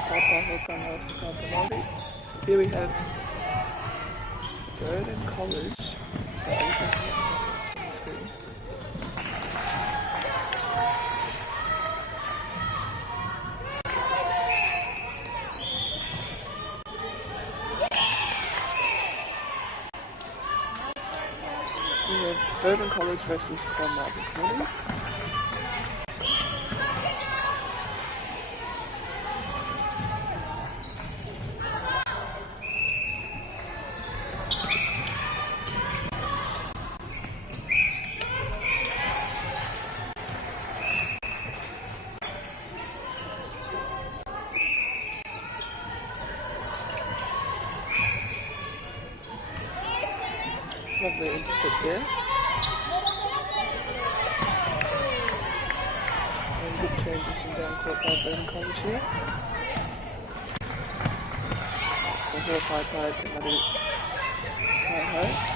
Papa Hokan Hokan. Here we have Verdon College. So everything's on the screen. We have Verdon College versus Clonmel this morning. Lovely intercept there. And good transition down court by Verdon College here. The Hill High Tide to Muddy High.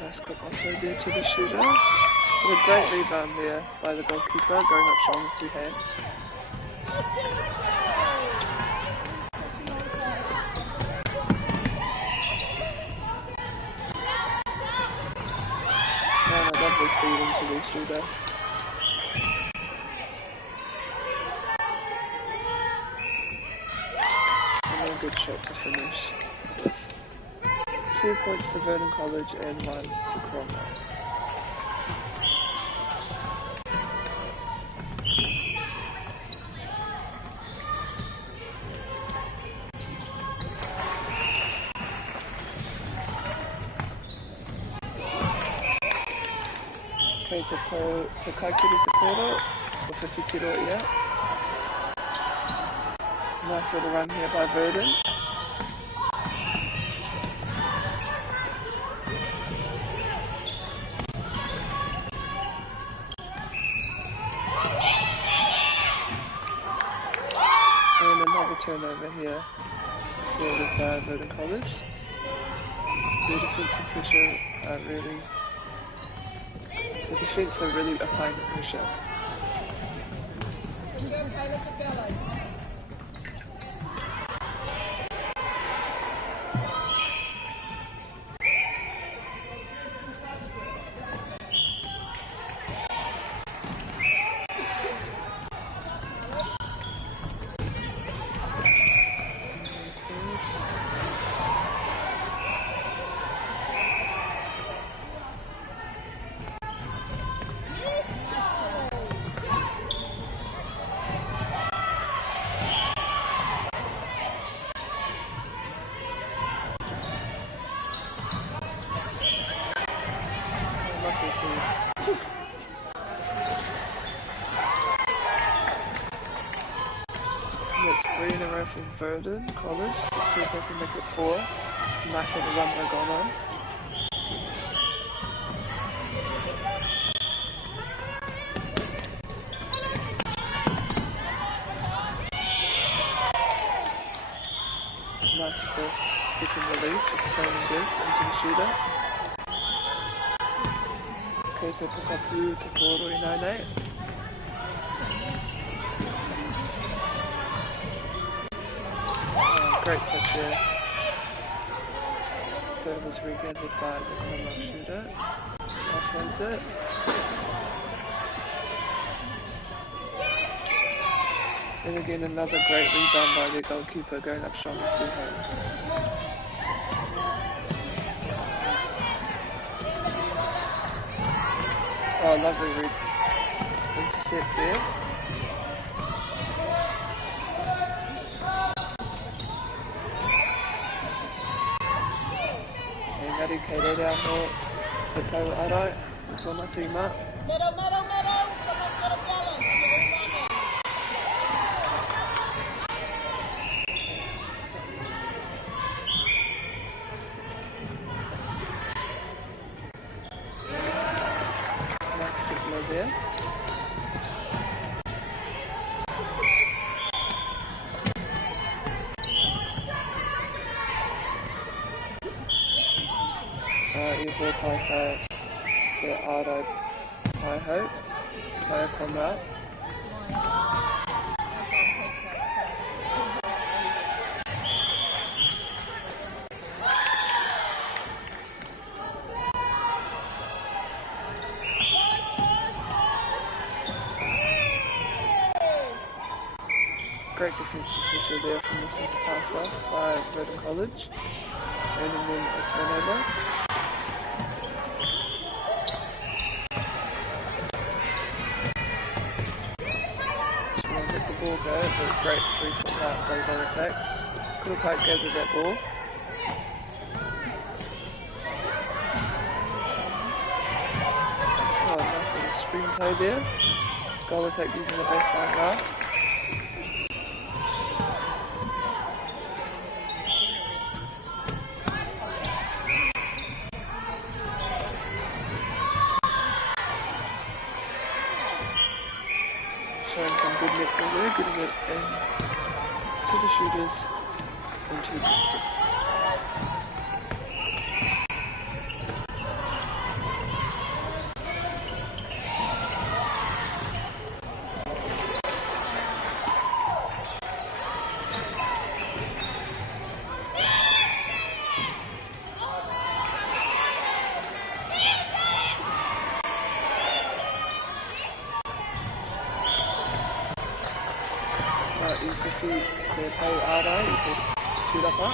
Nice quick offload there to the shooter. But a great rebound there by the goalkeeper, going up strong with two hands. And a lovely feed into the shooter. And then a good shot to finish. 2 points to Verdon College and 1 to Cromwell. Okay, to Kaikiri to Koro, or to Fikiro, yeah. Nice little run here by Verdon. And another turnover here with Verdon College. The defensive pressure the defense are really applying the pressure. That's 3 in a row from Verdon College. Let's see if they can make it 4. Nice little run by Gono. Nice second release, just turning good into the shooter. Keito Pukapu to Koro Inaine. Great touch there. That was regathered by the Cromwell shooter. Offloads it. And again another great rebound by the goalkeeper, going up strong with 2 hands. Oh, lovely intercept there. Engari kei rere anō te tau arai o tōna tīma. Meadow, meadow, meadow! Someone's got a balance. You're running. Nice signal there. I hope te arai pai hau, kai a Conrad. Great defensive pressure there from the centre passer by Redden College, earning them a turnover. Ball go, but great 3-foot out goal attacks. Couldn't quite gather that ball. Oh, nice little screenplay there. Goal attack using the baseline now. Showing some good netball there, getting it in to the shooters and to the defenses. I te pau ārai I te tūrapa.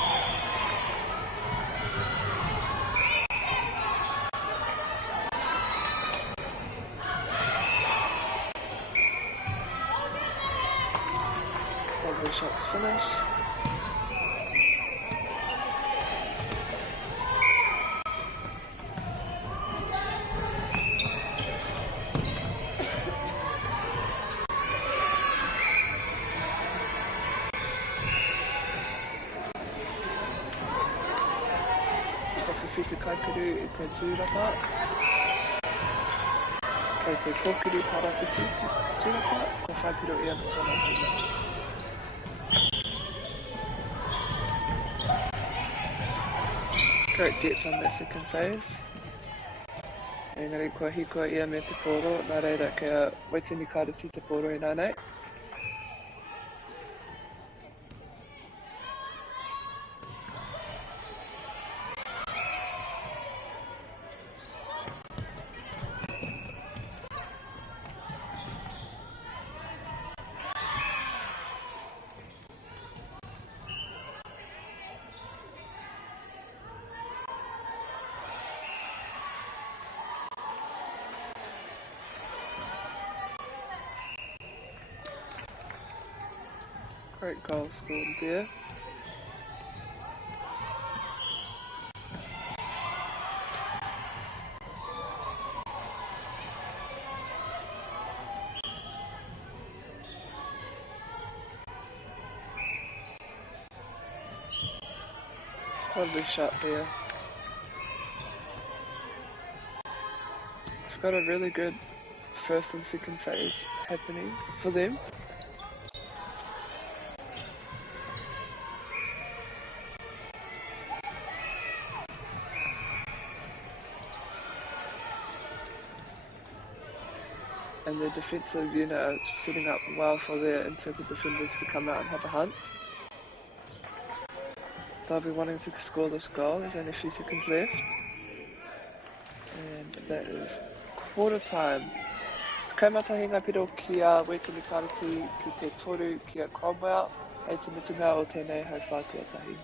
Lovely shots finished. Te kaikuru I te tūrapa. Kei te kōkuru parawhiti tūrapa, ko whaipiro ia no tōna tīma. Great depth on that second phase. Engari kua hikoa ia me te pōro, nā reira kia waitini kāreti te pōro I nānei. Great goal scored there. Lovely shot there. We've got a really good first and second phase happening for them. And the defensive unit are setting up well for their encircled defenders to come out and have a hunt. They'll be wanting to score this goal. There's only a few seconds left. And that is quarter time. Te kaumatahinga piro ki a Wetini Karati ki te toru ki a Cromwell. Hei te mutunga o tēnei hau whātuatahi.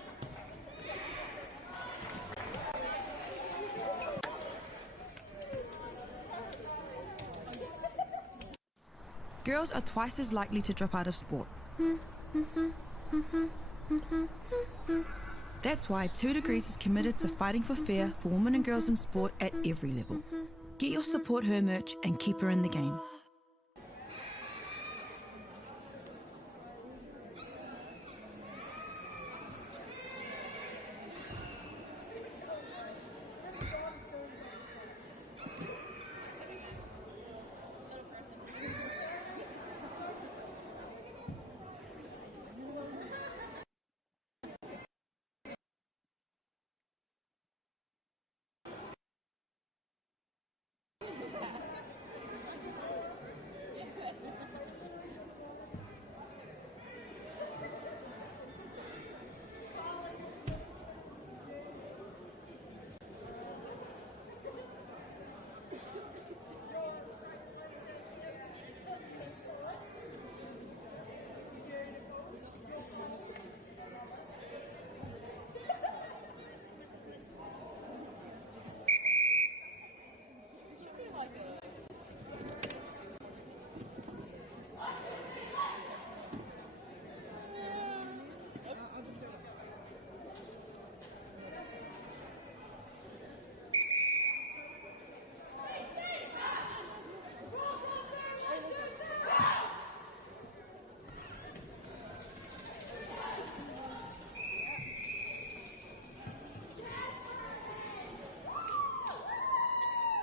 Girls are twice as likely to drop out of sport. That's why 2 Degrees is committed to fighting for fair for women and girls in sport at every level. Get your Support Her merch and keep her in the game.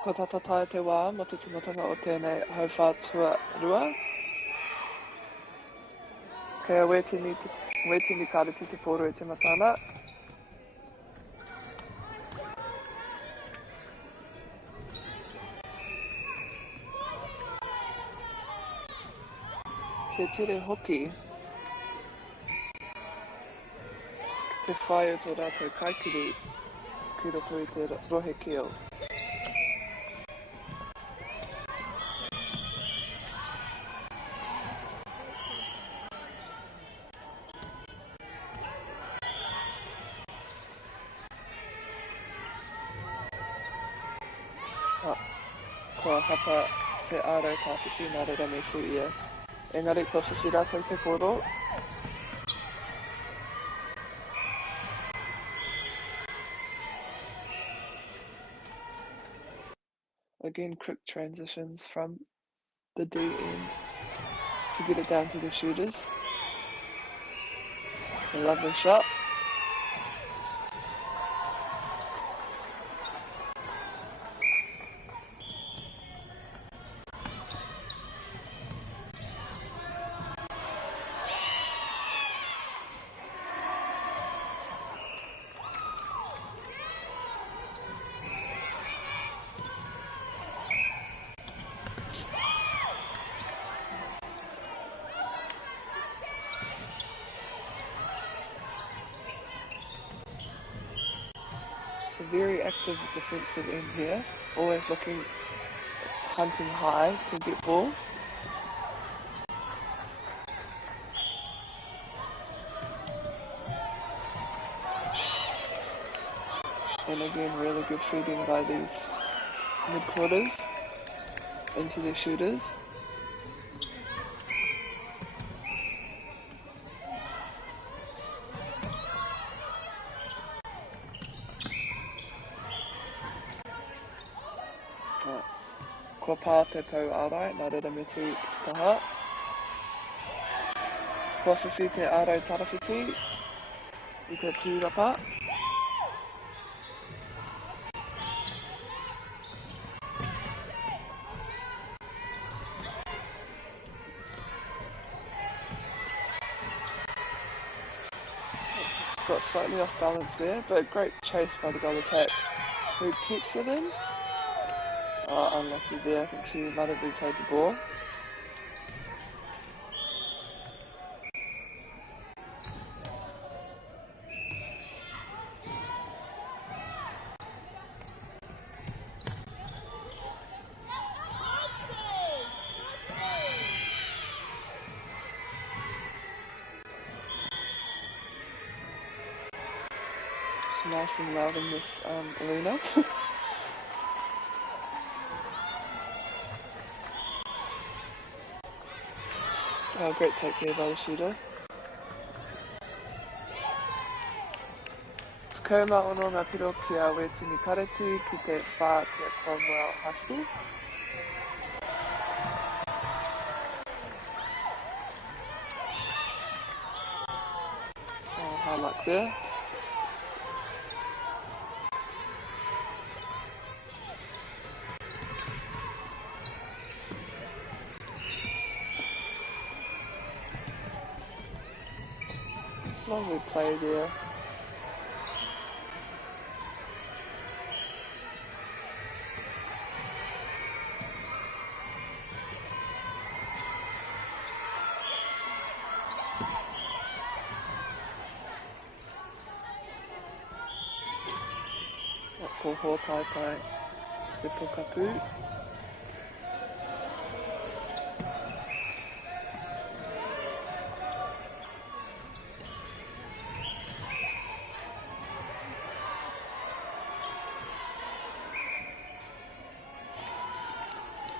Ko tatatai te wā mo te tumatanga o tēnei hauwhātua rua. Kei a wetini kāreti te pōro e te matana. Te tere hoki. Te whai o tō rātou kaikiri ki roto i te rohe keo. Kua hapa te ārau tāwhiti nā reira me tū ia. Engari, ko whiwhi rātou te koro. Again, quick transitions from the D end to get it down to the shooters. A lovely shot. A very active defensive end here, always looking, hunting high to get ball. And again, really good feeding by these mid-quarters into their shooters. Kua pā te pau ārai, nā reira me tū taha. Kua whiwhi te ārau tarawhiti i te tūrapa. Got slightly off balance there, but great chase by the goal attack. Who kicks it in? Oh, unlucky there. I think she might have replayed the ball. It's nice and loud in this arena. Oh, great take there by the shooter. Tekoma ono ngā piro ki a Wetini Kareti ki te whā ki a Cromwell High School. Oh, hard luck there. Lovely play there. Ko Hōtaitai te Pokapū.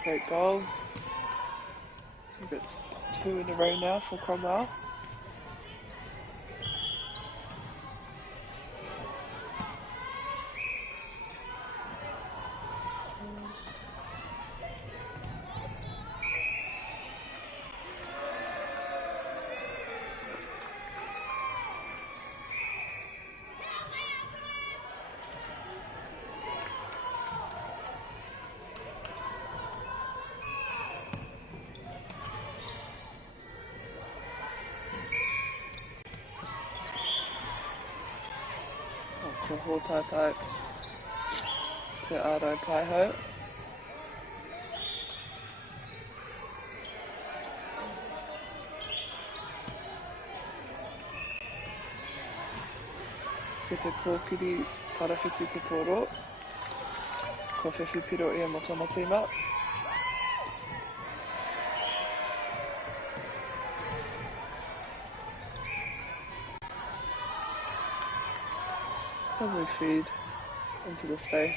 Great goal. I think it's 2 in a row now for Cromwell. Ko Hōtaitai te Aro Kaiho. Ki te kōkiri tarawhiti te koro. Ko whiwhi piro ia mo tōna tīma. Lovely feed into the space.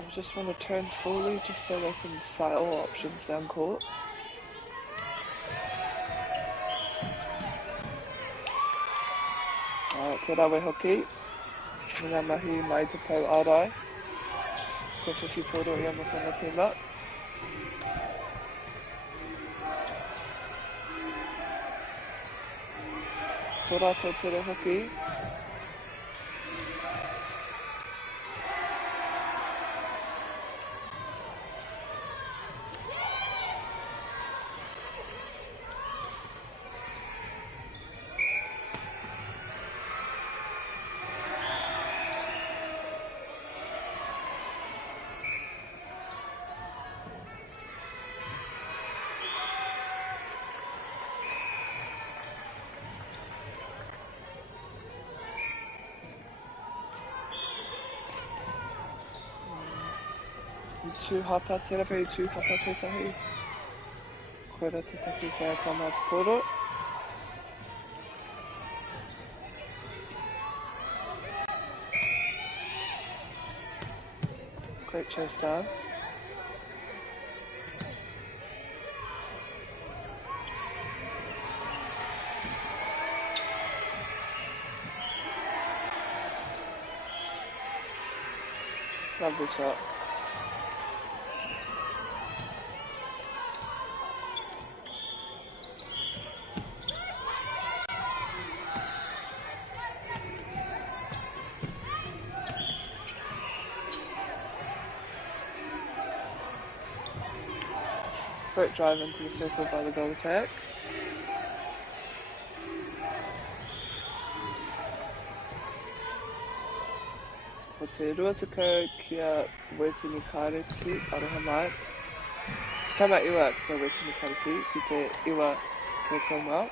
I just want to turn fully just so they can sight all options down court. Te rawe hoki, ngā mahi mai te pau ārai, ko whiwhi poro ia mo tōna tīma. Tō rātou tere hoki. Tū hapa tera pei, tū hapa tētahi. Koera te taki kia Cromwell te koro. Great chase down. Lovely shot. Great drive into the circle by the goal attack. Ko te ruatakau kia Wetini Kareti, aroha mai. Te kama iwa kia Wetini Kareti, ki te iwa kia Cromwell.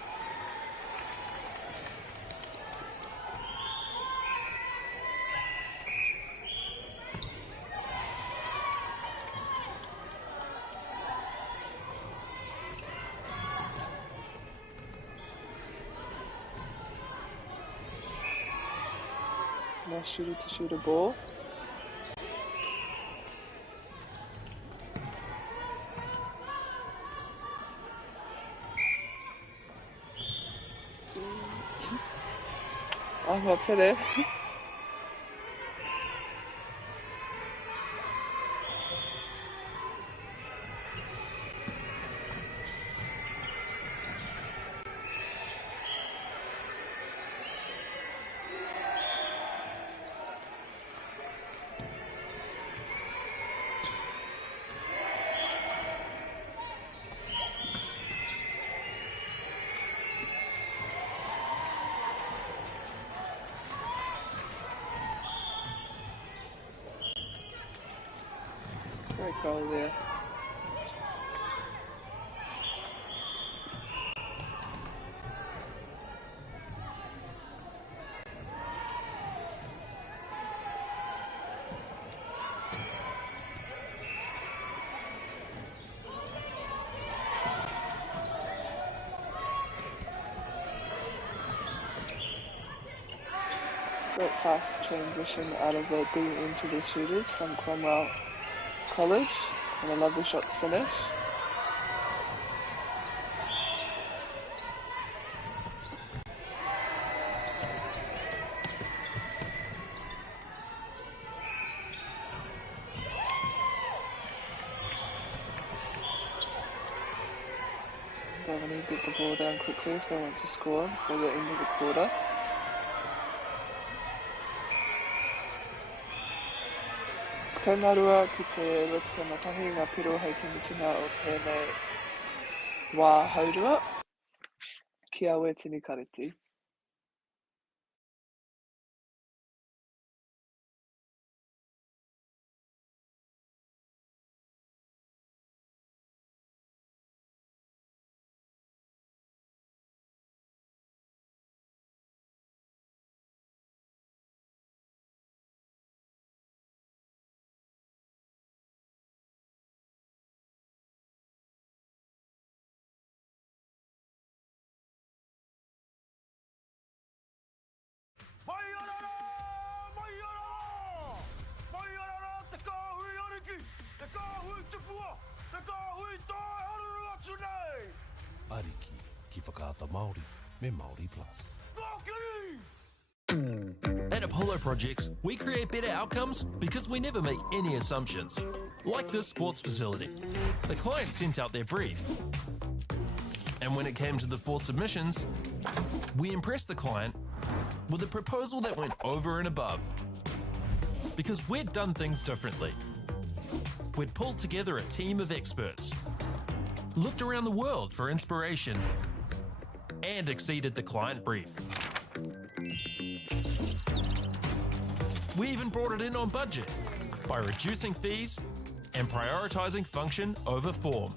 Nice shooter to shoot a ball. What's it there? Great goal there. Great fast transition out of the D into the shooters from Cromwell College, and a lovely shot to finish. Definitely get the ball down quickly if they want to score for the end of the quarter. Kei marua ki te Rotika Matahi, ngā piro hei te mitina o tēnei wā haurua. Kia ue tini kareti. Ariki, ki whakaata Māori, me Māori Plus. At Apollo Projects, we create better outcomes because we never make any assumptions. Like this sports facility. The client sent out their brief. And when it came to the 4 submissions, we impressed the client with a proposal that went over and above. Because we'd done things differently. We'd pulled together a team of experts, looked around the world for inspiration, and exceeded the client brief. We even brought it in on budget by reducing fees and prioritizing function over form.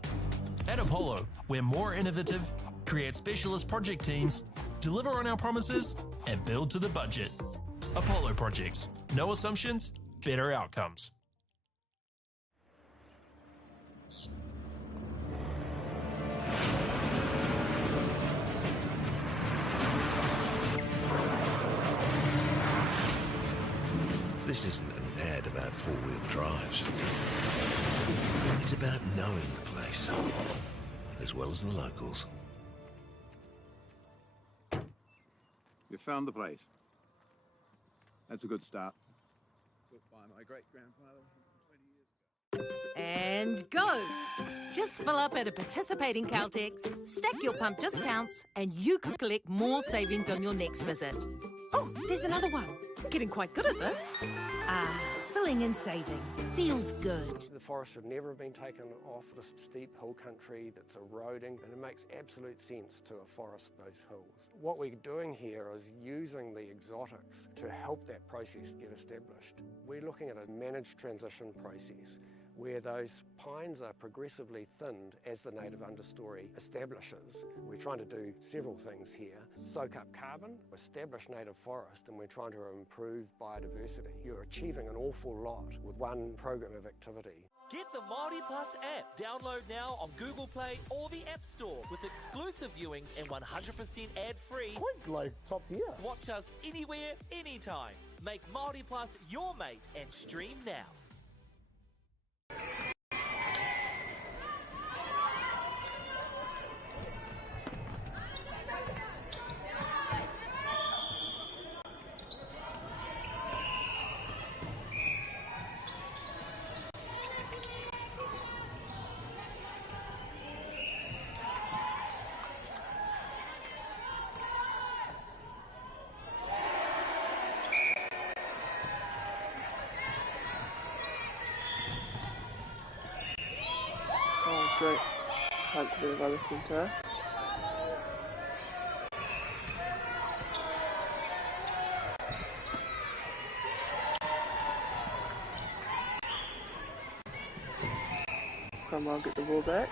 At Apollo, we're more innovative, create specialist project teams, deliver on our promises, and build to the budget. Apollo Projects. No assumptions, better outcomes. This isn't an ad about four-wheel drives. It's about knowing the place, as well as the locals. You found the place. That's a good start. Built by my great-grandfather 20 years ago. And go! Just fill up at a participating Caltex, stack your pump discounts, and you could collect more savings on your next visit. Oh, there's another one. Getting quite good at this. Filling and saving. Feels good. The forest should never have been taken off this steep hill country that's eroding, and it makes absolute sense to afforest those hills. What we're doing here is using the exotics to help that process get established. We're looking at a managed transition process where those pines are progressively thinned as the native understory establishes. We're trying to do several things here. Soak up carbon, establish native forest, and we're trying to improve biodiversity. You're achieving an awful lot with one program of activity. Get the Māori Plus app. Download now on Google Play or the App Store with exclusive viewings and 100% ad-free. Quite like top tier. Watch us anywhere, anytime. Make Māori Plus your mate and stream now. Oh, great. Hunt to the other centre. Come on, get the ball back.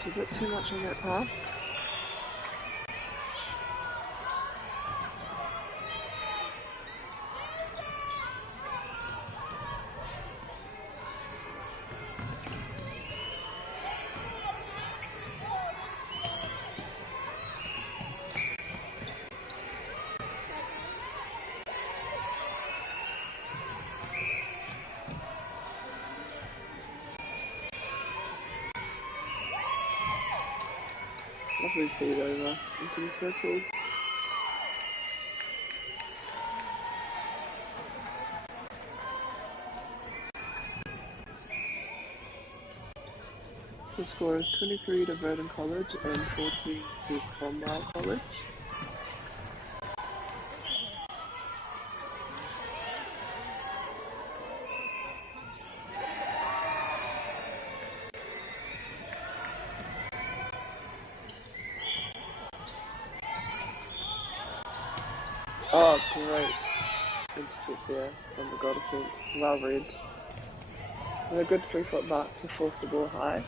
It's a bit too much on that path. Lovely feed over into the circle. The score is 23 to Verdon College and 14 to Cromwell College. Oh, great intercept there from the Goddesson. Well read. And a good 3-foot mark to force the ball high.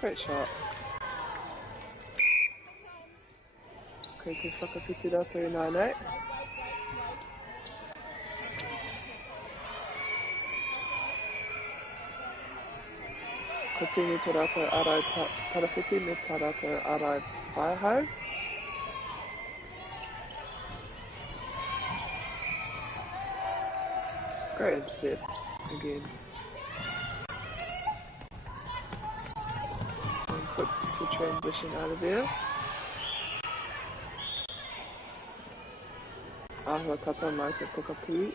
Great shot. Okay, que whakawhitira te nānei. Ko tēnei tō rātou ārai parawhiti me tā rātou ārai whaihau. Great intercept again. Quick to transition out of there. Ahua tata mai te pokapū.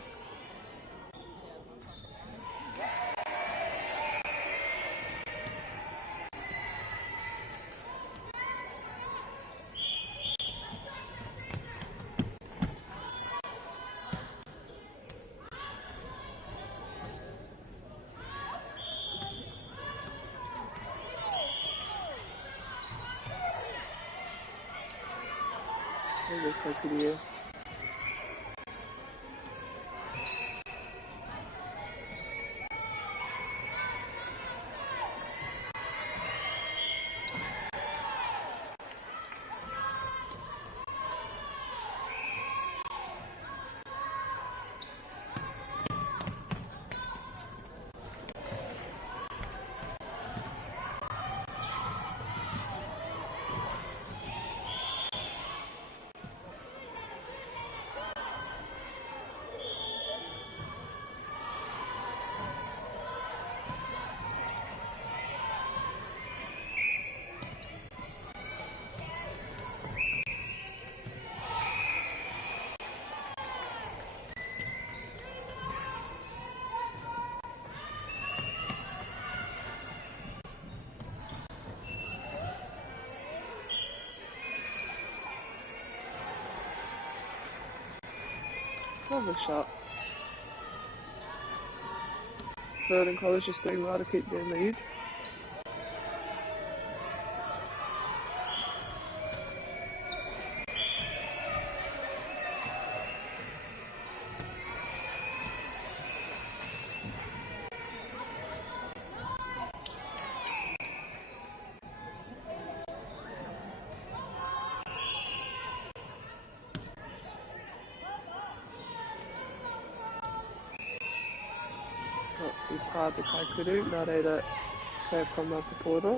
There's a video. Lovely shot. Vernon College just doing well to keep their lead. I pāri Kaikouru, nā reira kei Cromwell te pōro.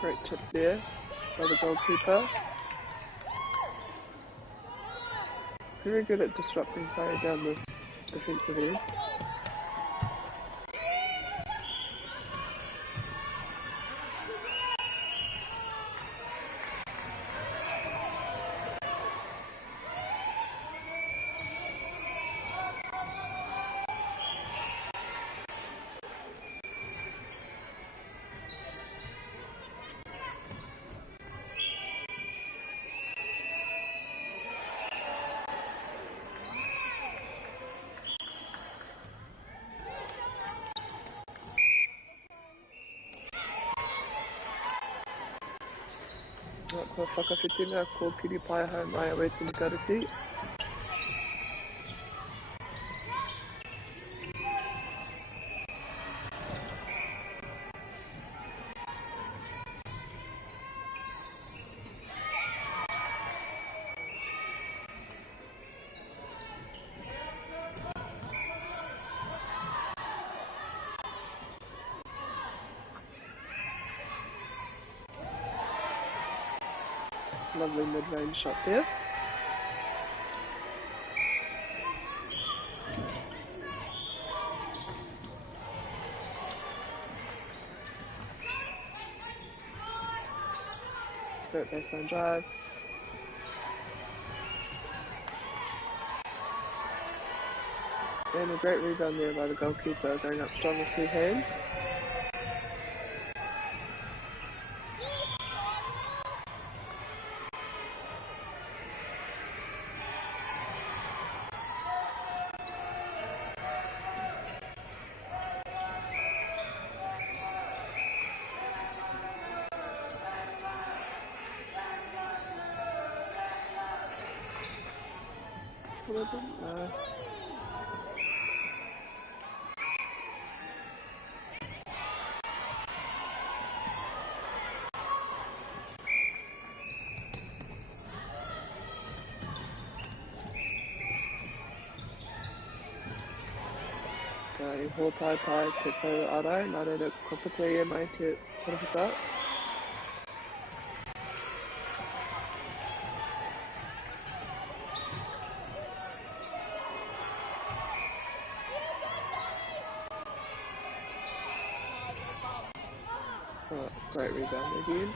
Great chip there by the goalkeeper. Very good at disrupting play down this defensive end. Kua whakawhitinga, ko Piri Paiho mai a Waitangi Kariki. Lovely mid-range shot there. Great baseline drive. And a great rebound there by the goalkeeper, going up strong with two hands. I hōpai pai te tau arai, nā reira kopata ia mai te korowhita. Oh, great rebound again.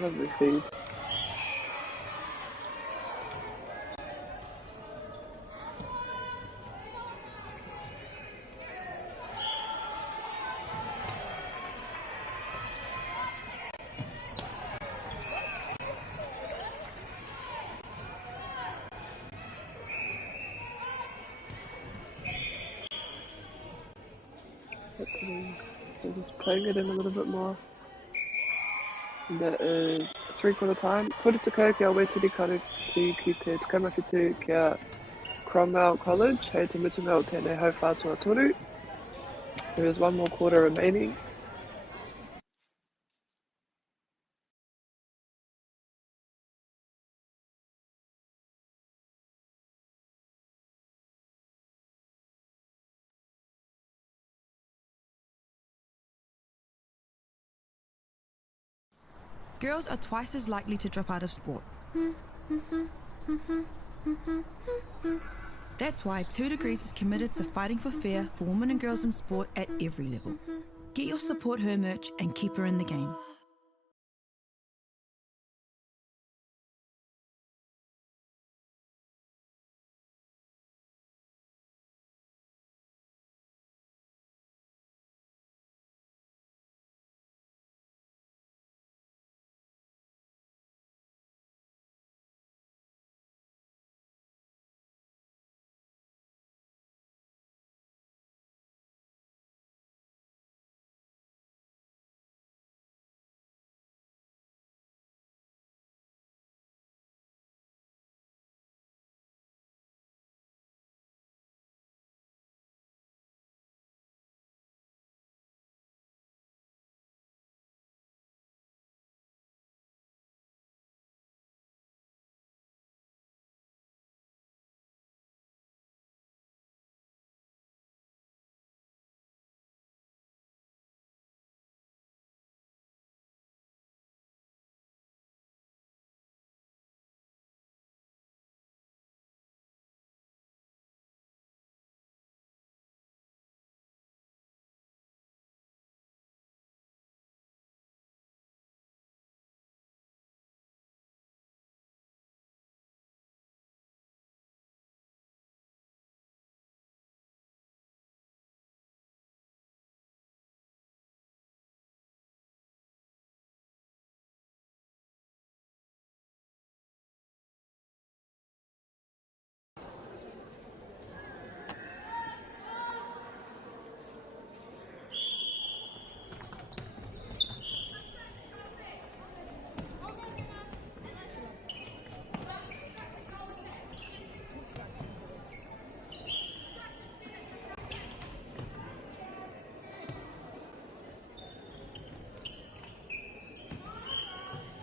Lovely feed. So just playing it in a little bit more. And that is 3/4 time. Pūrituko kia Waitangi Kariki ki te tukamawhitu kia Cromwell College. Hei te mutunga o tēnei hau whātua toru. There is one more quarter remaining. girls are twice as likely to drop out of sport. That's why 2 Degrees is committed to fighting for fair for women and girls in sport at every level. Get your Support Her merch and keep her in the game.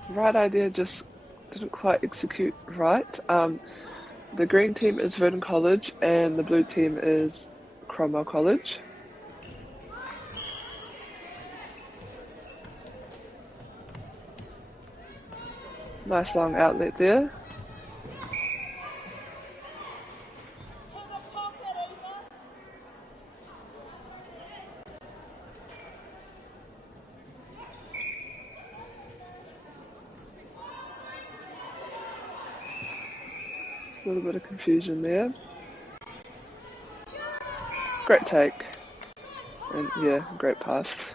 Right idea, just didn't quite execute right. The green team is Vernon College and the blue team is Cromwell College. Nice long outlet there. To the pocket, Eva. A little bit of confusion there. Great take. And yeah, great pass.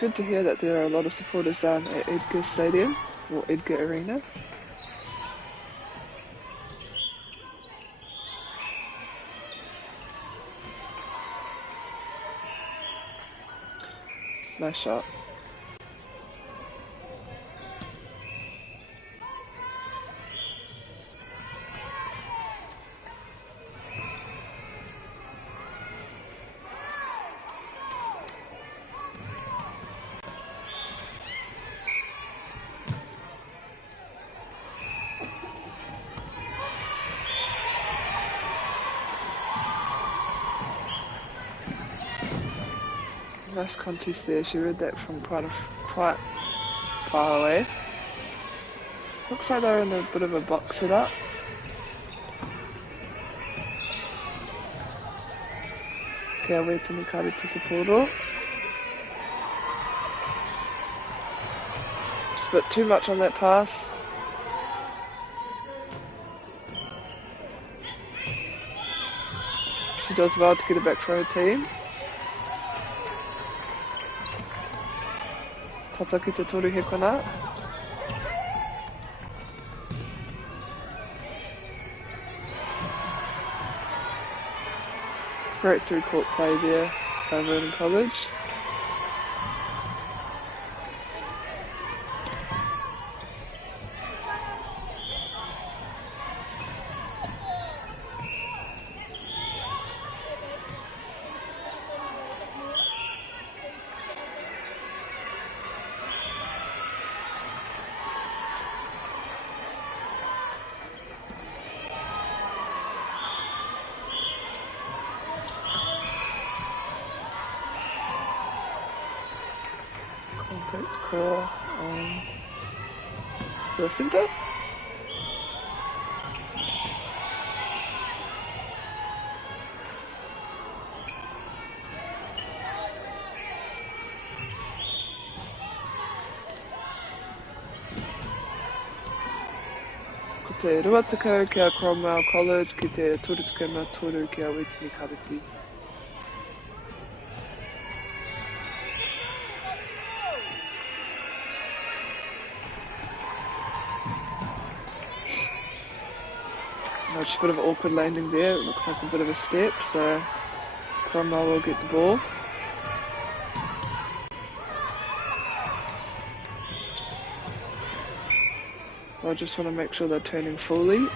Good to hear that there are a lot of supporters down at Edgar Stadium, or Edgar Arena. Nice shot. Nice contest there. She read that from quite far away. Looks like they're in a bit of a box setup. Kia weta ni kare te te poro. Just a bit too much on that pass. She does well to get it back for her team. Tata ki te toru he kona. Great through court play there by Vernon College. Contact core on the center. Ko te ruatakau kia Cromwell College ki te turutukuna toru kia Waitangi Karati. Just a bit of an awkward landing there. It looks like a bit of a step, so Cromwell will get the ball. I just want to make sure they're turning fully.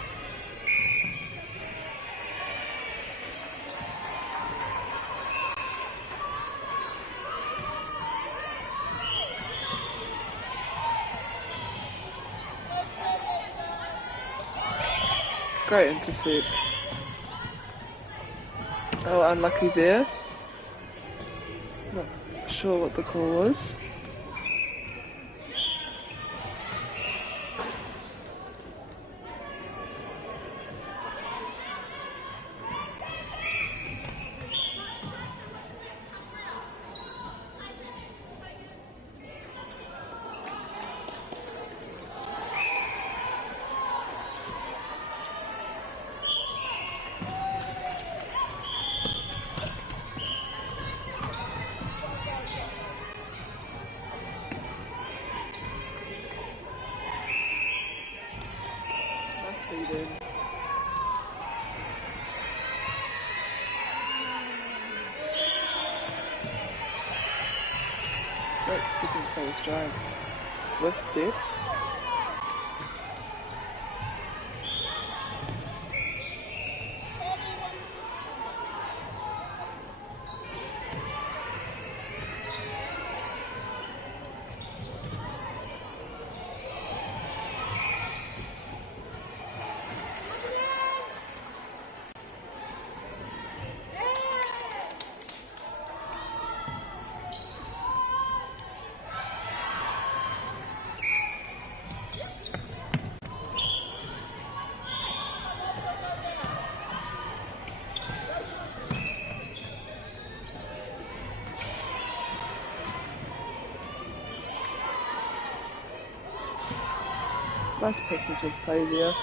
Great intercept. Oh, unlucky there. Not sure what the call was. Great sticking face drive. With step. Nice package of play there.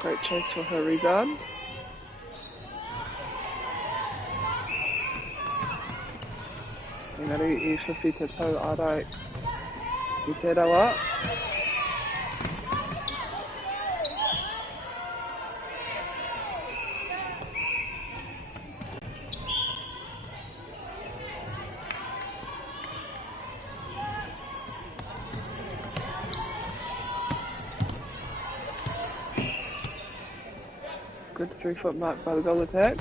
Great chase for her rebound. Engari I whawhi te tau arai I te rawa. Good 3-foot mark by the goal attack.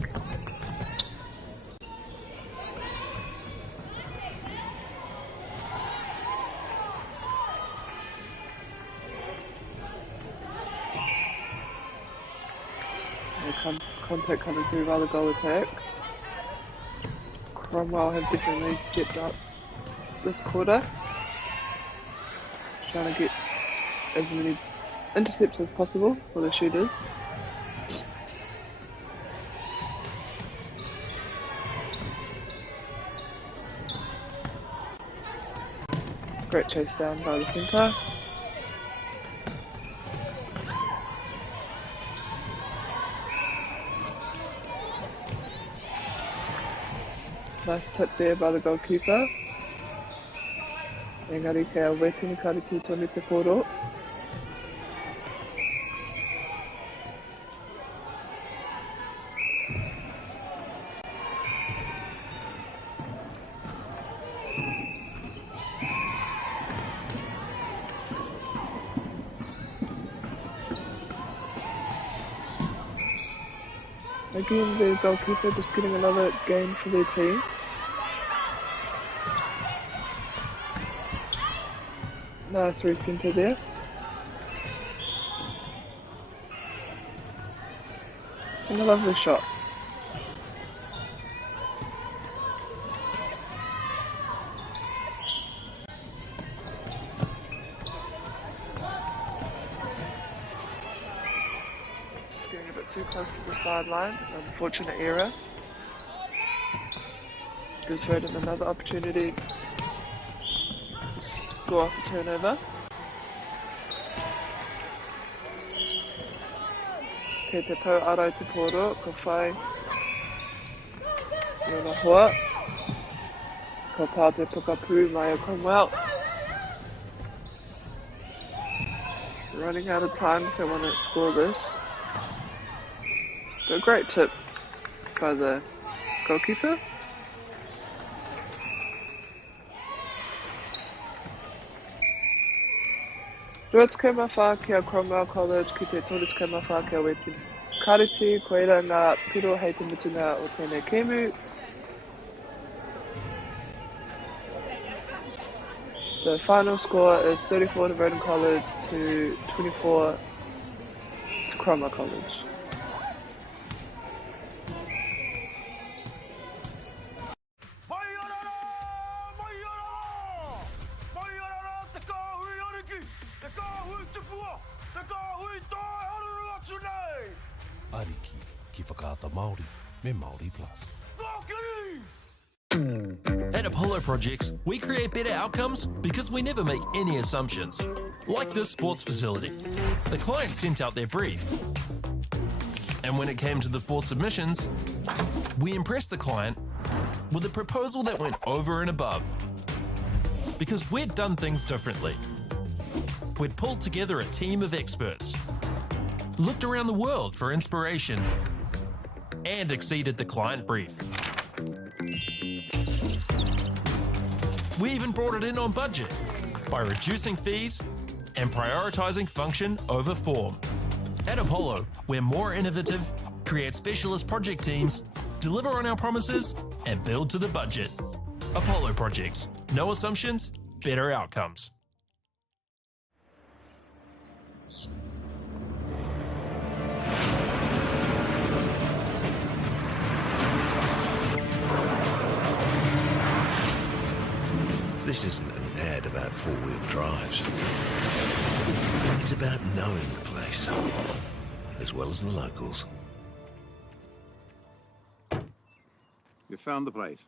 Contact coming through by the goal attack. Cromwell have definitely stepped up this quarter. Trying to get as many intercepts as possible for the shooters. Great chase down by the centre. Nice tip there by the goalkeeper. Engari kia wetini kariki tonu te koro. Again, the goalkeeper just getting another game for their team. Nice recenter there. And a lovely shot. Getting a bit too close to the sideline. Unfortunate error. Gives Roden another opportunity to score off the turnover. Kei te tau aro te poro, ko whai Iona Hoa. Ko pā te pukapu Maya Cromwell. Running out of time if they want to score this. But a great tip by the goalkeeper. Rua te kaumawha kia Cromwell College ki te tonu te kaumawha kia Wetini Kariti, koera ngā piro hei te mutunga o tēnei kēmu. The final score is 34 to Roden College to 24 to Cromwell College. Ariki ki whakaata Māori me Māori Plus. At Apollo Projects, we create better outcomes because we never make any assumptions. Like this sports facility. The client sent out their brief. And when it came to the 4 submissions, we impressed the client with a proposal that went over and above. Because we'd done things differently. We'd pulled together a team of experts, looked around the world for inspiration, and exceeded the client brief. We even brought it in on budget by reducing fees and prioritising function over form. At Apollo, we're more innovative, create specialist project teams, deliver on our promises, and build to the budget. Apollo Projects. No assumptions, better outcomes. This isn't an ad about 4-wheel drives. It's about knowing the place, as well as the locals. You found the place.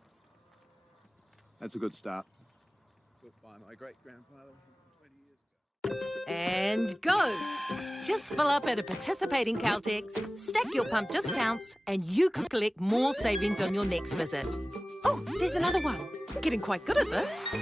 That's a good start. Built by my great-grandfather 20 years ago. And go! Just fill up at a participating Caltex, stack your pump discounts, and you could collect more savings on your next visit. Oh, there's another one. Getting quite good at this.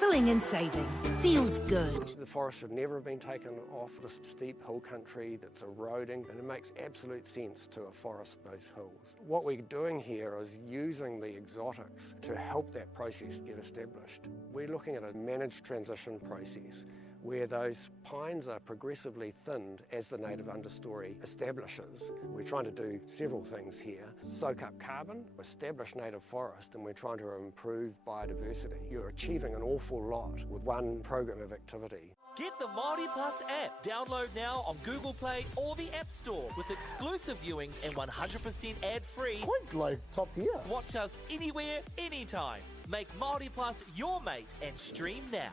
Filling and saving. Feels good. The forest should never have been taken off this steep hill country that's eroding, and it makes absolute sense to afforest those hills. What we're doing here is using the exotics to help that process get established. We're looking at a managed transition process where those pines are progressively thinned as the native understory establishes. We're trying to do several things here. Soak up carbon, establish native forest, and we're trying to improve biodiversity. You're achieving an awful lot with one program of activity. Get the Māori Plus app. Download now on Google Play or the App Store with exclusive viewings and 100% ad-free. Quite like top tier. Watch us anywhere, anytime. Make Māori Plus your mate and stream now.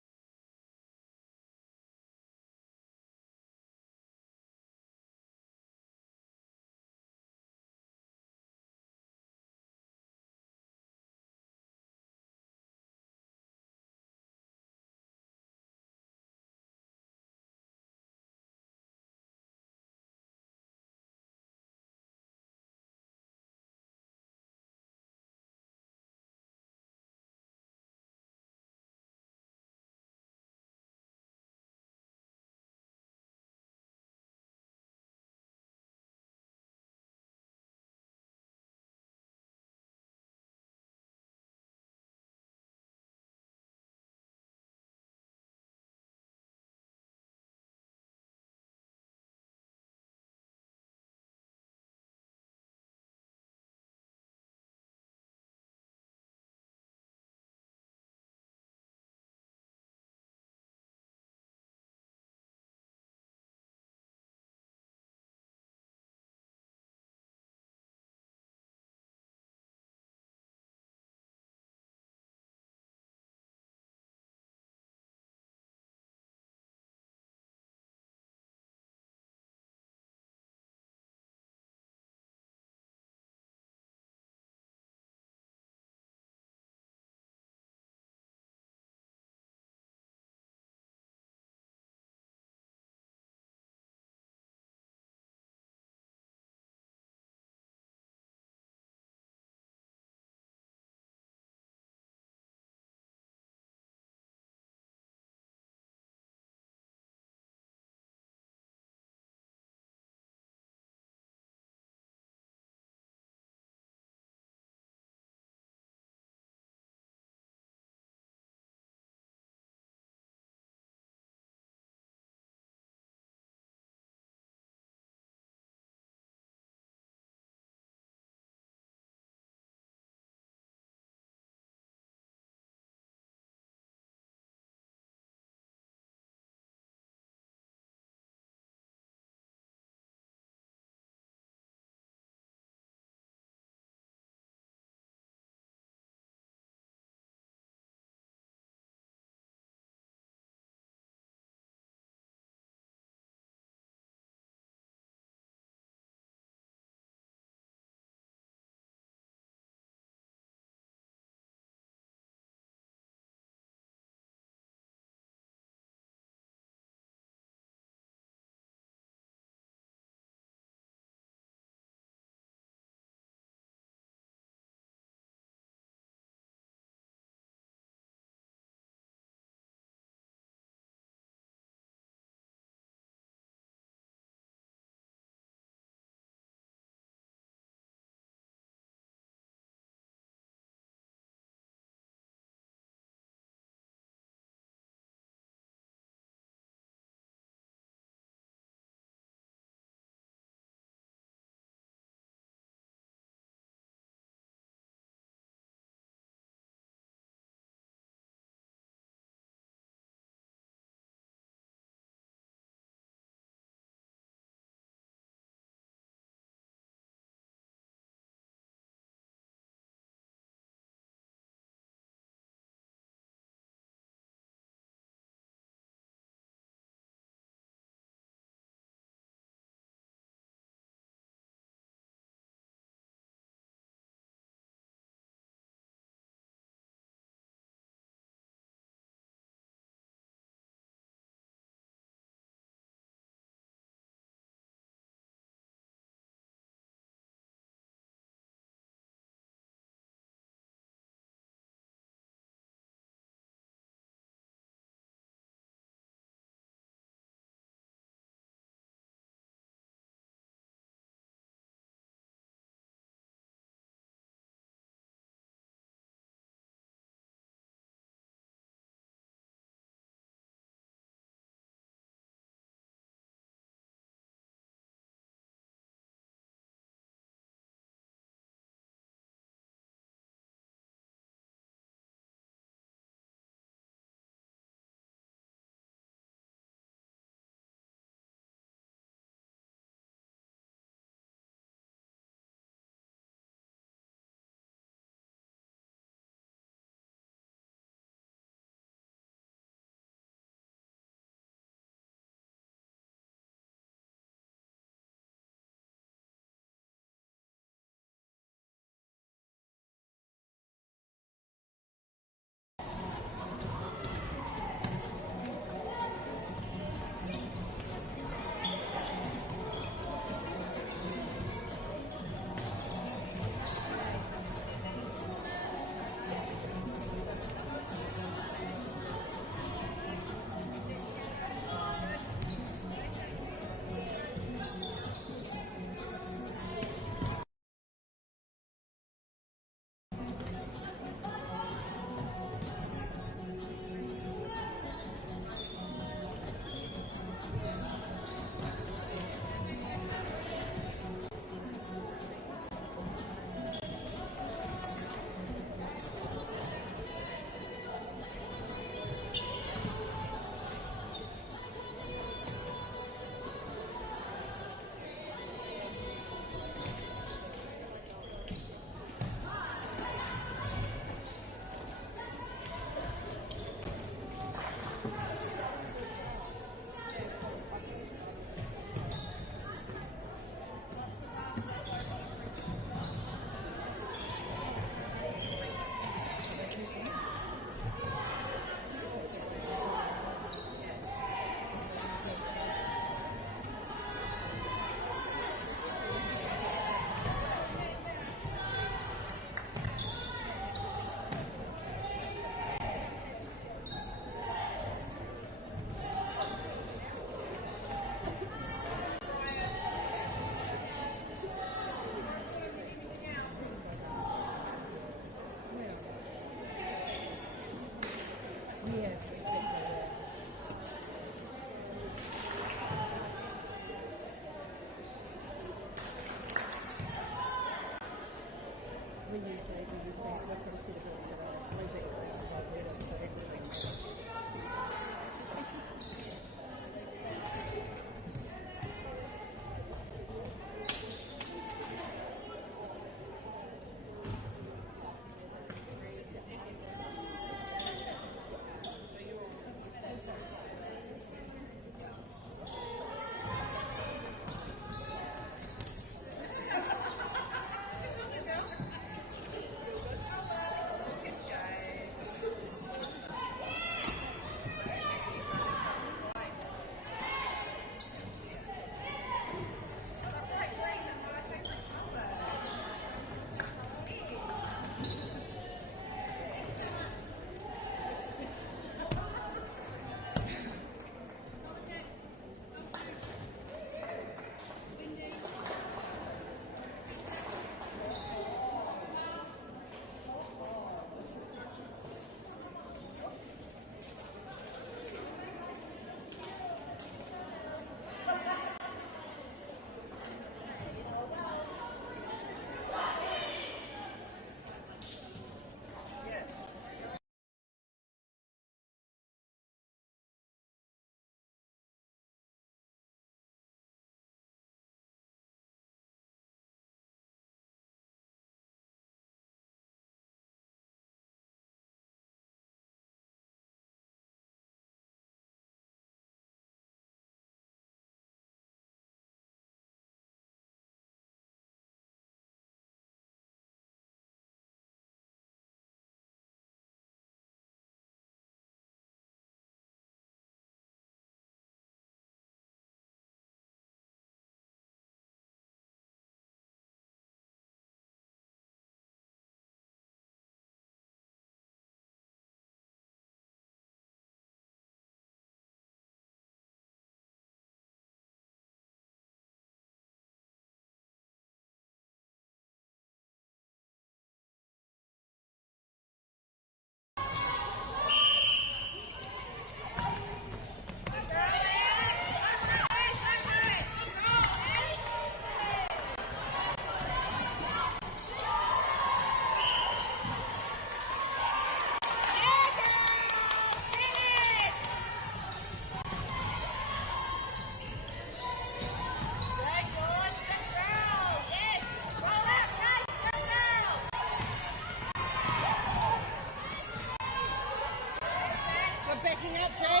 Start backing up, Jay.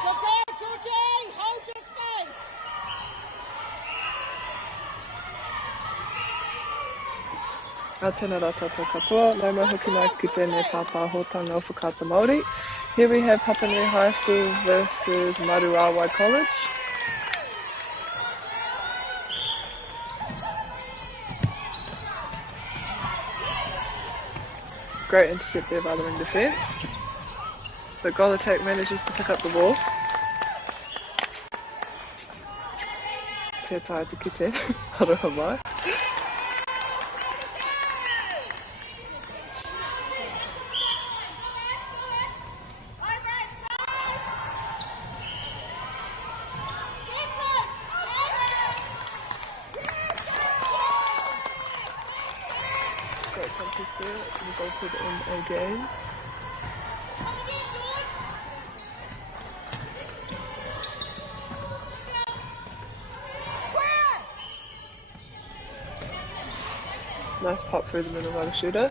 Good there, Georgie. Hold your space. Atenara tata katoa, no mo hoki mai ki tēnei pāpā hōtanga o whakata Māori. Here we have Hapanui High School versus Maruawai College. Great intercept there by the wing defence. But goal attack manages to pick up the ball. Te tae te kite, aroha mai. Great contest there, resulted in a game. Nice pop through the middle by the shooter.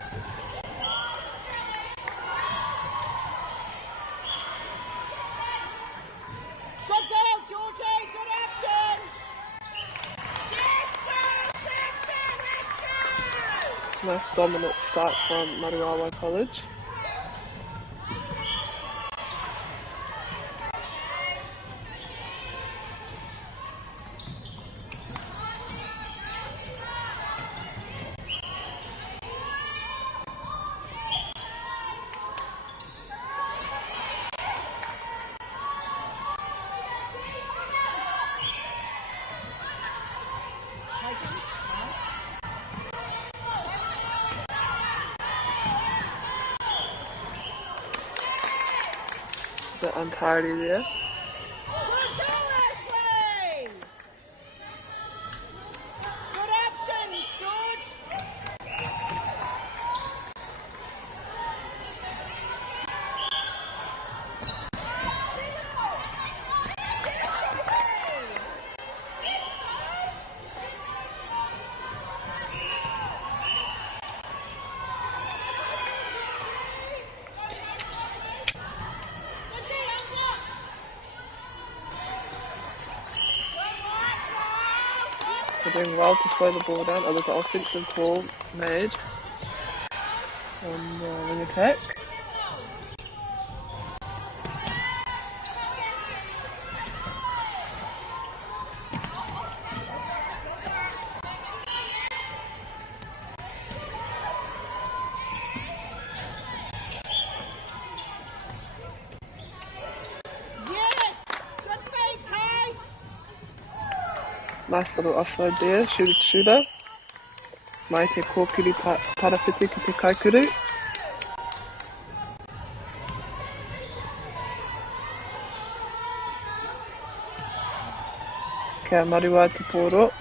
Good goal, Georgie. Good action. Nice dominant start from Maruawai College. A bit untidy there. Good goal, Ashley. Good action, George. They're doing well to slow the ball down. Oh, there's an offensive call made on the wing attack. Yes. Good feed, Case. Nice little offload there, shooter to shooter. Mai te kōkiri tarawhiti ki te kaikuru. Kia Maruawai te pōro.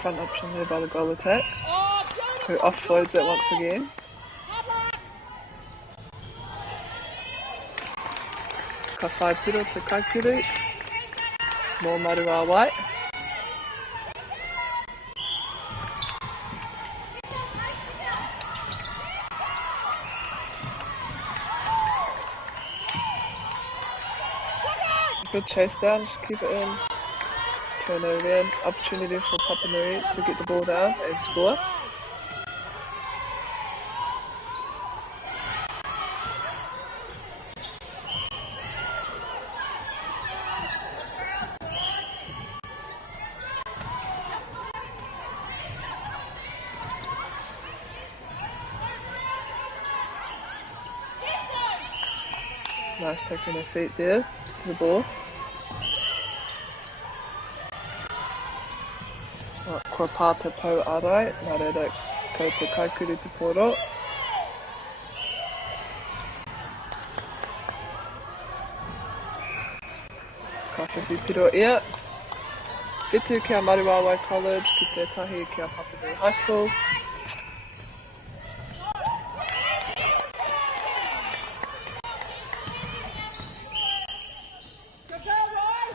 front option there by the goal attack, Oh, who beautiful. offloads it once again. Hard luck. Ka whai piro te Kaikuru, mō Marua White. Good chase down, just keep it in. Turn over in. Opportunity for Papa Nui to get the ball down and score. Nice taking her feet there to the ball. Kua pāta pau arai, nā reira kei te Kaikuru te poro. Ka whiwhi piro ia. Whitu kia Maruawai College, ki te tahi kia Papanui High School. Good girl, Roy.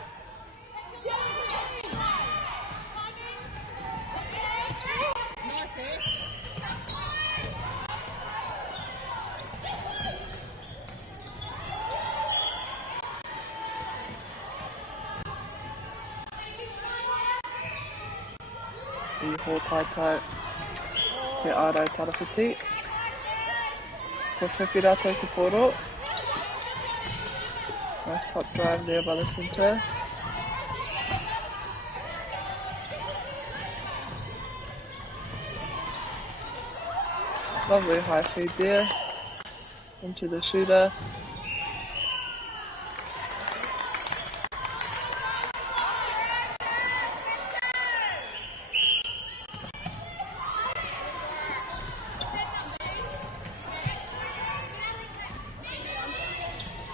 Nice, eh? I hōpaitai te ārai tarawhiti. Ko whiwhi rātou te poro. Nice pop drive there by the centre. Lovely high feed there. Into the shooter.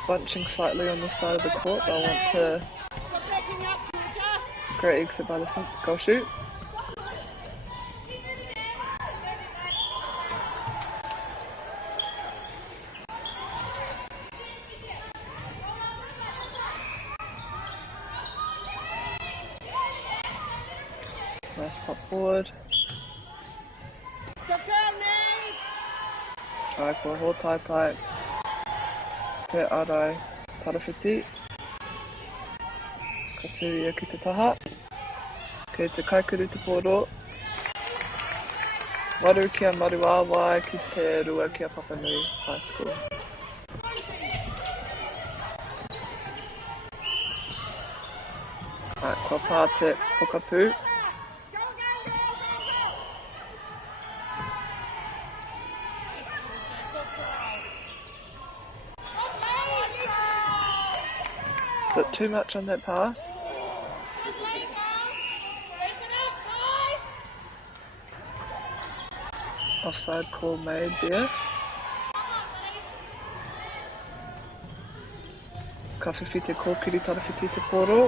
Bunching slightly on the side of the court. I want to Stop backing up, Georgia. great exit by the goal shoot. Nice pop forward. Good girl, Nate. Try for hōtaitai te ārai tarawhiti. Ka tū ia ki te taha. Kei te Kaikuru te poro. Waru kia Maruawai ki te rua kia Papanui High School. Right, kua pā te pokapū. It's a bit too much on that pass. Offside call made there. Ka whiwhi te kōkiri tarawhiti te poro.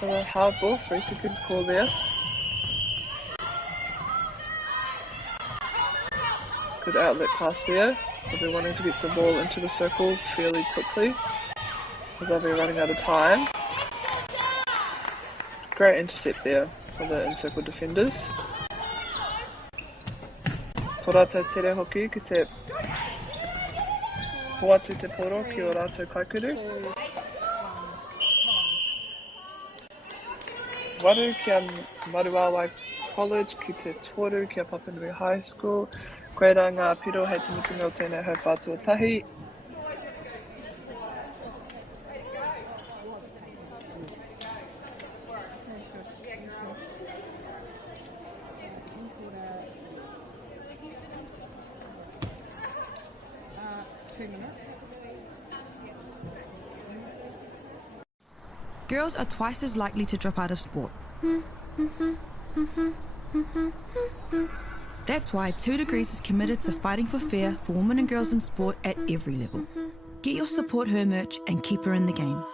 So a hard ball, 3 seconds call there. Good outlet pass there. They'll be wanting to get the ball into the circle fairly quickly, as they'll be running out of time. Great intercept there for the in-circle defenders. Torata tere hoki ki te hoatu te poro ki o rātou Kaikuru. Waru kia Maruawai College ki te toru kia Papanui High School. Koe rā ngā piro hei te mutunga o tēnei hau whātua tahi. Girls are twice as likely to drop out of sport. That's why 2 Degrees is committed to fighting for fair for women and girls in sport at every level. Get your Support Her merch and keep her in the game.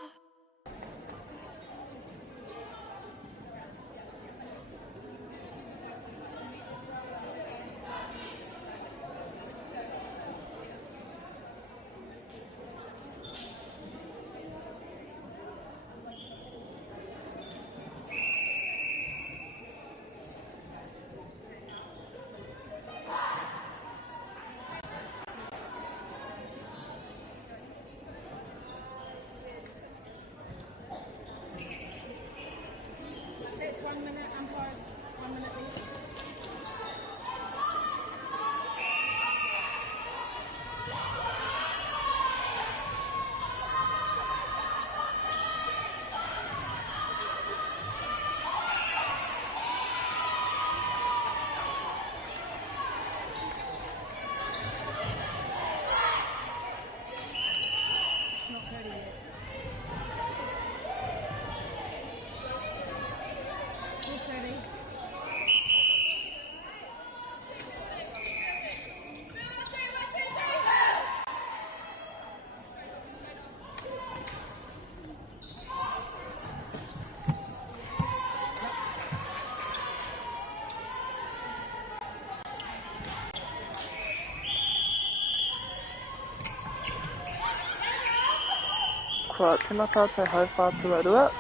Kua tīmata te hau whātua rua,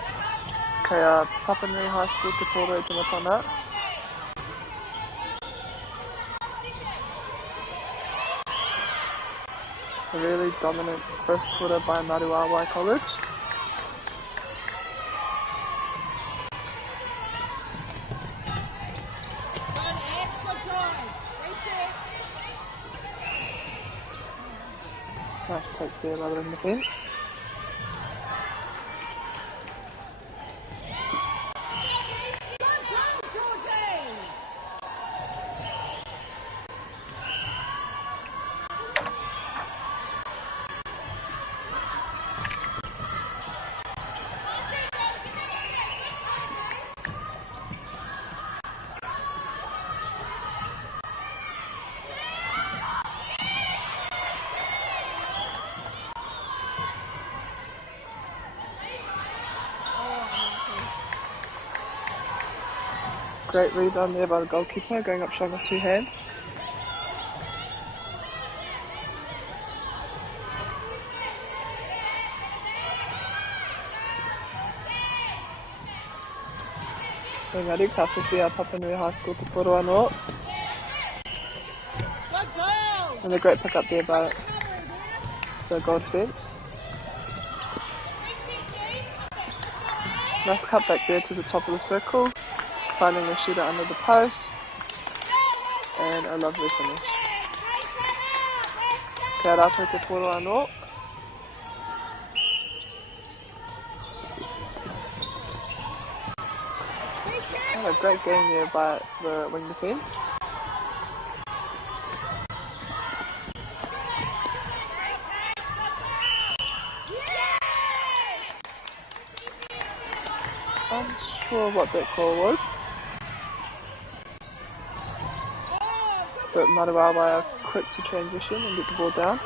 kei a Papanui High School te pōro i Timatana. A really dominant first quarter by Maruawai College. Nice take there rather than the fence. Great rebound there by the goalkeeper, going up strong with 2 hands. Engari, ka whiwhi a Papanui High School te poro anō. And a great pick up there by the goal defence. Nice cut back there to the top of the circle. Finding the shooter under the post, and a lovely finish. Kia rātou te poro anō. And a great game there by the wing defence. I'm not sure what that call was. But Maruawai are quick to transition and get the ball down.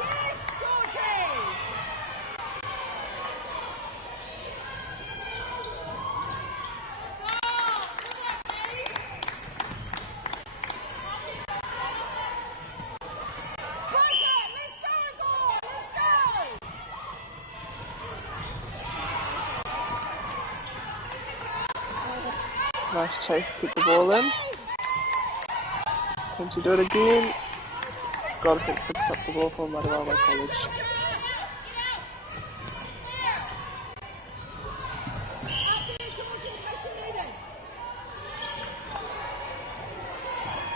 Nice chase to get the ball in. Can she do it again? Goal defence picks up the ball for Maruawai College.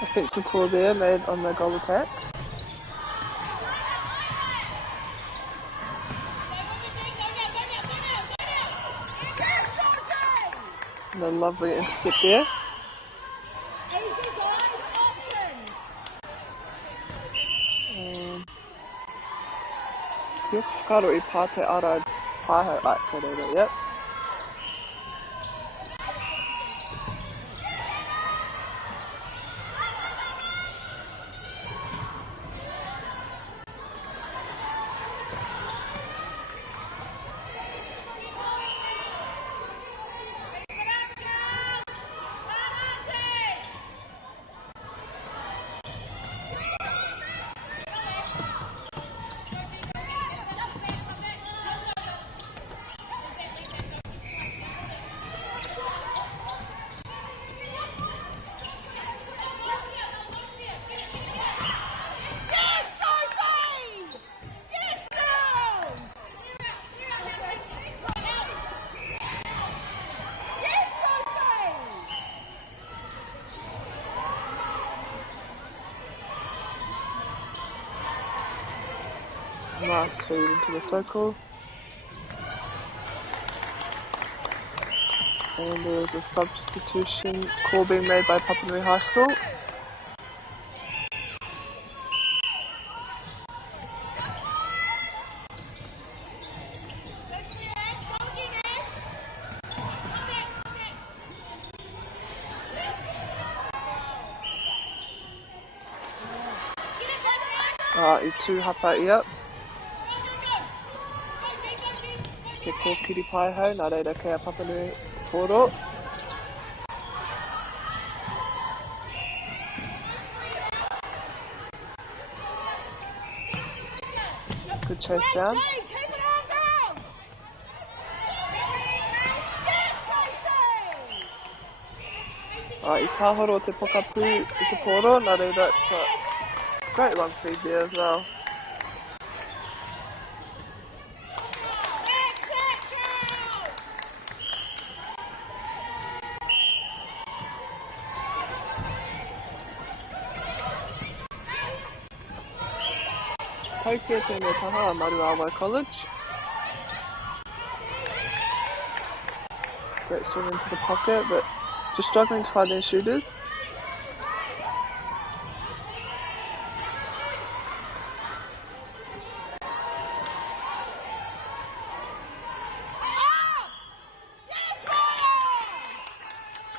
A defensive call there made on the goal attack. And a lovely intercept there. Kia whakaro I pāte ara pāhau ata reira, yep. Nice feed into the circle. And there's a substitution call being made by Papanui High School. I tū hapa ia. Ke kōkiri pai hau, nā reira kei a Papanui Poro. Good chase down. I tāhoro te pokapū I te Poro, nā reira it's a great long feed there as well. Tokyo tēnei taha a Maruawa College. Great swing into the pocket, but just struggling to find their shooters.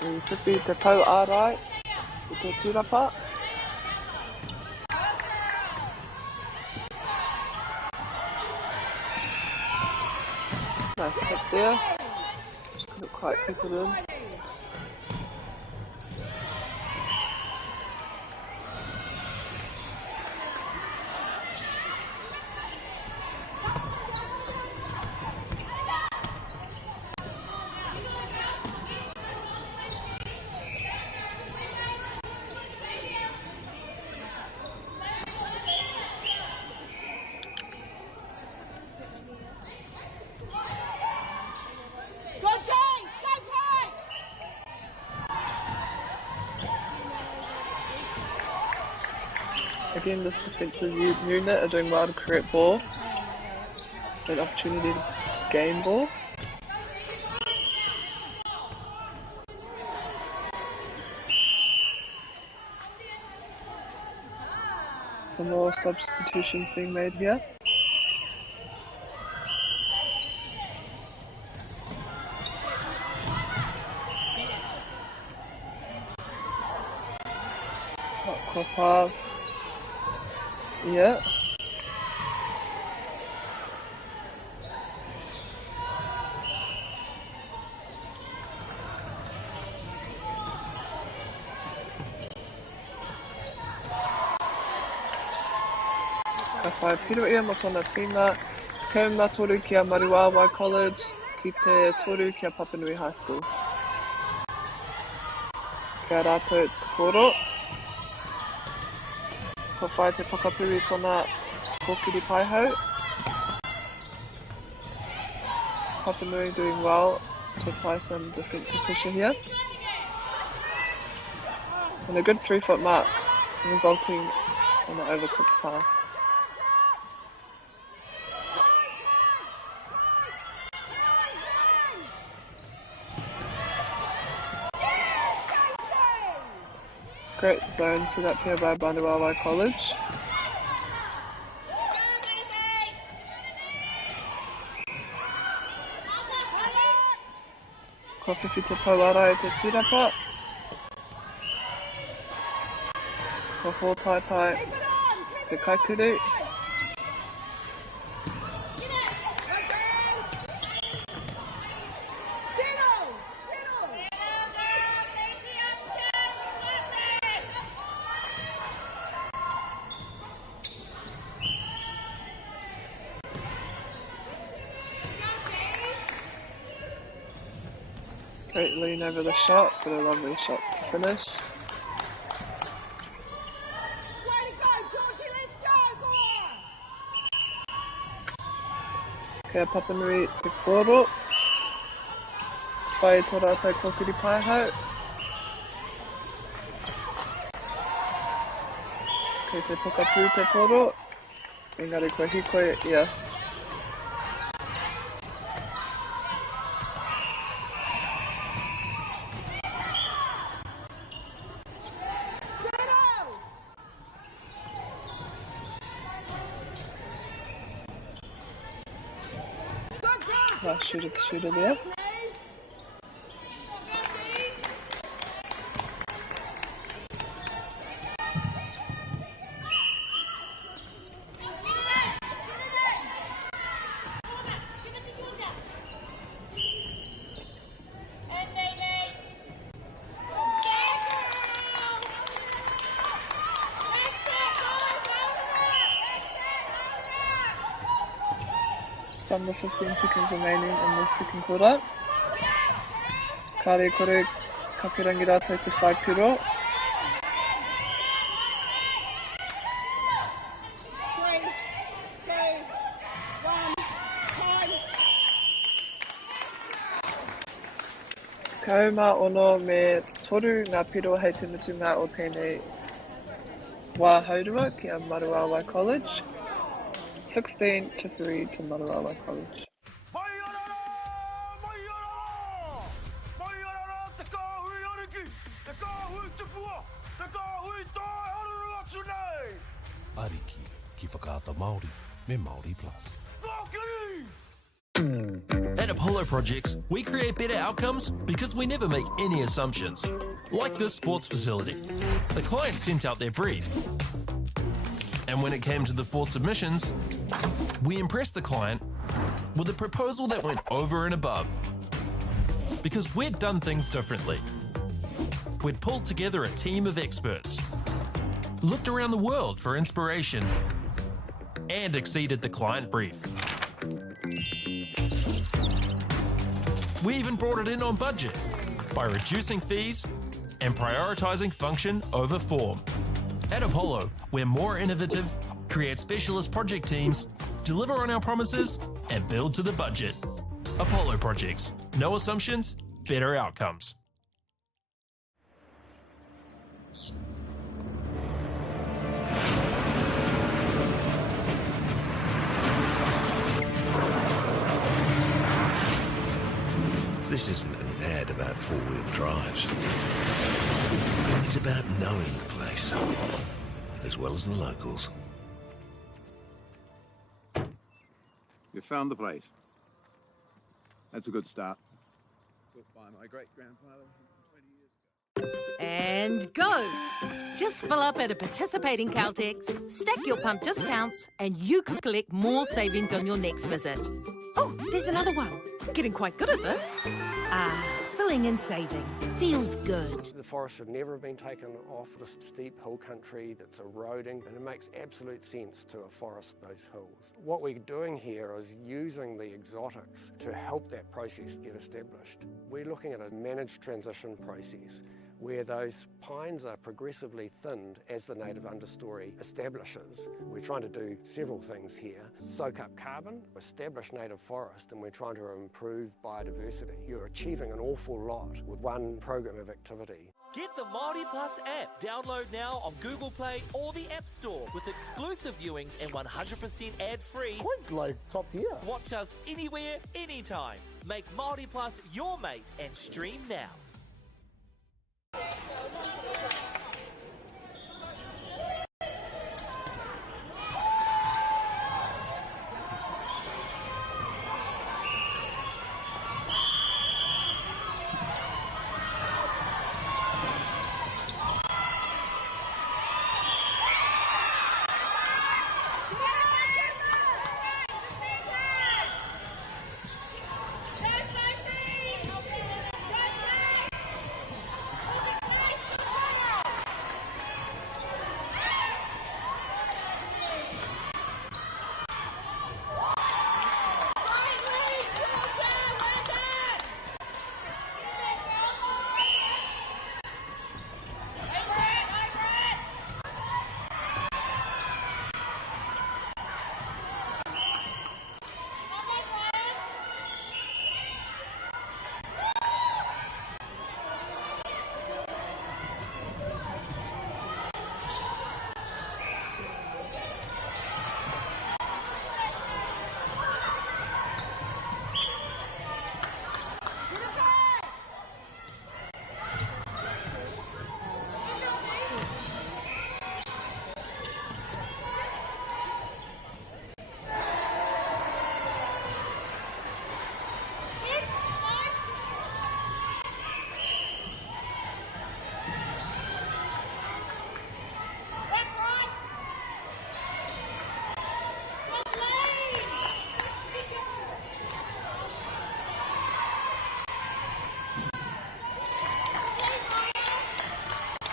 And whippy te pau ārai I te tūrapa. Nice hit there. Just couldn't quite keep it in. Again, this defensive unit are doing well to correct ball. An opportunity to gain ball. Some more substitutions being made here. Kopa. Yeah. Ka whai piro ia mo tōna tīna. Kaumā toru ki a Maruawa College, ki te toru ki a Papanui High School. Kia rātou te koro. Ko whai te whakapuri tōna kōkiri pai hau. Papanui doing well to apply some defensive pressure here. And a good 3-foot mark. resulting in an overcooked pass. Great zone set up here by Bandawawa College. Kofi te Pauara e te tirapa. Ko Hōtaipai te Kaikuru. Great lean over the shot, but a lovely shot to finish. Kia Papanui te koro. Whai tō rātou kokiri paihau. Kei te pokapū te koro. Engari koe hikoe ia. Last shooter there. Just under 15 seconds remaining in the second quarter. Kare kore kapirangi rātou te whai piro. 3, 2, 1, time. Kauma ono me toru ngā piro hei te mutunga o tēnei wā haurua ki a Marawawa College. 16 to 3 to Marawawa College. Ariki ki whakaata Māori me Māori Plus. At Apollo Projects, we create better outcomes because we never make any assumptions. Like this sports facility. The client sent out their brief. And when it came to the 4 submissions, we impressed the client with a proposal that went over and above. Because we'd done things differently. We'd pulled together a team of experts, looked around the world for inspiration, and exceeded the client brief. We even brought it in on budget by reducing fees and prioritising function over form. At Apollo, we're more innovative, create specialist project teams, deliver on our promises, and build to the budget. Apollo Projects. No assumptions, better outcomes. This isn't an ad about 4-wheel drives. It's about knowing the place, as well as the locals. You found the place. That's a good start. Built by my great-grandfather 20 years ago. And go! Just fill up at a participating Caltex, stack your pump discounts, and you could collect more savings on your next visit. Oh, there's another one. Getting quite good at this. Filling and saving. Feels good. The forest should never have been taken off this steep hill country that's eroding, and it makes absolute sense to afforest those hills. What we're doing here is using the exotics to help that process get established. We're looking at a managed transition process where those pines are progressively thinned as the native understory establishes. We're trying to do several things here. Soak up carbon, establish native forest, and we're trying to improve biodiversity. You're achieving an awful lot with one program of activity. Get the Māori Plus app. Download now on Google Play or the App Store with exclusive viewings and 100% ad-free. Quite like top tier. Watch us anywhere, anytime. Make Māori Plus your mate and stream now.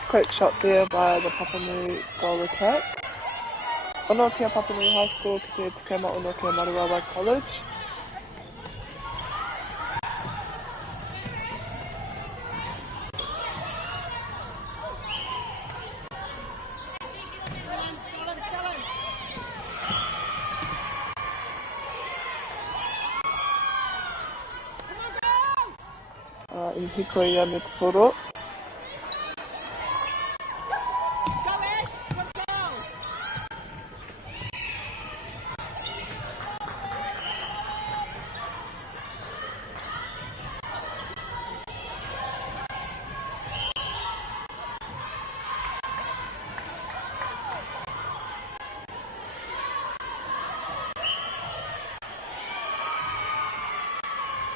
Great shot there by the Papanui goal attack. Onokia Papanui High School compared to Kema Onokia Maruawa College. In Hikoia Metoro.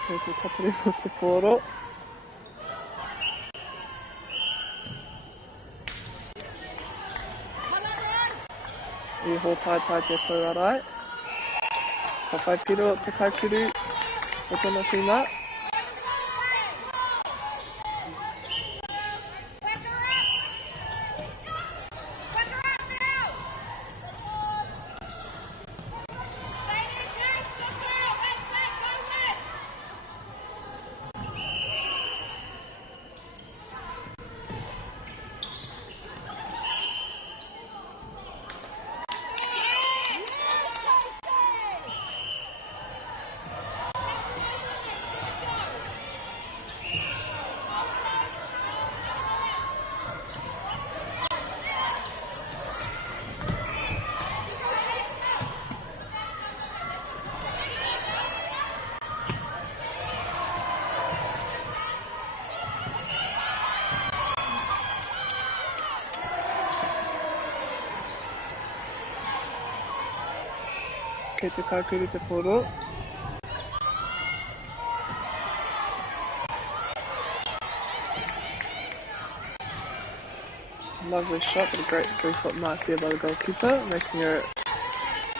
Kei te tatari o te pōro. I ho tai te tauarai. Ka whai piro te kaipuru o tōna whina. Kei te kaipuru te pōro. Lovely shot, but a great 3-foot mark there by the goalkeeper, making her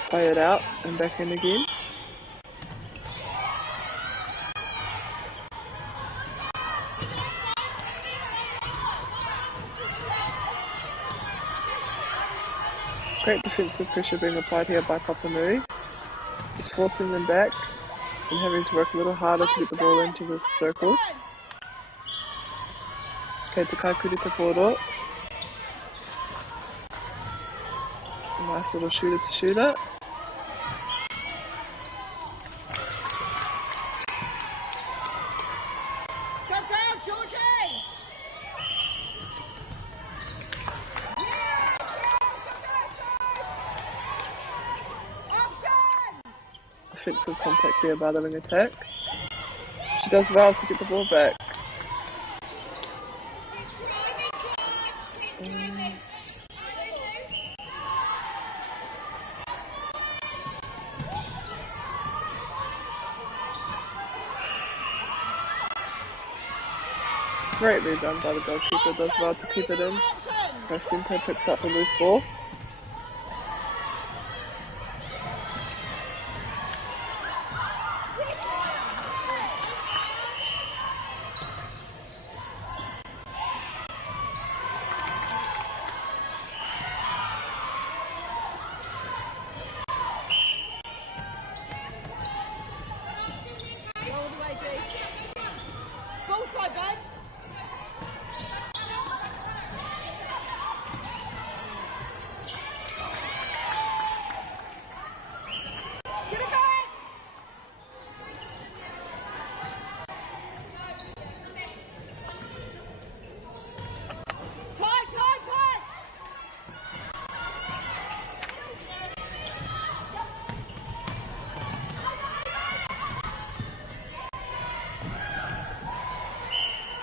play it out and back in again. Great defensive pressure being applied here by Papanui. Just forcing them back and having to work a little harder to get the ball into the circle. Kei te kaipuru te pōro. Nice little shooter to shooter. defensive contact there by the wing attack. She does well to get the ball back. Great rebound by the goalkeeper, does well to keep it in. Her centre picks up the loose ball.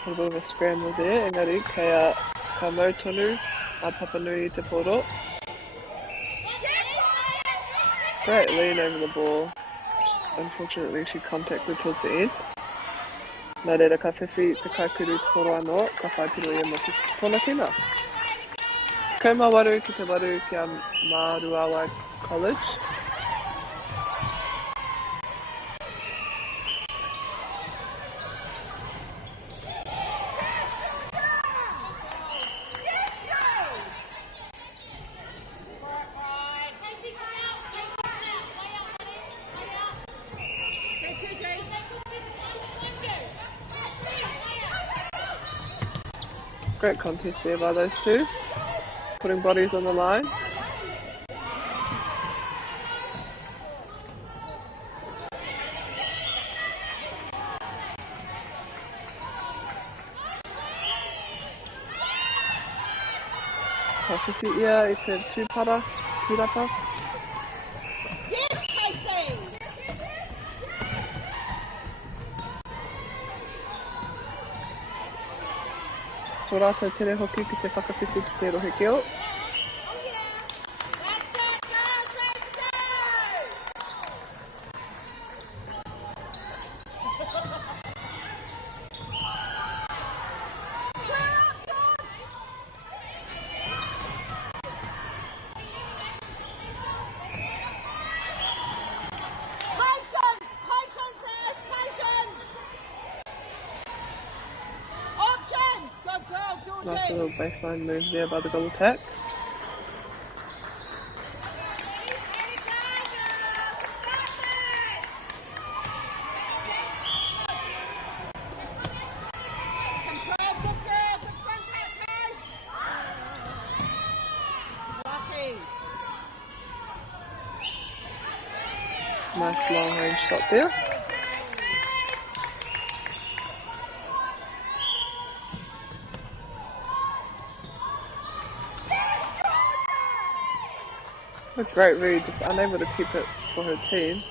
A bit of a scramble there, engari, ka mau tonu a Papanui te poro. Great lean over the ball. Just unfortunately she contacted towards the end. Nā reira ka whiwhi te kaikuru poro anō, ka whaipiro ia mo te tōna tina. Kaumā waru ki te waru ki a Māruawa College. Great contest there by those two, putting bodies on the line. Ka whiwhi ia I te tūpara, tūrapa. Yes, Casey! Tō rātou tere hoki ki te whakawhitu ki te rohe keo. Nice little baseline move there by the goal attack. Nice long range shot there. A great read, just unable to keep it for her team.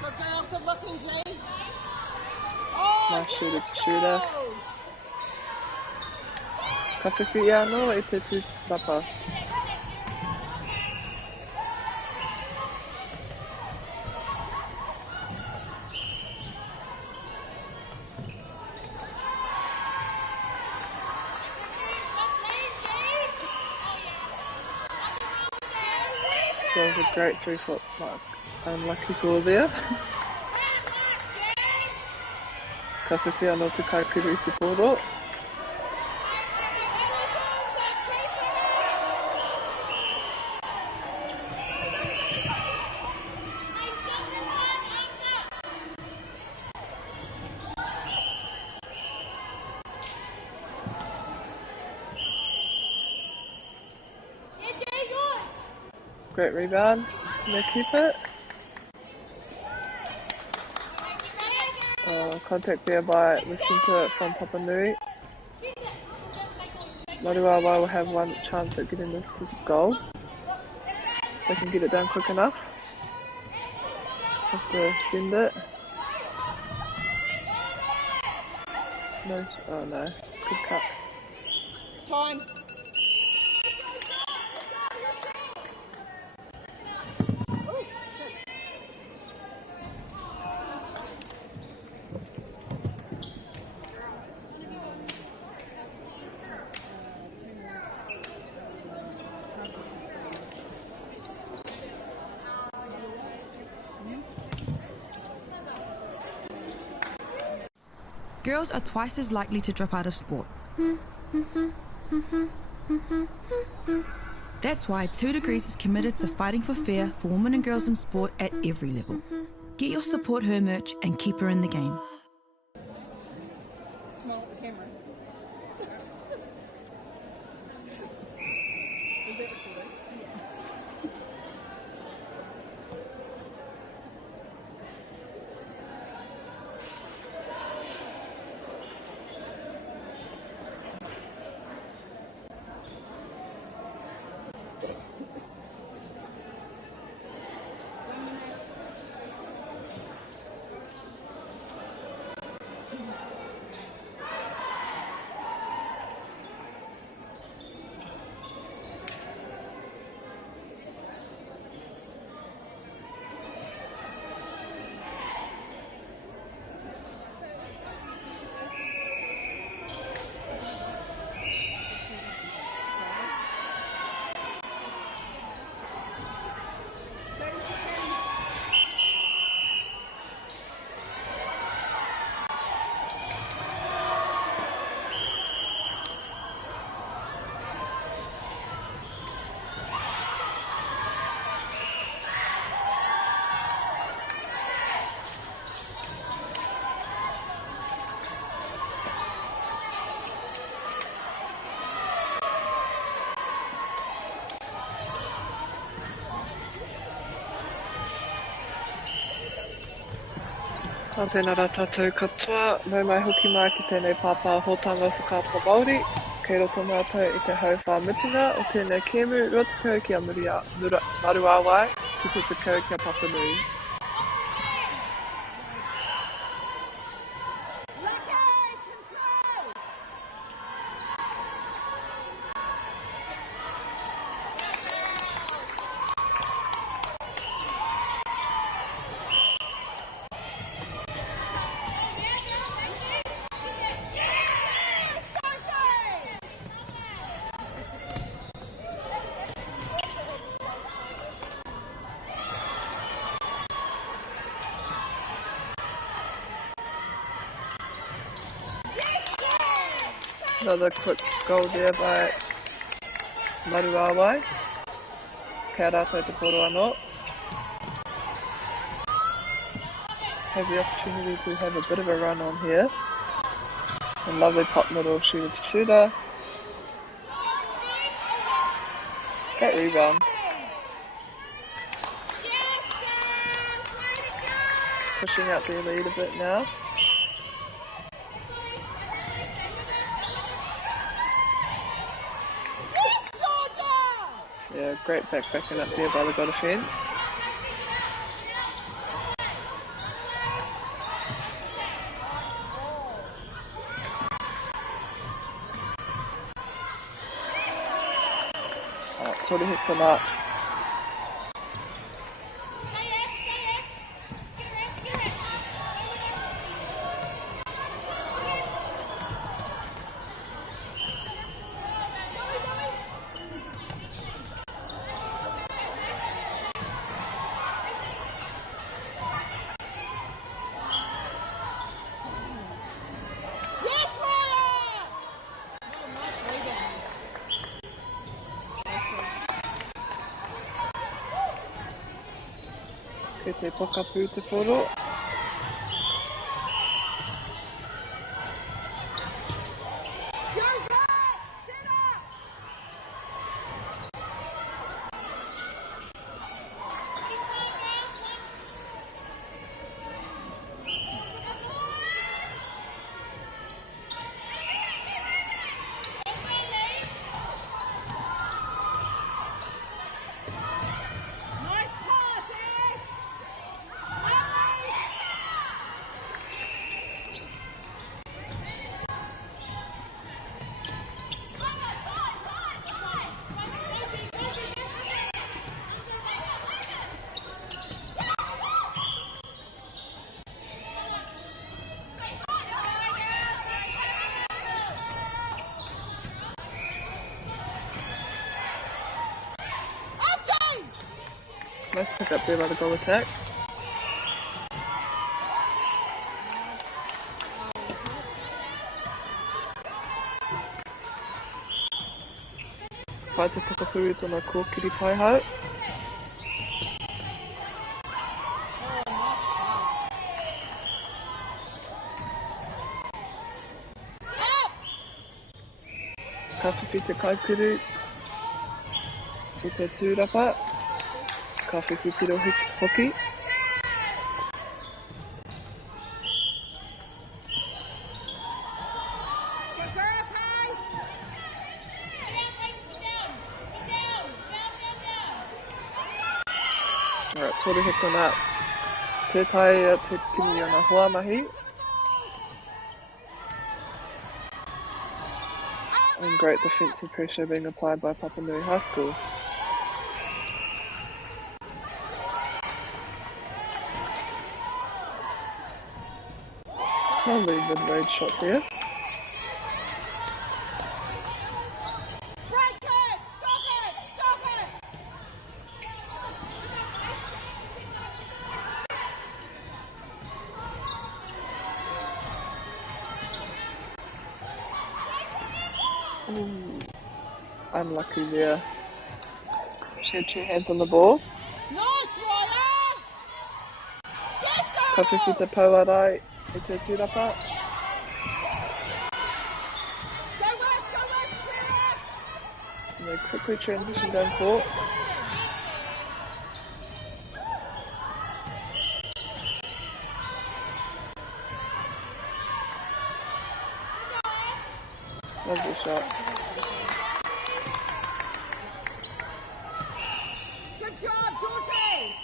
Good girl, good looking, Jay. Nice shooter to shooter. Ka whiwhi ia anō I te tūrapa. That was a great 3-foot mark. Unlucky goal there. Ka whiwhi anō te kaikuru I te poro. Great rebound. Can they keep it? Contact there by listening to it from Papa Nui. Maruawa will have one chance at getting this to goal. They can get it down quick enough. Have to send it. No, oh no, good cut. Time. Girls are twice as likely to drop out of sport. That's why 2 Degrees is committed to fighting for fair for women and girls in sport at every level. Get your Support Her merch and keep her in the game. Smile at the camera. Is that recorded? Yeah. Ka tēnā rā tātou katoa, nau mai hoki mai ki tēnei pāpā hōtanga whakāpā Māori, kei roto mātou i te hau whāmutunga o tēnei kēmu rua tekau ki a Maruawai ki te tekau ki a Papa Nui. Another quick goal there by Maruawai. Kia rātou te koro anō. Have the opportunity to have a bit of a run on here. And lovely pop middle shooter to shooter. Great rebound. Pushing out their lead a bit now. Yeah, great backing up there by the God defence. Toru hits the mark. Kei te pokapū te poro. Nice pick up there by the goal attack. Whai te whakapuru tōna kōkiri pai hau. Ka whiwhi te kaipuru i te tūrapa. Ka whiwhi piro hoki. Alright, tōru he kona te tai a te tini o na hoa mahi. And great defensive pressure being applied by Papanui High School. Lovely mid-range shot there. Ooh, unlucky there. She had two hands on the ball. Ka whiwhi te pauarai i te tūrapa. And they quickly transition down court. Lovely shot. Good job, Georgie!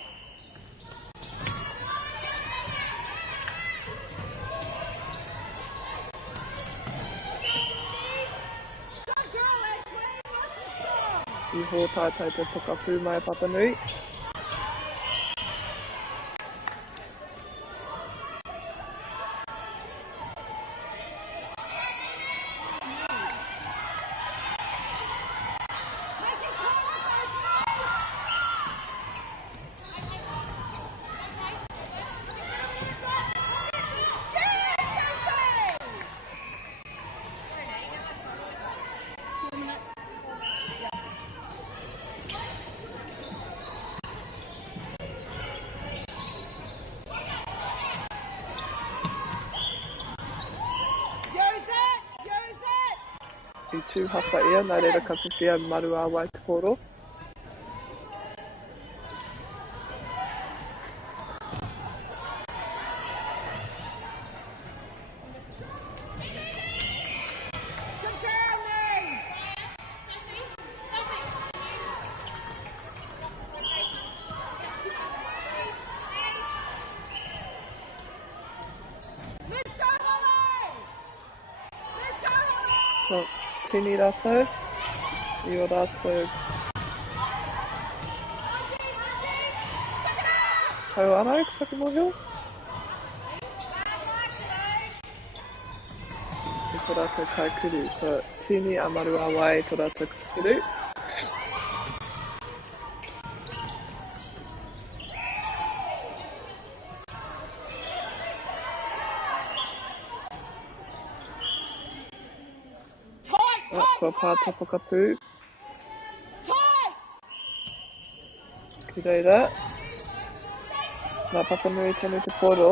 Good girl, Ashley! Nice and strong! I ho tātai te whakapū mai Papanui. I tūhapa ia, nā reira ka whiwhi a maru a wai te koro. So, tini rātou, I o rātou hau anau, ka whakamohio. I tō rātou kaikuru, so tini a maru a wai tō rātou kaikuru. Kua pā te whakapū. Ki reira. Nā Papanui tēnu te koro.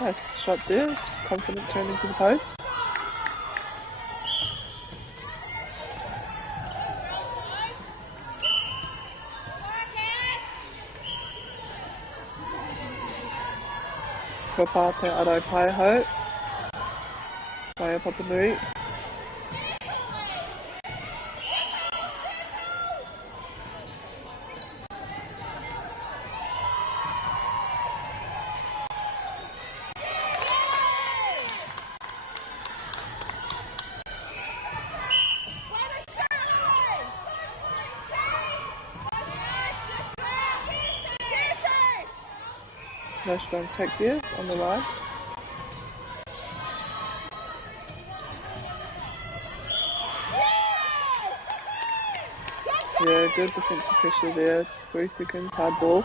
Nice shot there. Confident turning to the post. Kopa te arai pai hau. Whaia Papanui. Nice strong take there on the line. Yeah, good defensive pressure there. Just 3 seconds, hard ball.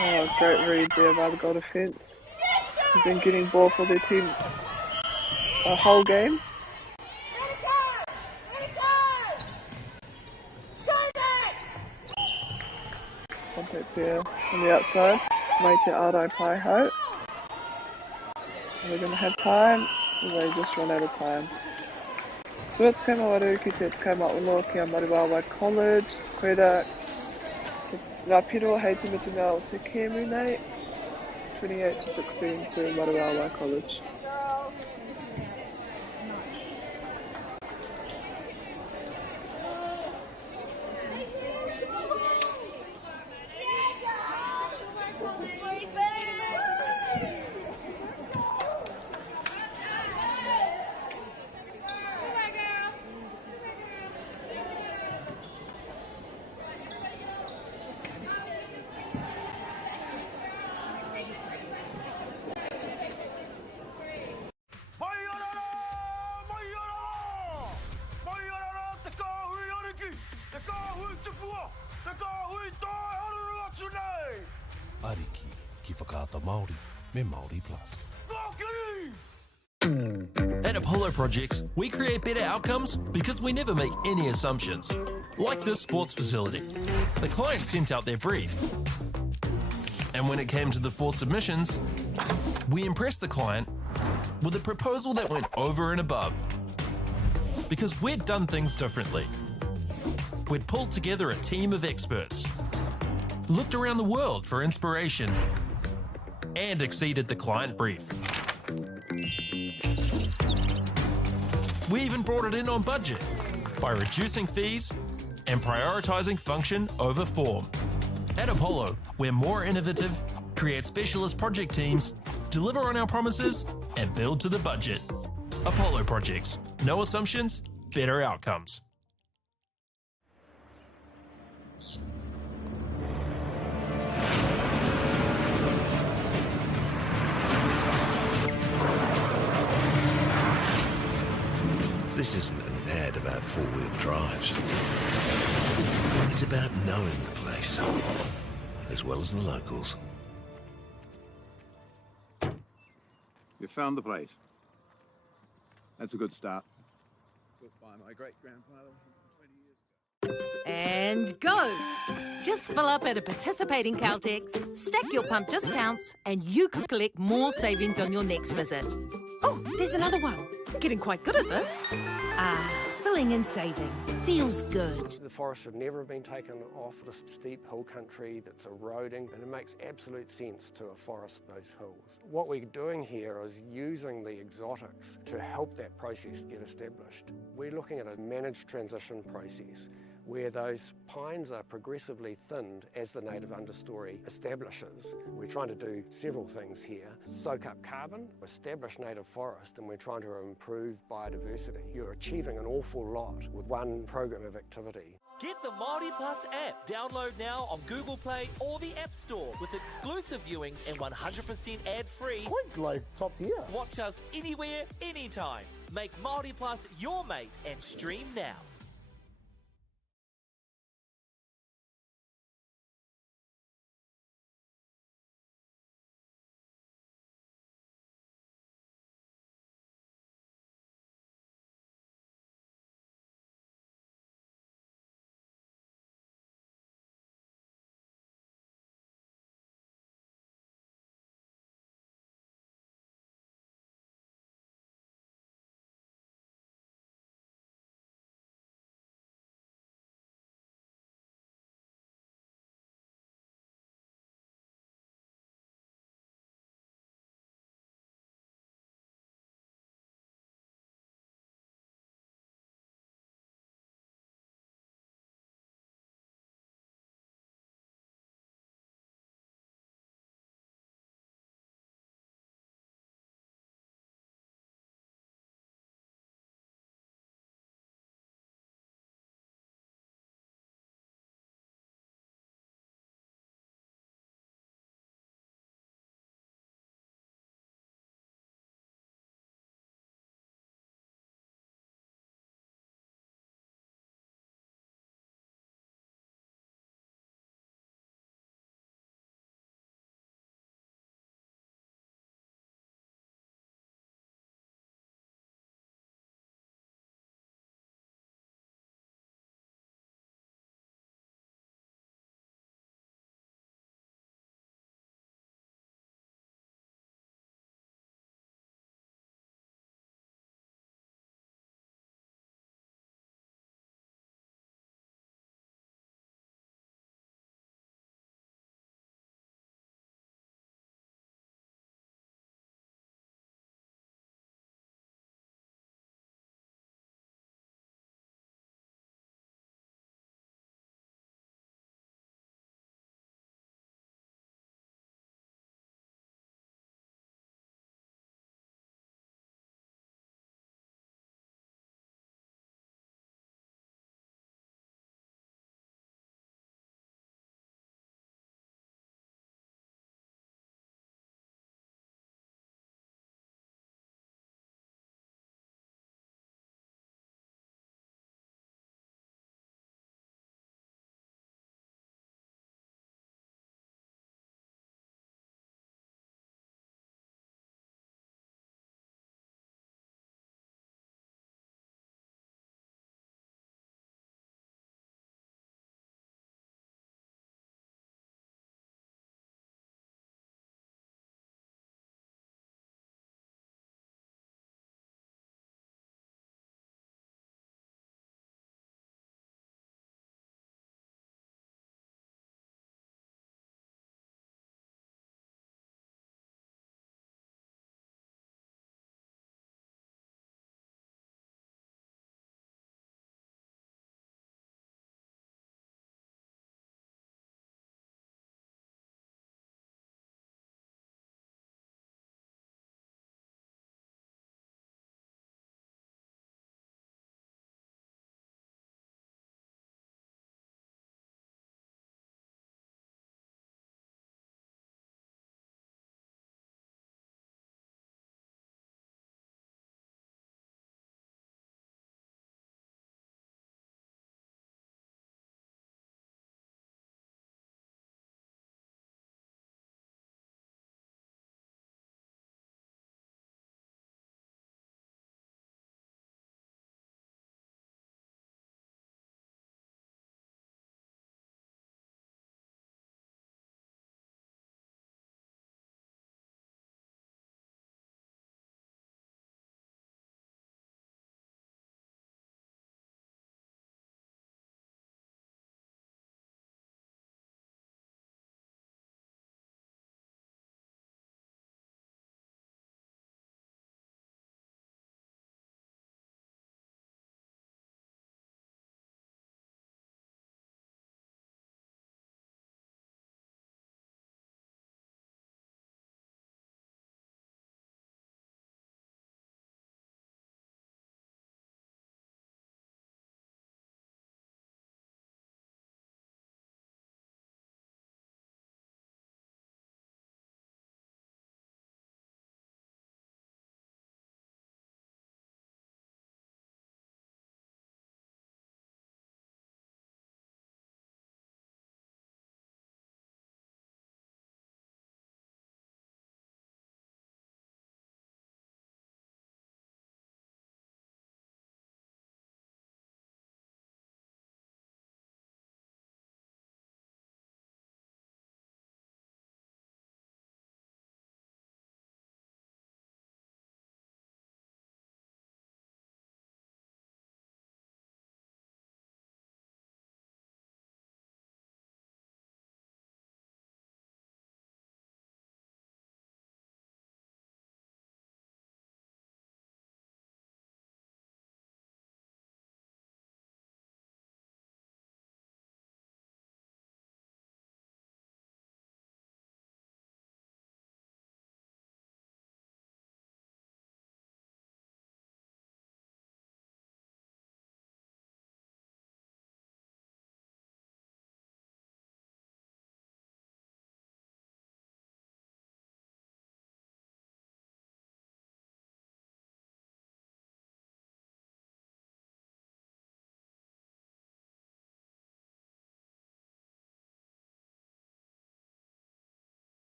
Oh, great read there by the goal defence. They've been getting ball for their team a whole game. Contact there on the outside. Mai te arai pai hau. They're going to have time, and they just run out of time. So it's Kaimawaru ki te Kaimauno ki a Mariwawa College. Koera ngā piro hei te mitunga o te Kēmu nei. 28-16 to Mariwawa College. Ariki ki whakaata Māori me Māori Plus. At Apollo Projects, we create better outcomes because we never make any assumptions. Like this sports facility. The client sent out their brief. And when it came to the 4 submissions, we impressed the client with a proposal that went over and above. Because we'd done things differently. We'd pulled together a team of experts, looked around the world for inspiration, and exceeded the client brief. We even brought it in on budget by reducing fees and prioritising function over form. At Apollo, we're more innovative, create specialist project teams, deliver on our promises, and build to the budget. Apollo Projects. No assumptions, better outcomes. This isn't an ad about 4-wheel drives. It's about knowing the place, as well as the locals. You found the place. That's a good start. Built by my great-grandfather 20 years ago. And go! Just fill up at a participating Caltex, stack your pump discounts, and you could collect more savings on your next visit. Oh, there's another one. Getting quite good at this. Filling and saving. Feels good. The forest should never have been taken off the steep hill country that's eroding, and it makes absolute sense to afforest those hills. What we're doing here is using the exotics to help that process get established. We're looking at a managed transition process where those pines are progressively thinned as the native understory establishes. We're trying to do several things here. Soak up carbon, establish native forest, and we're trying to improve biodiversity. You're achieving an awful lot with one program of activity. Get the Māori Plus app. Download now on Google Play or the App Store with exclusive viewings and 100% ad-free. Quite like top tier. Watch us anywhere, anytime. Make Māori Plus your mate and stream now.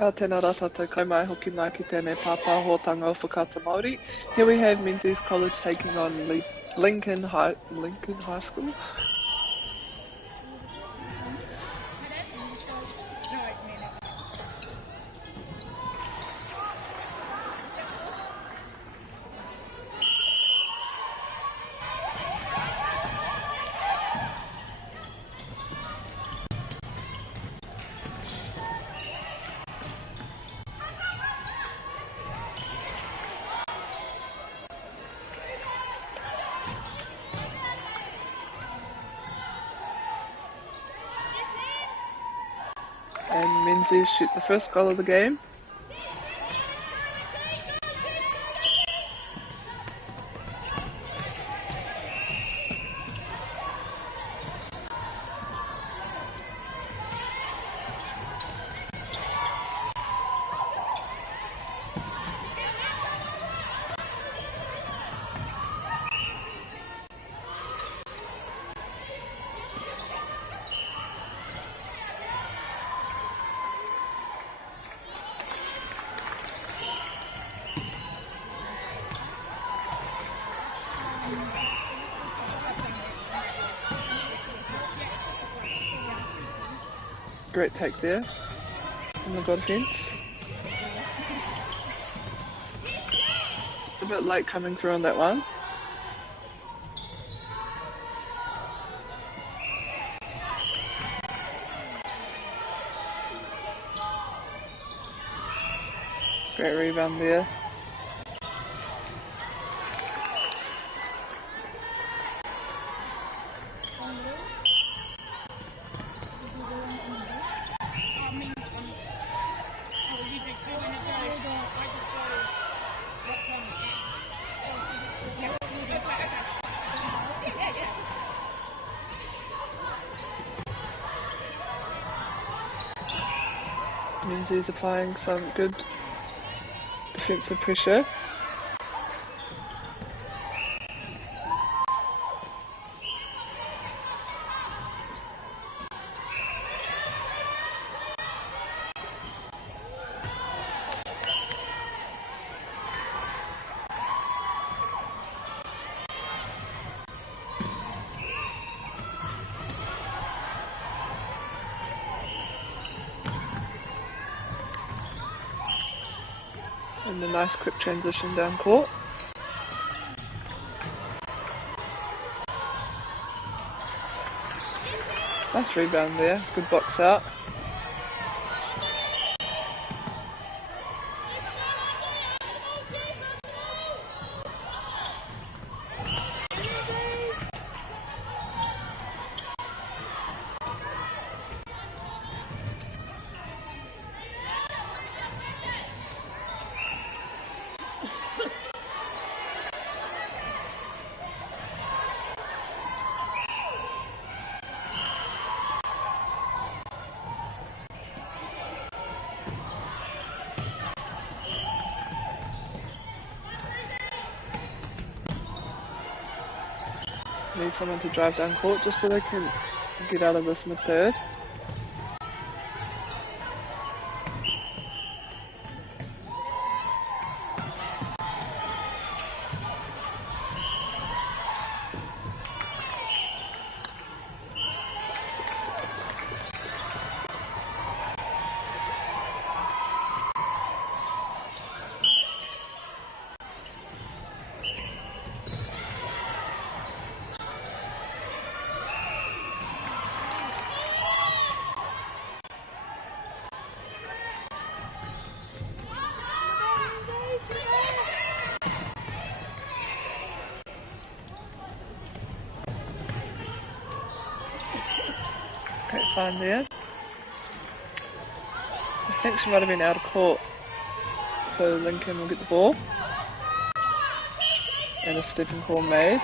Tēnā rata te kai mai hoki mai ki tēnei pāpāhotanga o whakata Māori. Here we have Menzies College taking on Lincoln High School. And Menzies shoot the first goal of the game. Great take there on the goal fence. It's a bit late coming through on that one. Great rebound there. Menzies applying some good defensive pressure. And a nice quick transition down court. Nice rebound there, good box out. Need someone to drive down court just so they can get out of this mid-third. Great find there. I think she might have been out of court, so Lincoln will get the ball. And a stepping call made.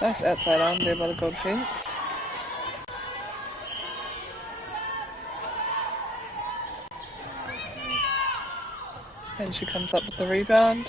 Nice outside arm there by the goal defence. And she comes up with the rebound.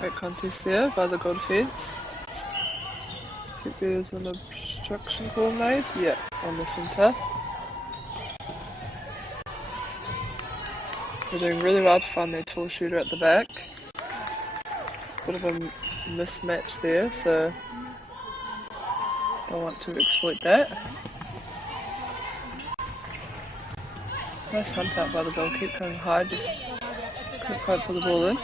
Great contest there by the goal defence. I think there's an obstruction call made. Yeah, on the centre. They're doing really well to find their tall shooter at the back. Bit of a mismatch there, so don't want to exploit that. Nice hunt out by the goalkeeper, going high, just couldn't quite pull the ball in.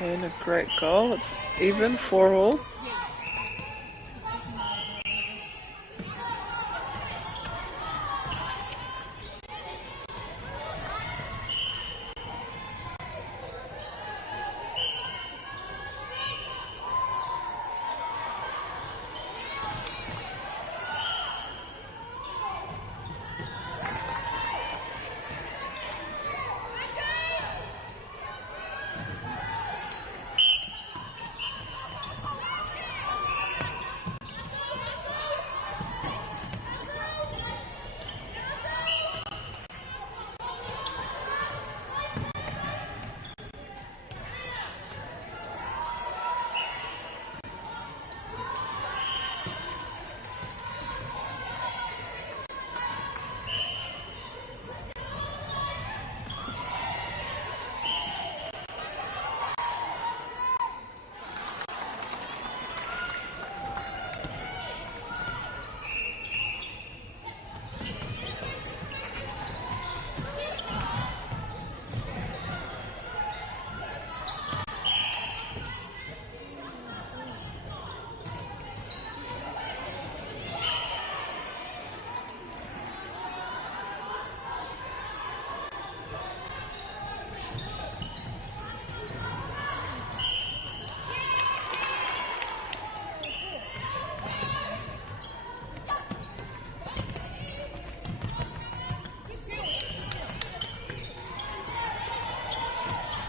And a great goal. It's even, 4-4.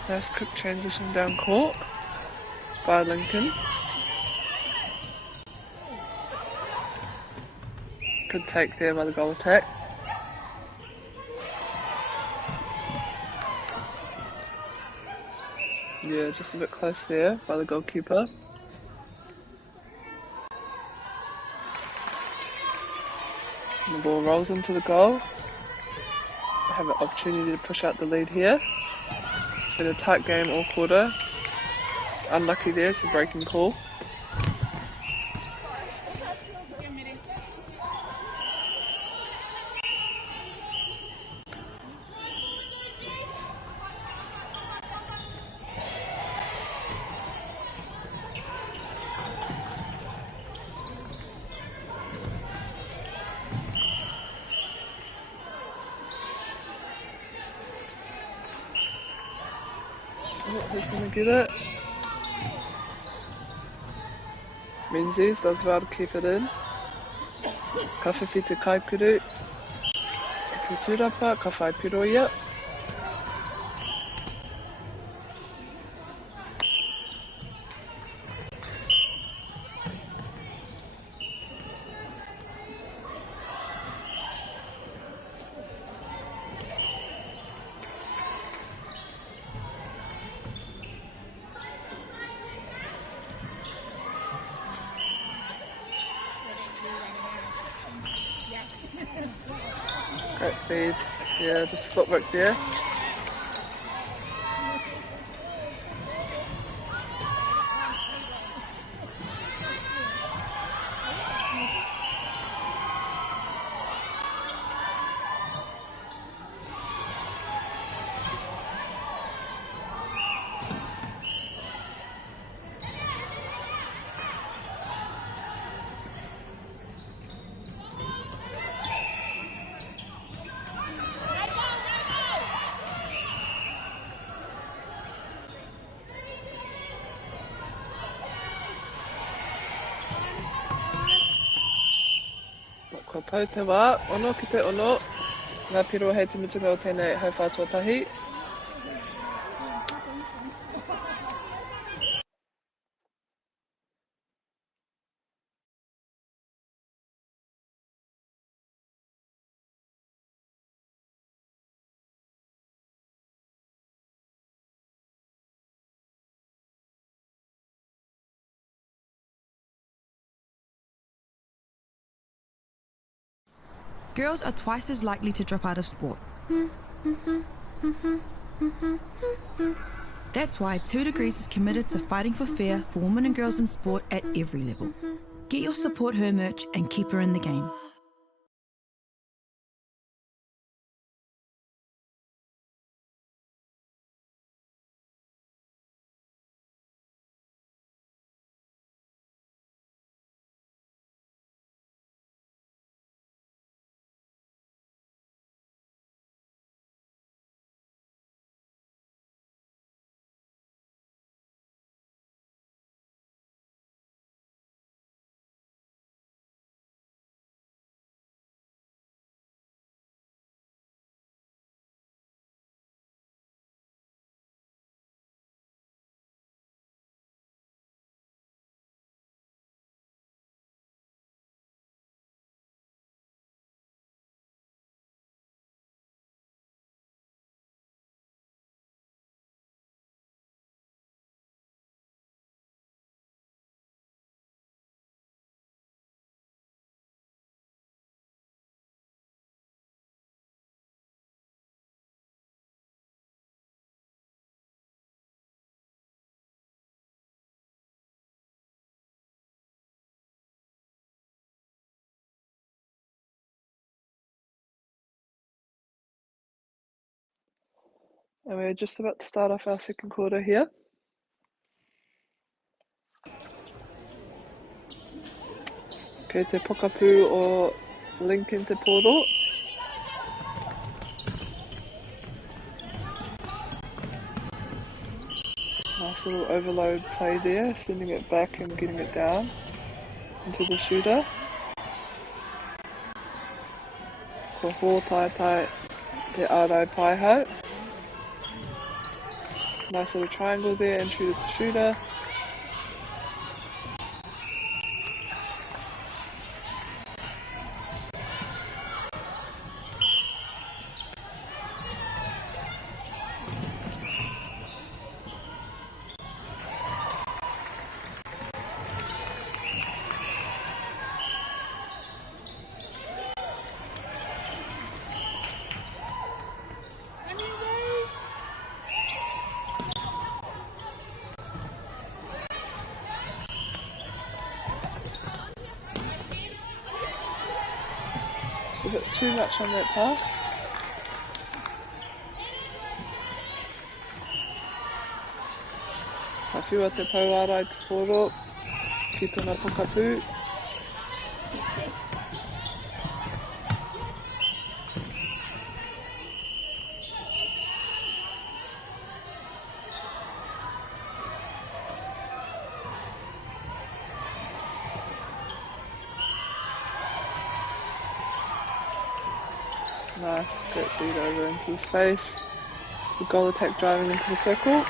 Nice quick transition down court by Lincoln. Good take there by the goal attack. Yeah, just a bit close there by the goalkeeper. And the ball rolls into the goal. Have an opportunity to push out the lead here. It's been a tight game all quarter. Unlucky there, it's a breaking call. Oh, who's gonna get it? Menzies does well to keep it in. Ka whiwhi te kaipuru. Te tūrapa, ka whai piroia. Great feed. Yeah, just footwork there. Ko pau te wā, ono ki te ono. Ngā piro hei te mutunga o tēnei hau whātuatahi. girls are twice as likely to drop out of sport. That's why 2 Degrees is committed to fighting for fair for women and girls in sport at every level. Get your Support Her merch and keep her in the game. And we're just about to start off our second quarter here. Kei te pokapū o Lincoln te poro. Nice little overload play there, sending it back and getting it down into the shooter. Ko hōtaetai te ārai paihau. Nice little triangle there and shooter to shooter. A bit too much on that pass. Ka whiua te pauarai te poro ki tōna pokapū. Nice, great feed over into the space. The goal attack driving into the circle.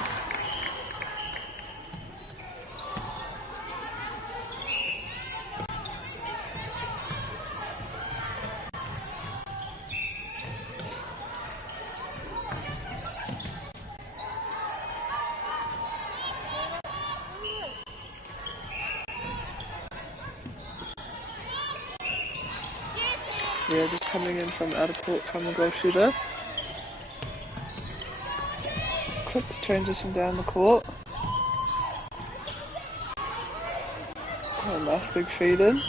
Yeah, just coming in from out of court from the goal shooter. Quick to transition down the court. Oh, nice big feed in.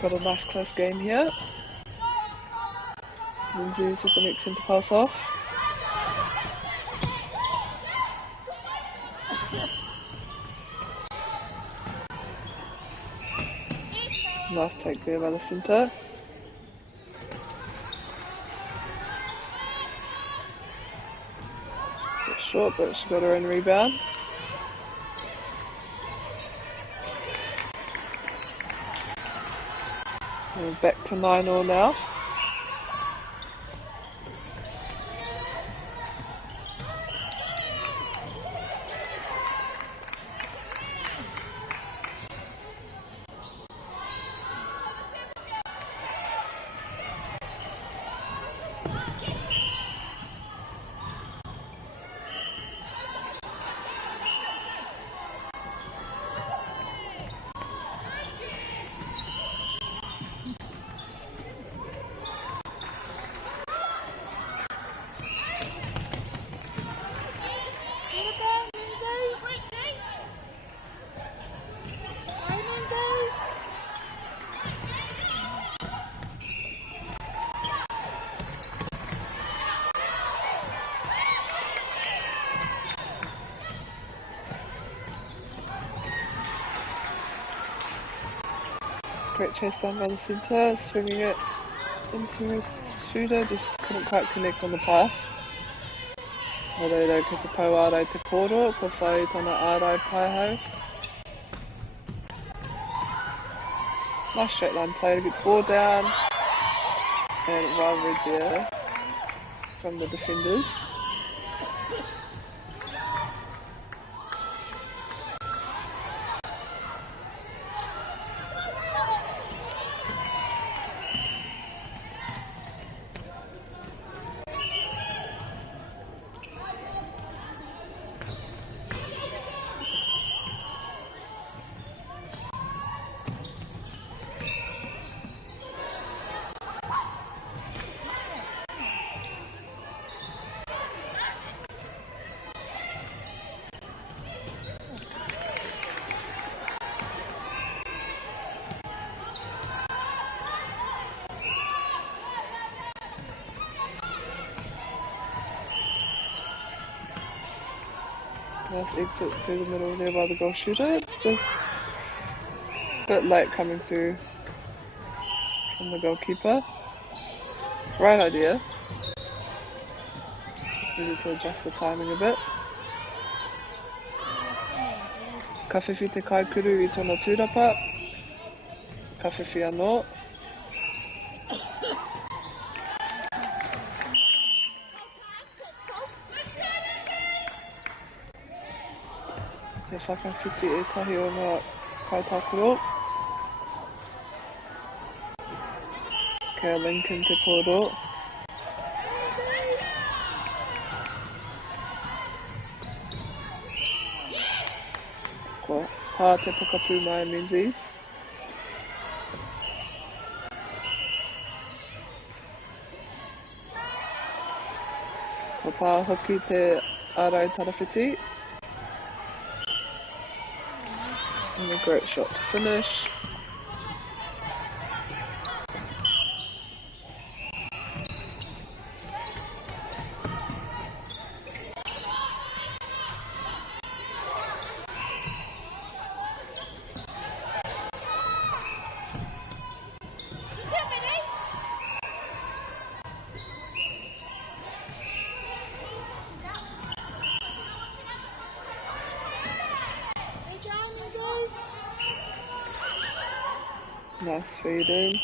Got a nice close game here. Menzies with the next centre pass off. Nice take there by the centre. Bit short, but she got her own rebound. And back to 9-all now. Great chase down by the centre, swinging it into his shooter, just couldn't quite connect on the pass. Oreira ki te pau ārai te koro, ko whai tana ārai paiho. Nice straight line play to get the ball down. And well read there from the defenders. Nice exit through the middle there by the goal shooter. Just a bit late coming through from the goalkeeper. Right idea. Just needed to adjust the timing a bit. Ka whiwhi te kaikuru I tōna tūrapa. Ka whiwhi anō. Te whakawhiti e tahi o ngā kaitakuro. Kia Lincoln te koro. Ko pā te pokapū mai Menzies. Ko pā hoki te ārai tarawhiti. And a great shot to finish. Nice feed in,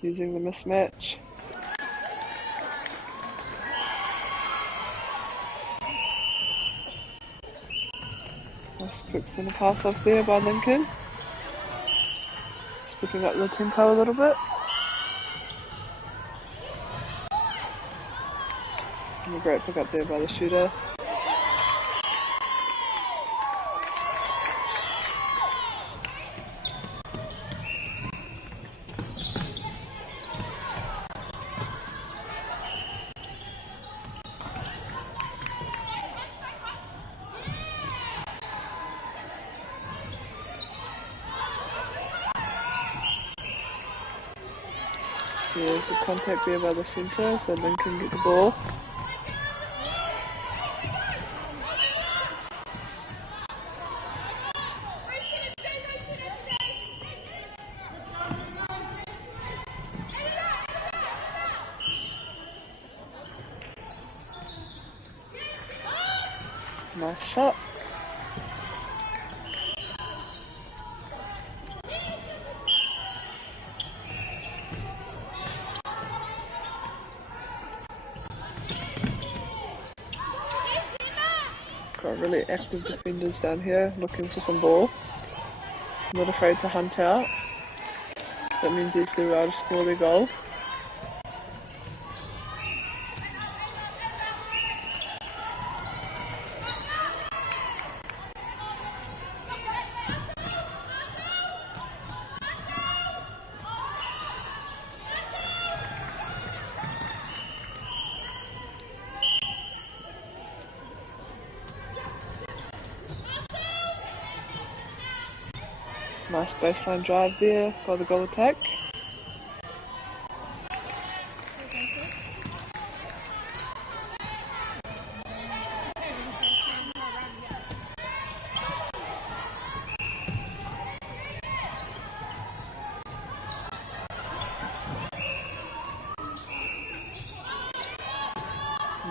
using the mismatch. Nice quick centre pass off there by Lincoln. Stepping up the tempo a little bit. And a great pick up there by the shooter. There's a contact there by the centre, so Lynn can get the ball. Nice shot. Got really active defenders down here looking for some ball. Not afraid to hunt out. That means they still able to score their goal. Nice baseline drive there by the goal attack.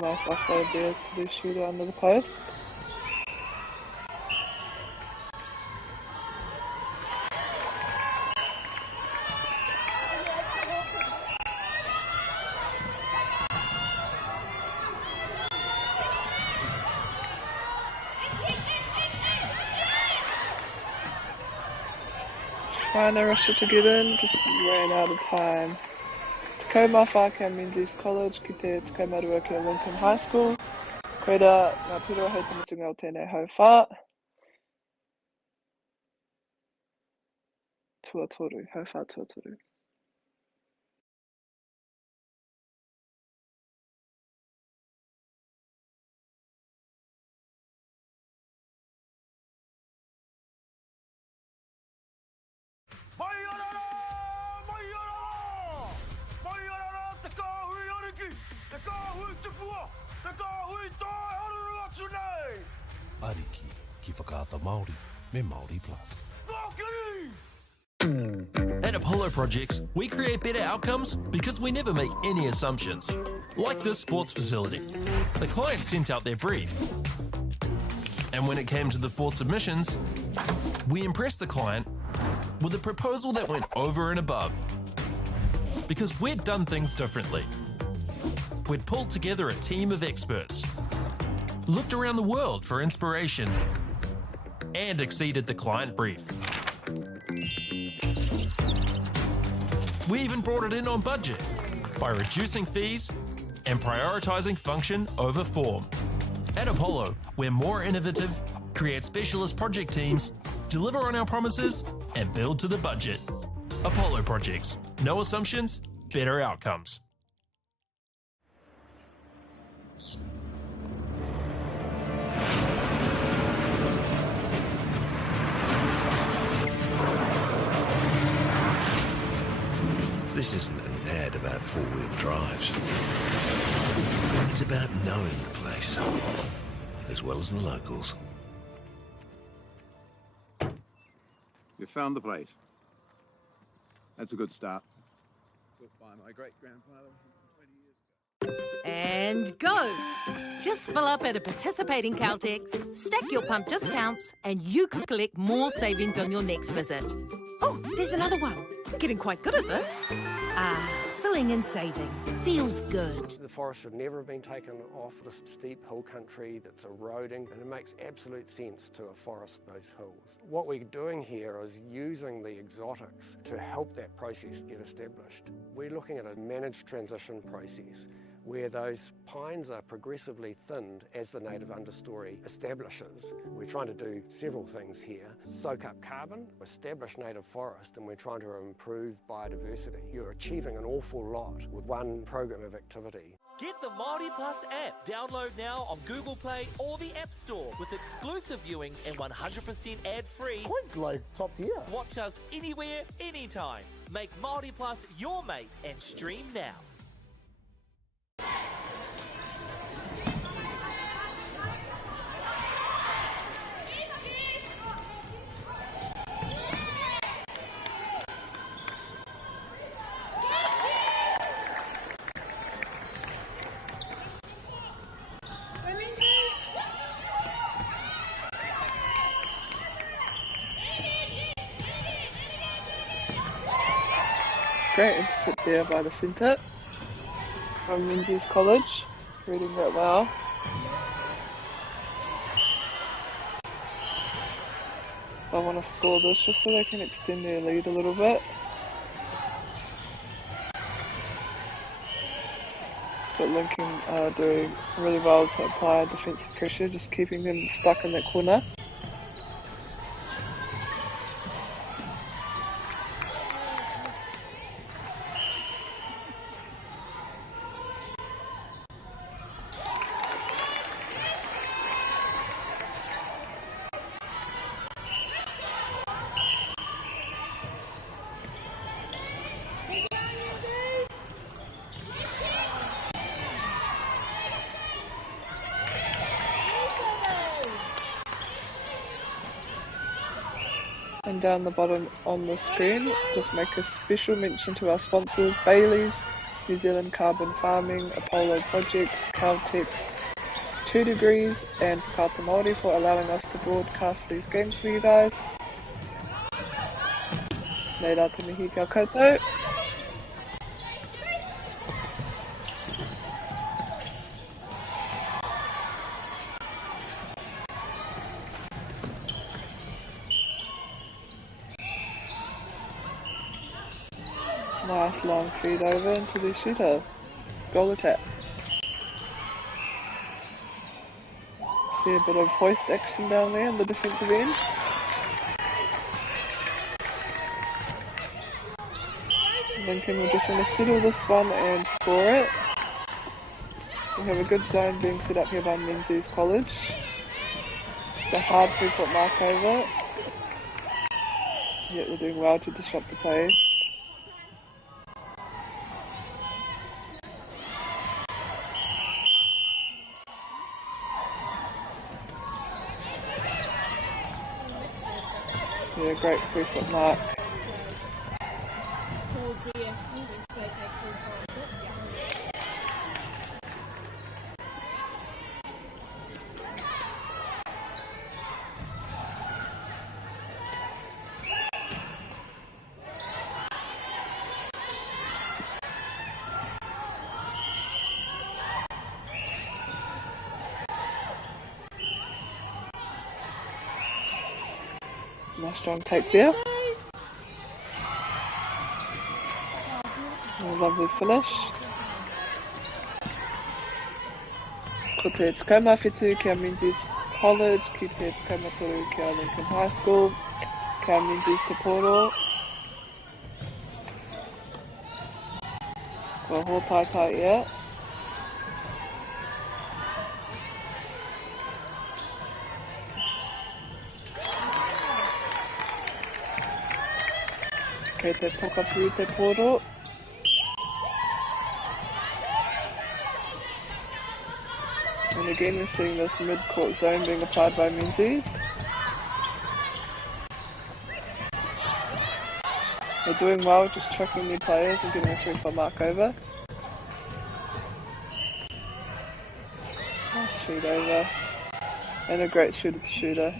Nice offside there to the shooter under the post. Trying to rush it to get in, just ran out of time. Te kaumā whākia Menzies College ki te te kaumāruaki o Lincoln High School. Koeira, ngā piro hei tamatunga o tēnei hau whā. Tuatoru, hau whā tuatoru. Ariki ki whakaata Māori me Māori Plus. At Apollo Projects, we create better outcomes because we never make any assumptions. Like this sports facility. The client sent out their brief. And when it came to the 4 submissions, we impressed the client with a proposal that went over and above. Because we'd done things differently. We'd pulled together a team of experts, looked around the world for inspiration, and exceeded the client brief. We even brought it in on budget by reducing fees and prioritising function over form. At Apollo, we're more innovative, create specialist project teams, deliver on our promises, and build to the budget. Apollo Projects. No assumptions, better outcomes. This isn't an ad about 4-wheel drives. It's about knowing the place, as well as the locals. You found the place. That's a good start. Built by my great-grandfather 20 years ago. And go! Just fill up at a participating Caltex, stack your pump discounts, and you could collect more savings on your next visit. Oh, there's another one. Getting quite good at this. Filling and saving. Feels good. The forest should never have been taken off this steep hill country that's eroding, and it makes absolute sense to afforest those hills. What we're doing here is using the exotics to help that process get established. We're looking at a managed transition process where those pines are progressively thinned as the native understory establishes. We're trying to do several things here. Soak up carbon, establish native forest, and we're trying to improve biodiversity. You're achieving an awful lot with one program of activity. Get the Māori Plus app. Download now on Google Play or the App Store with exclusive viewings and 100% ad-free. Quite like top tier. Watch us anywhere, anytime. Make Multiplus your mate and stream now. Great intercept there by the centre from Menzies College, reading that well. I want to score this just so they can extend their lead a little bit. But Lincoln are doing really well to apply defensive pressure, just keeping them stuck in that corner. And down the bottom on the screen, just make a special mention to our sponsors, Bailey's, New Zealand Carbon Farming, Apollo Projects, Caltex, 2 Degrees, and Whakata Māori for allowing us to broadcast these games for you guys. Nei rā te mihi kia koutou. Nice long feed over into the shooter. Goal attack. See a bit of hoist action down there on the defensive end. Lincoln will just want to settle this one and score it. We have a good zone being set up here by Menzies College. It's a hard 3-foot mark over. Yet they're doing well to disrupt the play. Yeah, great 3-foot mark. Nice strong take there. A lovely finish. Ko te tukama whetū kia Menzies College, ki te tukama toru kia Lincoln High School, kia Menzies Te Poro. Ko hōtaitai ia. Kei te pokapū Te Poro. And again we're seeing this mid-court zone being applied by Menzies. They're doing well, just tracking their players and getting a 3-foot mark over. Nice shoot over. And a great shooter to shooter.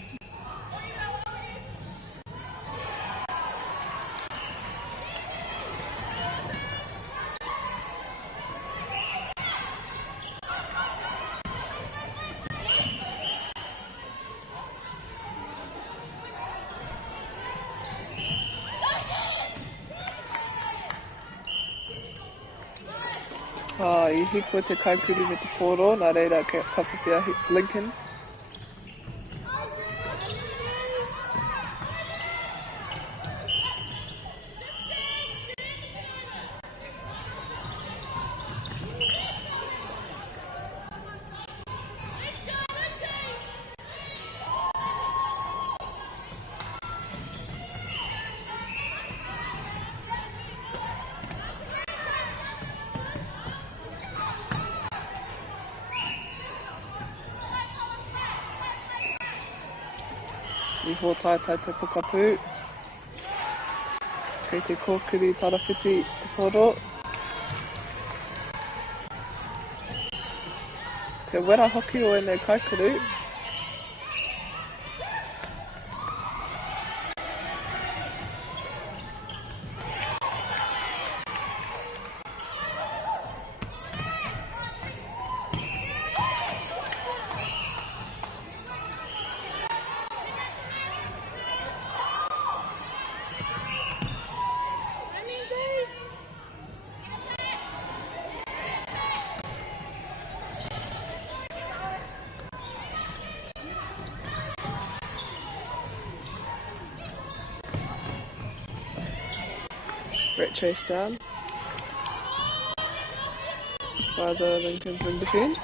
I hiko te kaipiri me Te Poro, nā reira ka whakawhia Lincoln. I hōtātai te pokapū. Kei te kōkiri tarawhiti te poro. Te wera hoki o ene kaikuru. Great chase down by the Lincoln's wing defence.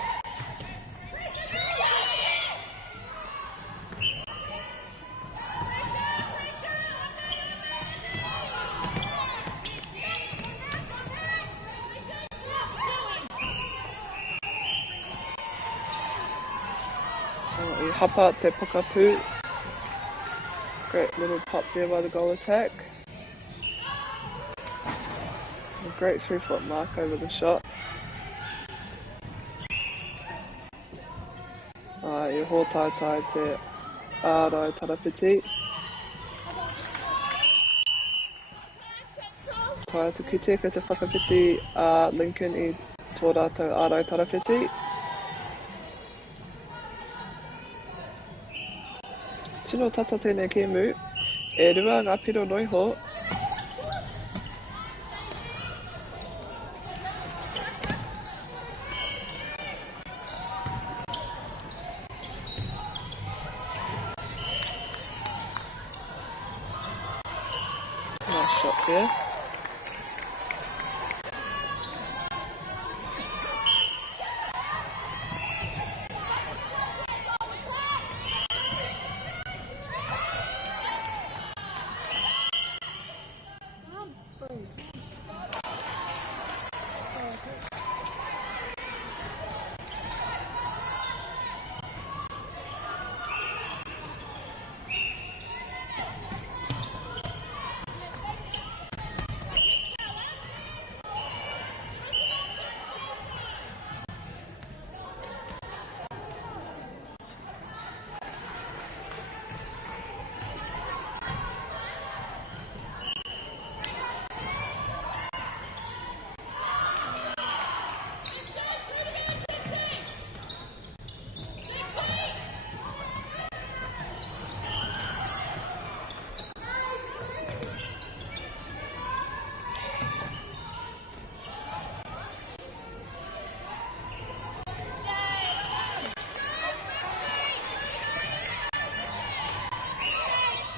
I hapa te pokapū. Great little pop there by the goal attack. A great 3-foot mark over the shot. I hōtātai te ārai tarawhiti. Kai atu ki te kei te whakawhiti a Lincoln I tō rātou ārai tarawhiti. Tino tata tēnei kēmu, e rua ngā piro noiho. Nice shot there.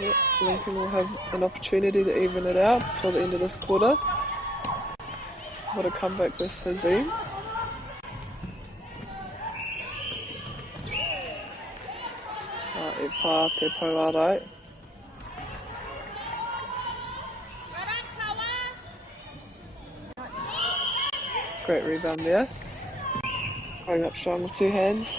Yep, Lincoln will have an opportunity to even it out before the end of this quarter. What a comeback this has been. E pā te pauarai. Great rebound there. Going up strong with two hands.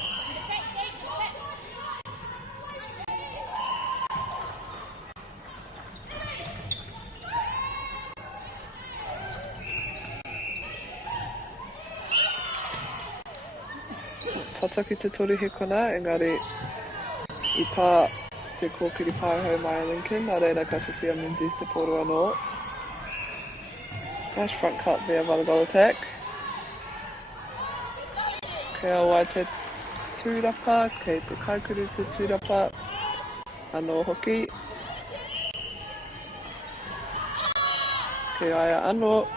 Tataki te tori he kona, engari I pā te kōkiri pāhau mai a Lincoln, a reira ka whiwhia Menzies te poro anō. Nice front cut there by the goal attack. Kei awai te tūrapa, kei te kaikuru te tūrapa, anō hoki. Kei aia anō.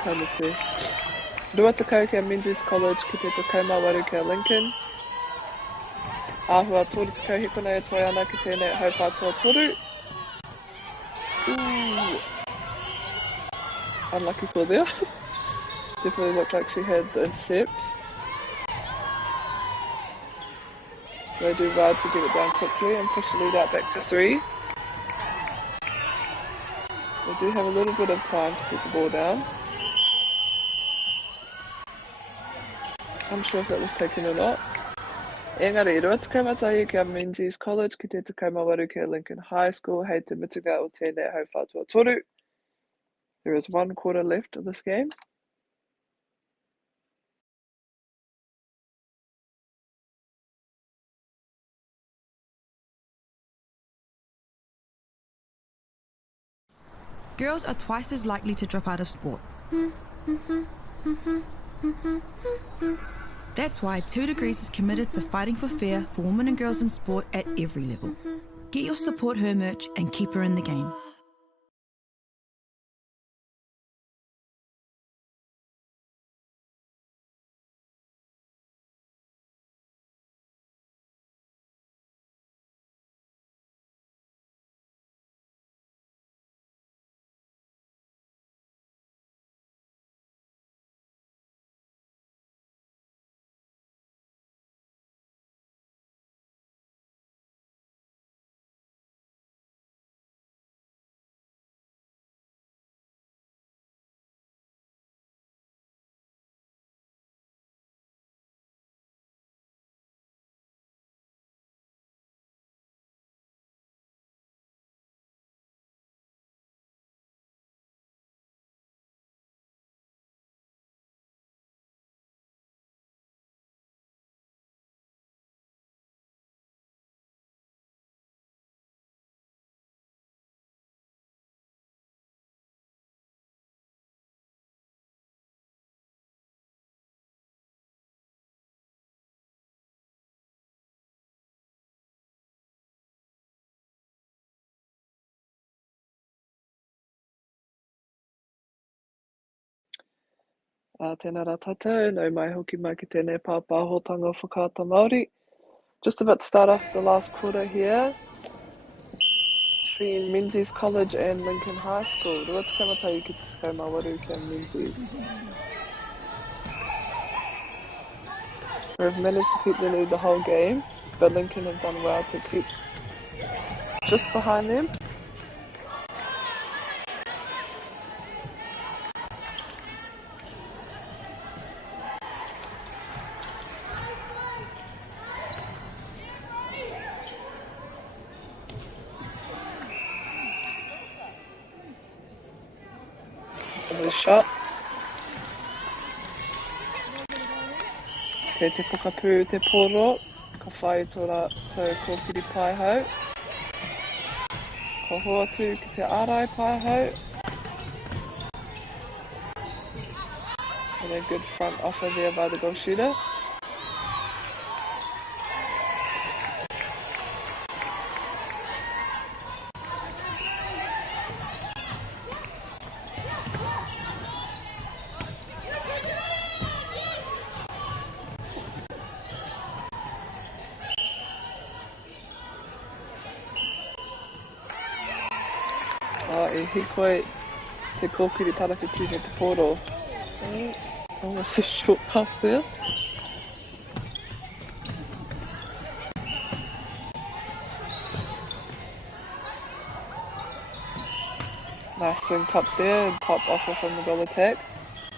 Kamutu. Rua takau kia Menzies College ki te kaumāwaru kia Lincoln. Āhua tōru takau he kona e toi ana ki tēnei haupātua toru. Ooh. Unlucky call there. Definitely looked like she had the intercept. They do well to get it down quickly and push the lead out back to 3. They do have a little bit of time to put the ball down. I'm sure if that was taken or not. Engari, rua te kaumatahi kia Menzies College ki te kaumawaru kia Lincoln High School hei te mutuga o tēnei hau whātua toru. There is 1 quarter left of this game. Girls are twice as likely to drop out of sport. That's why 2 Degrees is committed to fighting for fair for women and girls in sport at every level. Get your Support Her merch and keep her in the game. Tēnā rā tātou, nau mai hoki mai ki tēnei pāpāhotanga whakaata Māori. Just about to start off the last quarter here between Menzies College and Lincoln High School. Rua te kaumatahi ki te kaumawaru kia Menzies. We've managed to keep the lead the whole game, but Lincoln have done well to keep just behind them. Another shot. Kei te pokapū te poro, ka whai tōra tau kōpiri pai hau. Ka hoa tū ki te ārai pai hau. And a good front offer there by the goal shooter. E hikoi te kōkiri tarawhiti me te poro. Almost a short pass there. Nice swing top there and pop offer from the goal attack.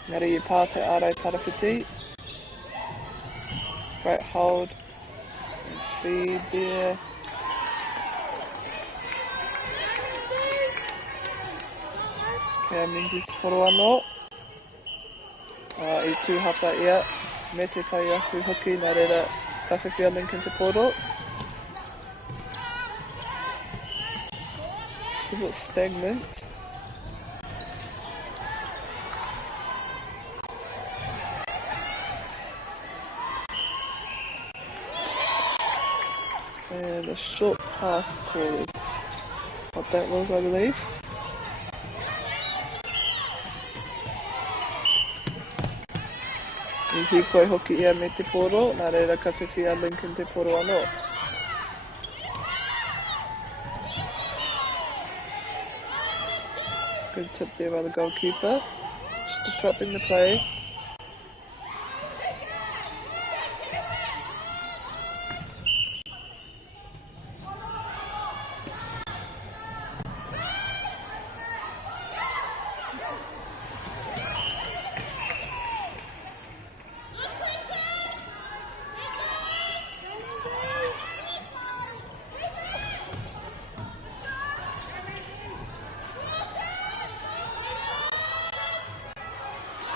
Ngari I pā te ārai tarawhiti. Great hold and feed there. Kia Menzies poro anō. I tūhata ia, me te tai atu hoki, nā reira ka whiwhia Lincoln te poro. It's a bit stagnant. And a short pass call. What that was, I believe. I hikoi hoki ia me te poro, nā reira ka whiwhia Lincoln te poro anō. Good tip there by the goalkeeper. Just disrupting the play.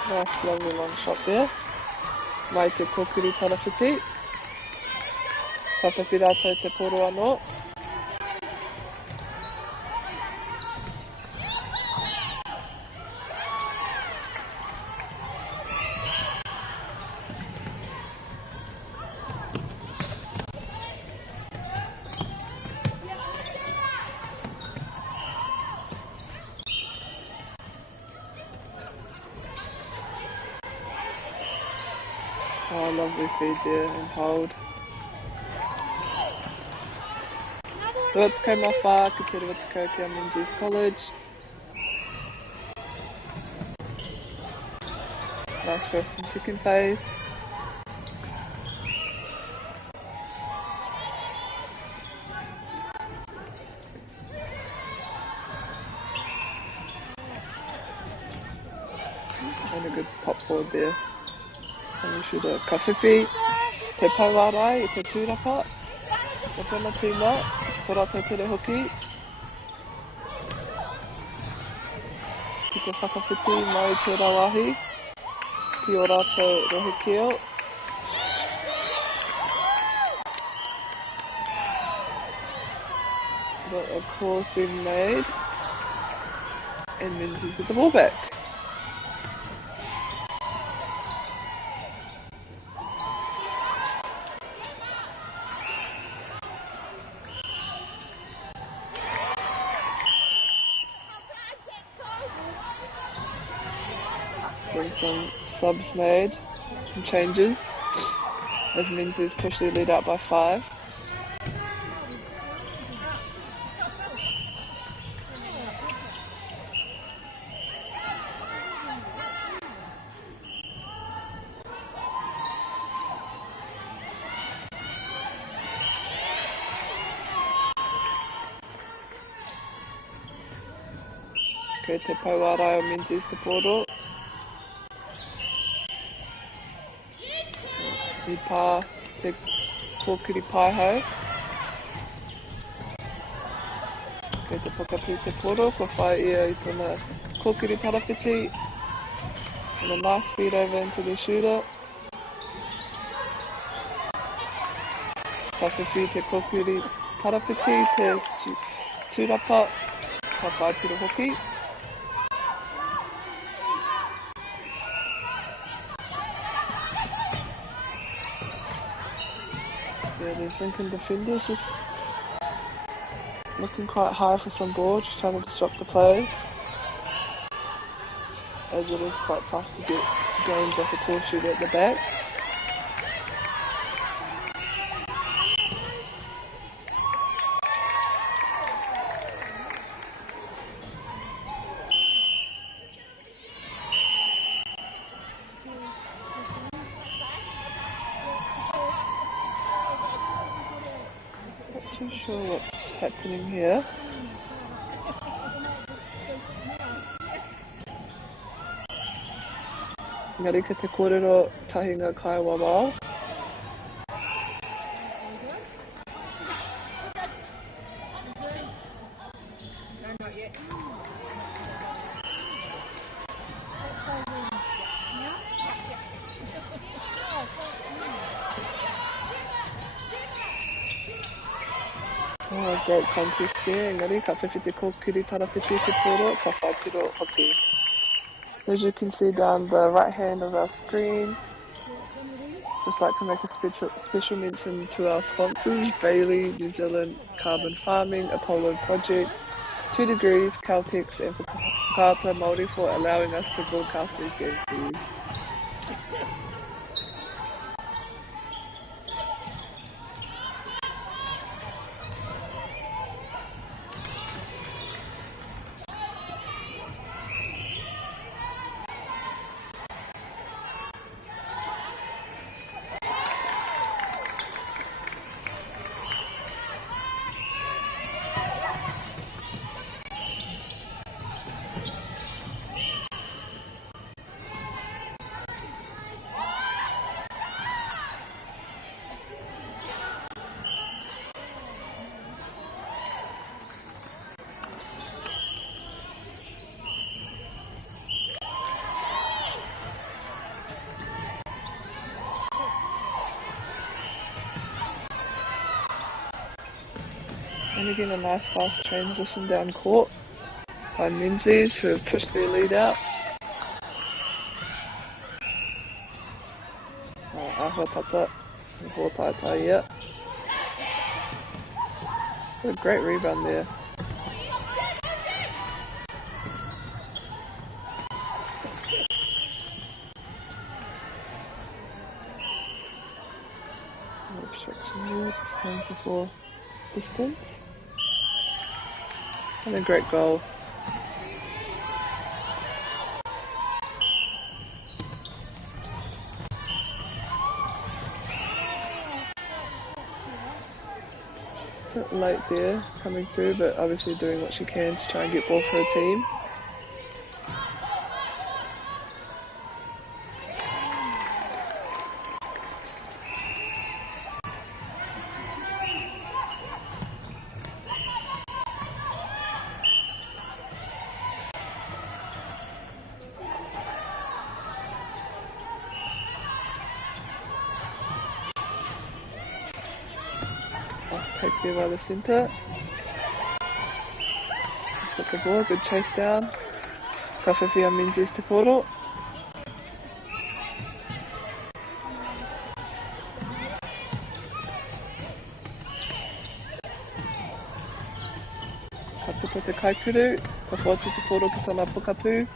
Nice, lovely long shot there. Mai te kokiri tarawhiti. Whakawhirātou te poro anō. Oh, lovely feed there and hold. So it's came off far, consider it to Kokio Menzies College. Nice first and second phase. And a good pop forward there. And we should ka whiwhi, te pauarai, I te tūrapa, te tōna tīma, tō rātou tere hoki. Ki te whakawhiti mai te rawahi, ki o rātou rohe keo. But a call's been made, and Menzies with the ball back. Some subs made, some changes, as Menzies push their lead out by 5. Okay, te pauarai o Menzies te poro. I pā te kōkiri paiho. Kei te pokapū te poro, ko whai ia I tōna kōkiri tarawhiti. And a nice feed over into the shooter. Ka whiwhi te kōkiri tarawhiti, te tūrapa, ka whai piro hoki. Yeah, these Lincoln defenders just looking quite high for some ball, just trying to disrupt the play. As it is quite tough to get games off a tall shooter at the back. Not too sure what's happening here. Engari ka te kōrero tahinga kai wawao. Oh, great contest there. Engari ka whiwhi te kōkiri tarawhiti te poro, ka whai piro hoki. As you can see down the right hand of our screen, just like to make a special mention to our sponsors, Bailey, New Zealand Carbon Farming, Apollo Projects, 2 Degrees, Caltex and Whakaata Māori for allowing us to broadcast these games for you. getting a nice fast transition down court by Menzies, who have pushed their lead out. Ahuatata and Hōtaitai, a great rebound there. No obstruction there, just going for distance. And a great goal. Bit late there, coming through, but obviously doing what she can to try and get ball for her team. Take there by the centre. Put the ball, good chase down. Kawhiwhia Menzies to koro. Ka puta te kaikuru, ka whāti te koro ki tōna pokapū.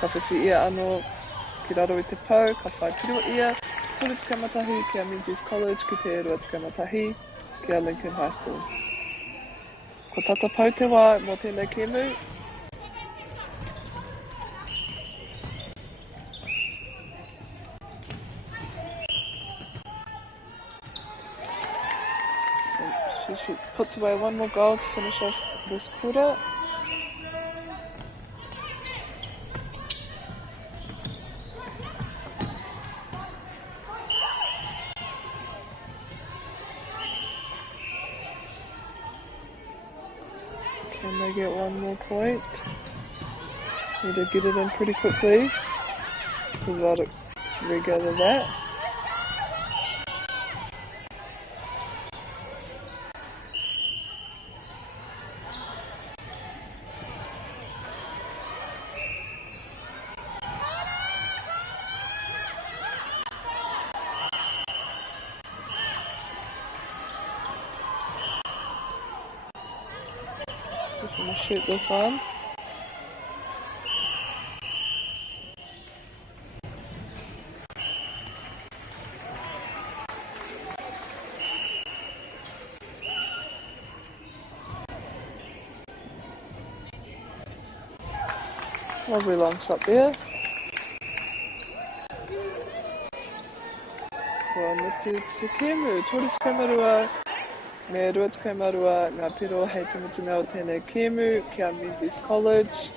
Ka whiwhi ia anō ki raro i te pau, ka whai piro ia. Tūru tika matahi ki a Menzies College ki te rua tika matahi. Kia Lincoln High School. Ko tata pau te wā mō tēnei kēmu. She puts away one more goal to finish off this quarter. Can they get one more point? Need to get it in pretty quickly. We've got to regather that. Just gonna shoot this one. Lovely long shot there. Kua mutu te kēmu, tōru te kamarua, me rua te kamarua, ngā piro hei te mutu mea o tēnei kēmu, ki a Menzies College.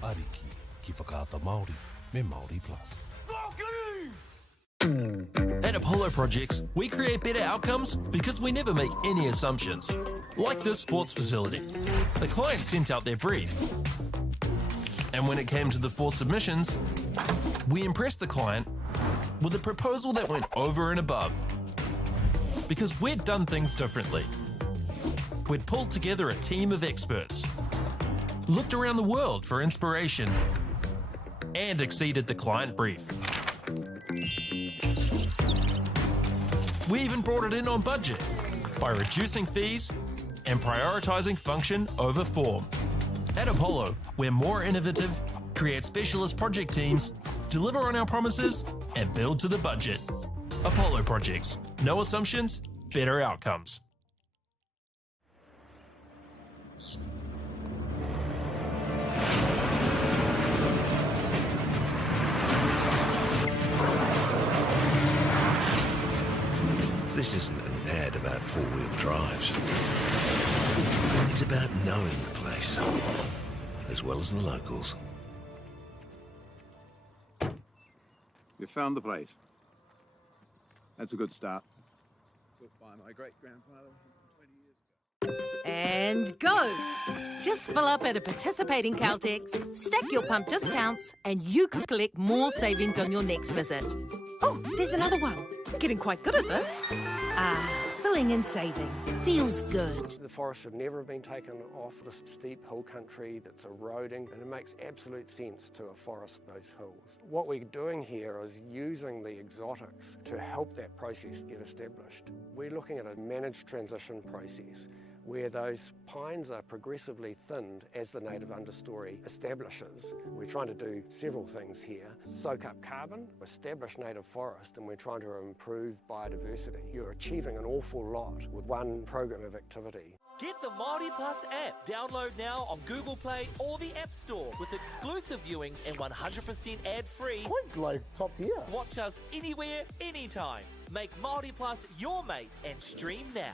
Ariki, ki whakaata Māori, me Māori Plus. At Apollo Projects, we create better outcomes because we never make any assumptions. Like this sports facility. The client sent out their brief. And when it came to the 4 submissions, we impressed the client with a proposal that went over and above. Because we'd done things differently. We'd pulled together a team of experts, looked around the world for inspiration, and exceeded the client brief. We even brought it in on budget by reducing fees and prioritizing function over form. At Apollo, we're more innovative, create specialist project teams, deliver on our promises, and build to the budget. Apollo Projects. No assumptions, better outcomes. This isn't an ad about four-wheel drives. It's about knowing the place, as well as the locals. You found the place. That's a good start. Built by my great-grandfather 20 years ago. And go! Just fill up at a participating Caltex, stack your pump discounts, and you could collect more savings on your next visit. Oh, there's another one. Getting quite good at this. Filling and saving. Feels good. The forest should never have been taken off the steep hill country that's eroding, and it makes absolute sense to afforest those hills. What we're doing here is using the exotics to help that process get established. We're looking at a managed transition process where those pines are progressively thinned as the native understory establishes. We're trying to do several things here. Soak up carbon, establish native forest, and we're trying to improve biodiversity. You're achieving an awful lot with one program of activity. Get the Māori Plus app. Download now on Google Play or the App Store with exclusive viewings and 100% ad-free. Quite like top tier. Watch us anywhere, anytime. Make Māori Plus your mate and stream now.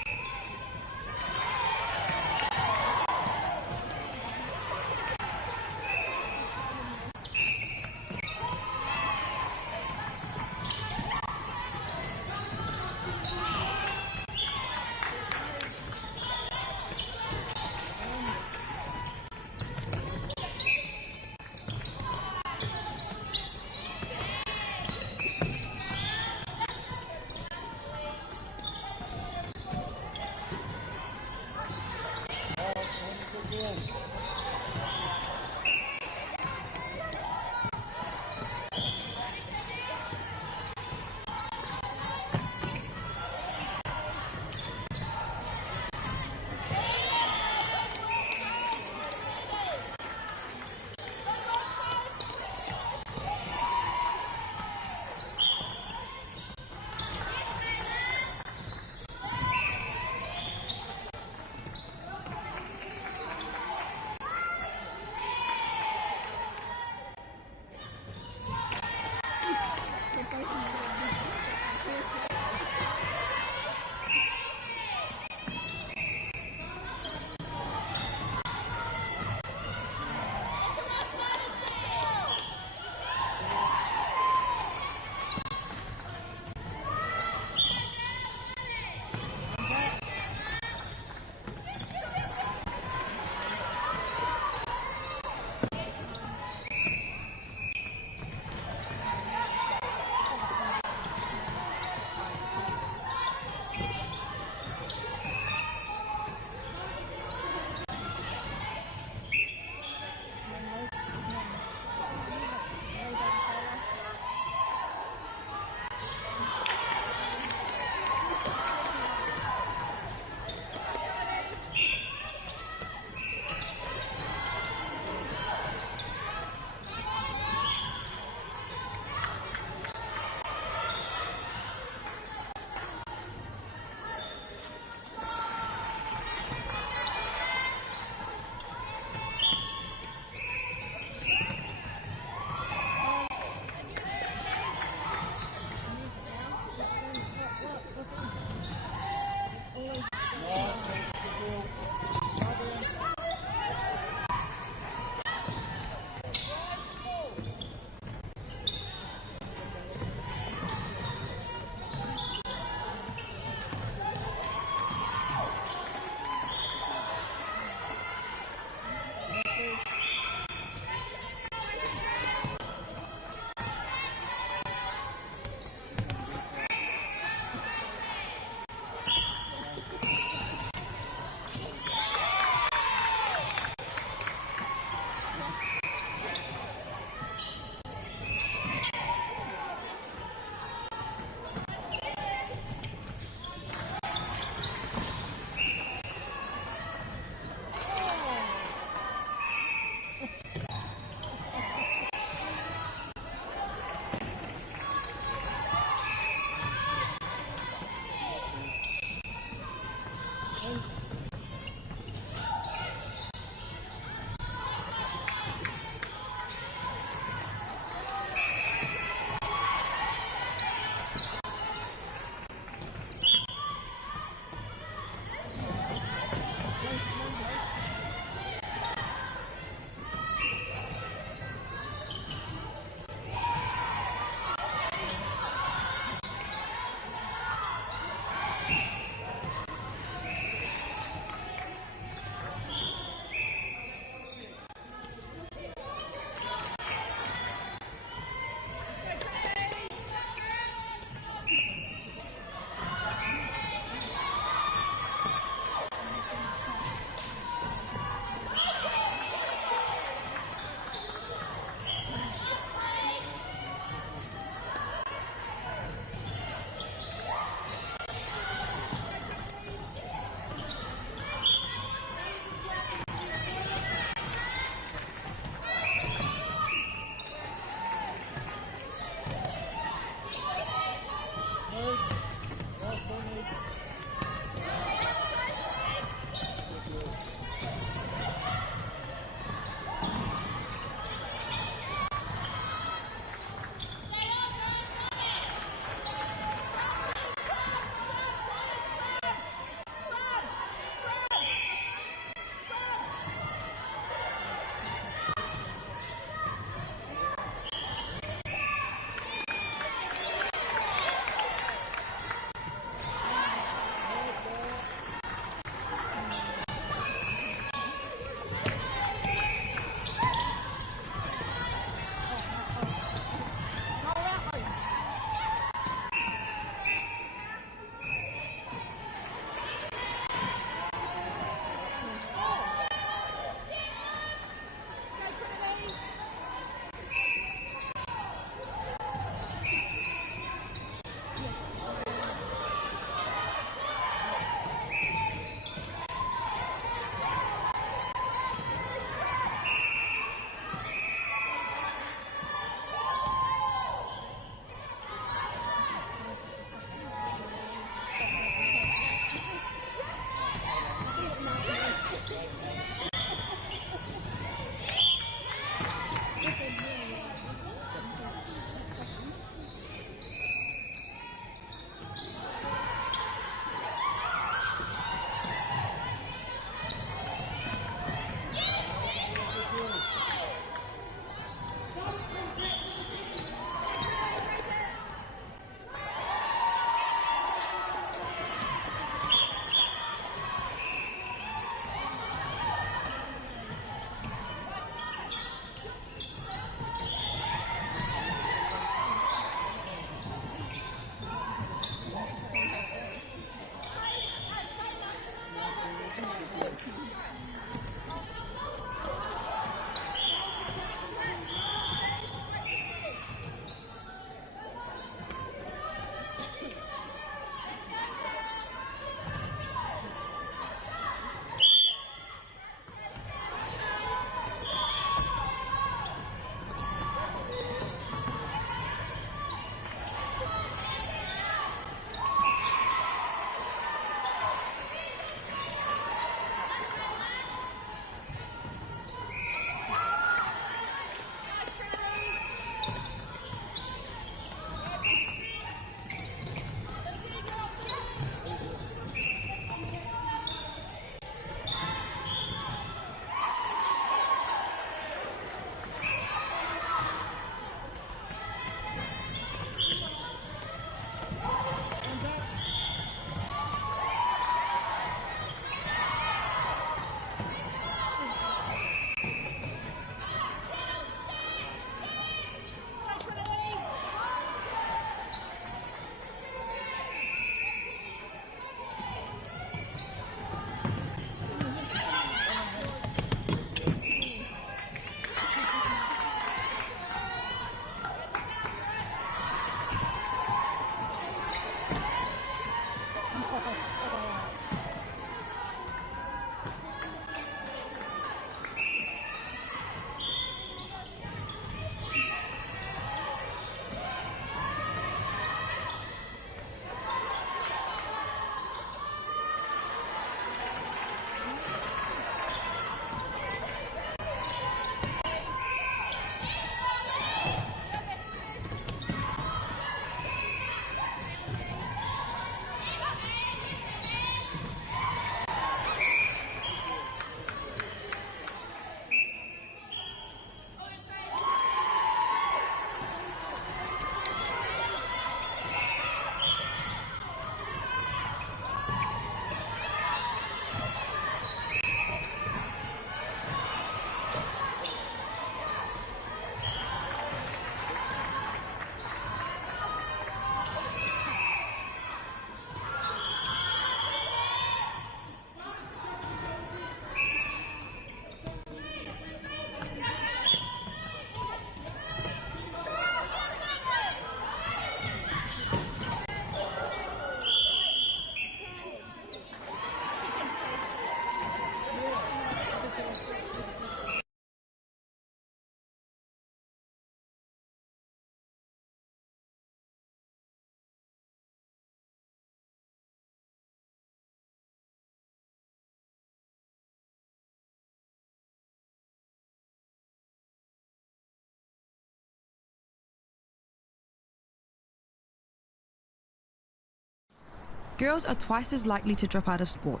girls are twice as likely to drop out of sport.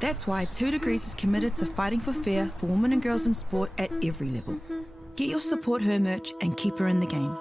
That's why 2 Degrees is committed to fighting for fair for women and girls in sport at every level. Get your Support Her merch and keep her in the game.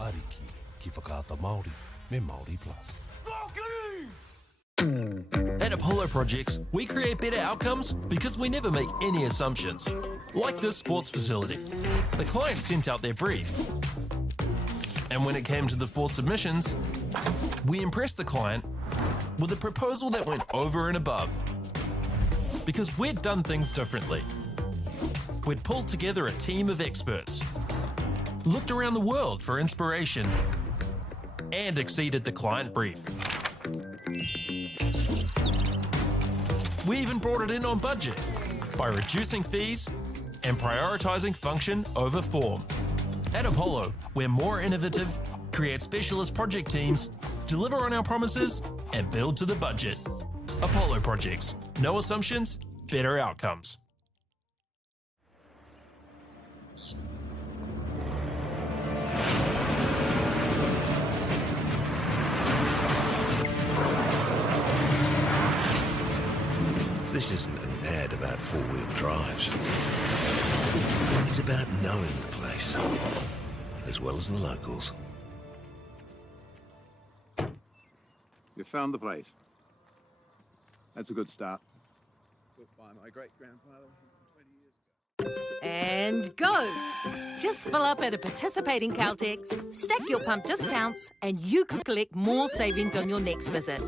Ariki ki whakaata Māori me Māori Plus. At Apollo Projects, we create better outcomes because we never make any assumptions. Like this sports facility. The client sent out their brief. And when it came to the 4 submissions, we impressed the client with a proposal that went over and above. Because we'd done things differently. We'd pulled together a team of experts, looked around the world for inspiration, and exceeded the client brief. We even brought it in on budget by reducing fees and prioritising function over form. At Apollo, we're more innovative, create specialist project teams, deliver on our promises, and build to the budget. Apollo Projects. No assumptions, better outcomes. This isn't an ad about 4-wheel drives. It's about knowing the place, as well as the locals. You found the place. That's a good start. Built by my great-grandfather 20 years ago. And go! Just fill up at a participating Caltex, stack your pump discounts, and you could collect more savings on your next visit.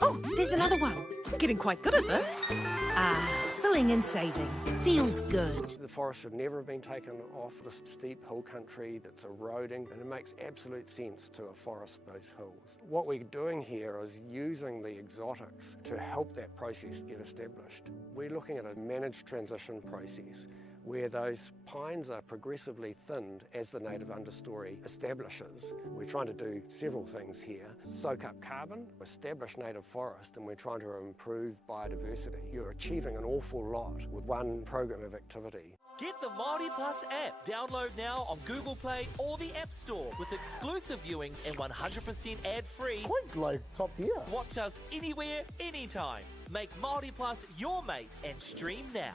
Oh, there's another one. Getting quite good at this. Filling and saving. Feels good. The forest should never have been taken off this steep hill country that's eroding, and it makes absolute sense to afforest those hills. What we're doing here is using the exotics to help that process get established. We're looking at a managed transition process where those pines are progressively thinned as the native understory establishes. We're trying to do several things here. Soak up carbon, establish native forest, and we're trying to improve biodiversity. You're achieving an awful lot with one program of activity. Get the Māori Plus app. Download now on Google Play or the App Store with exclusive viewings and 100% ad-free. Quite like top tier. Watch us anywhere, anytime. Make Māori Plus your mate and stream now.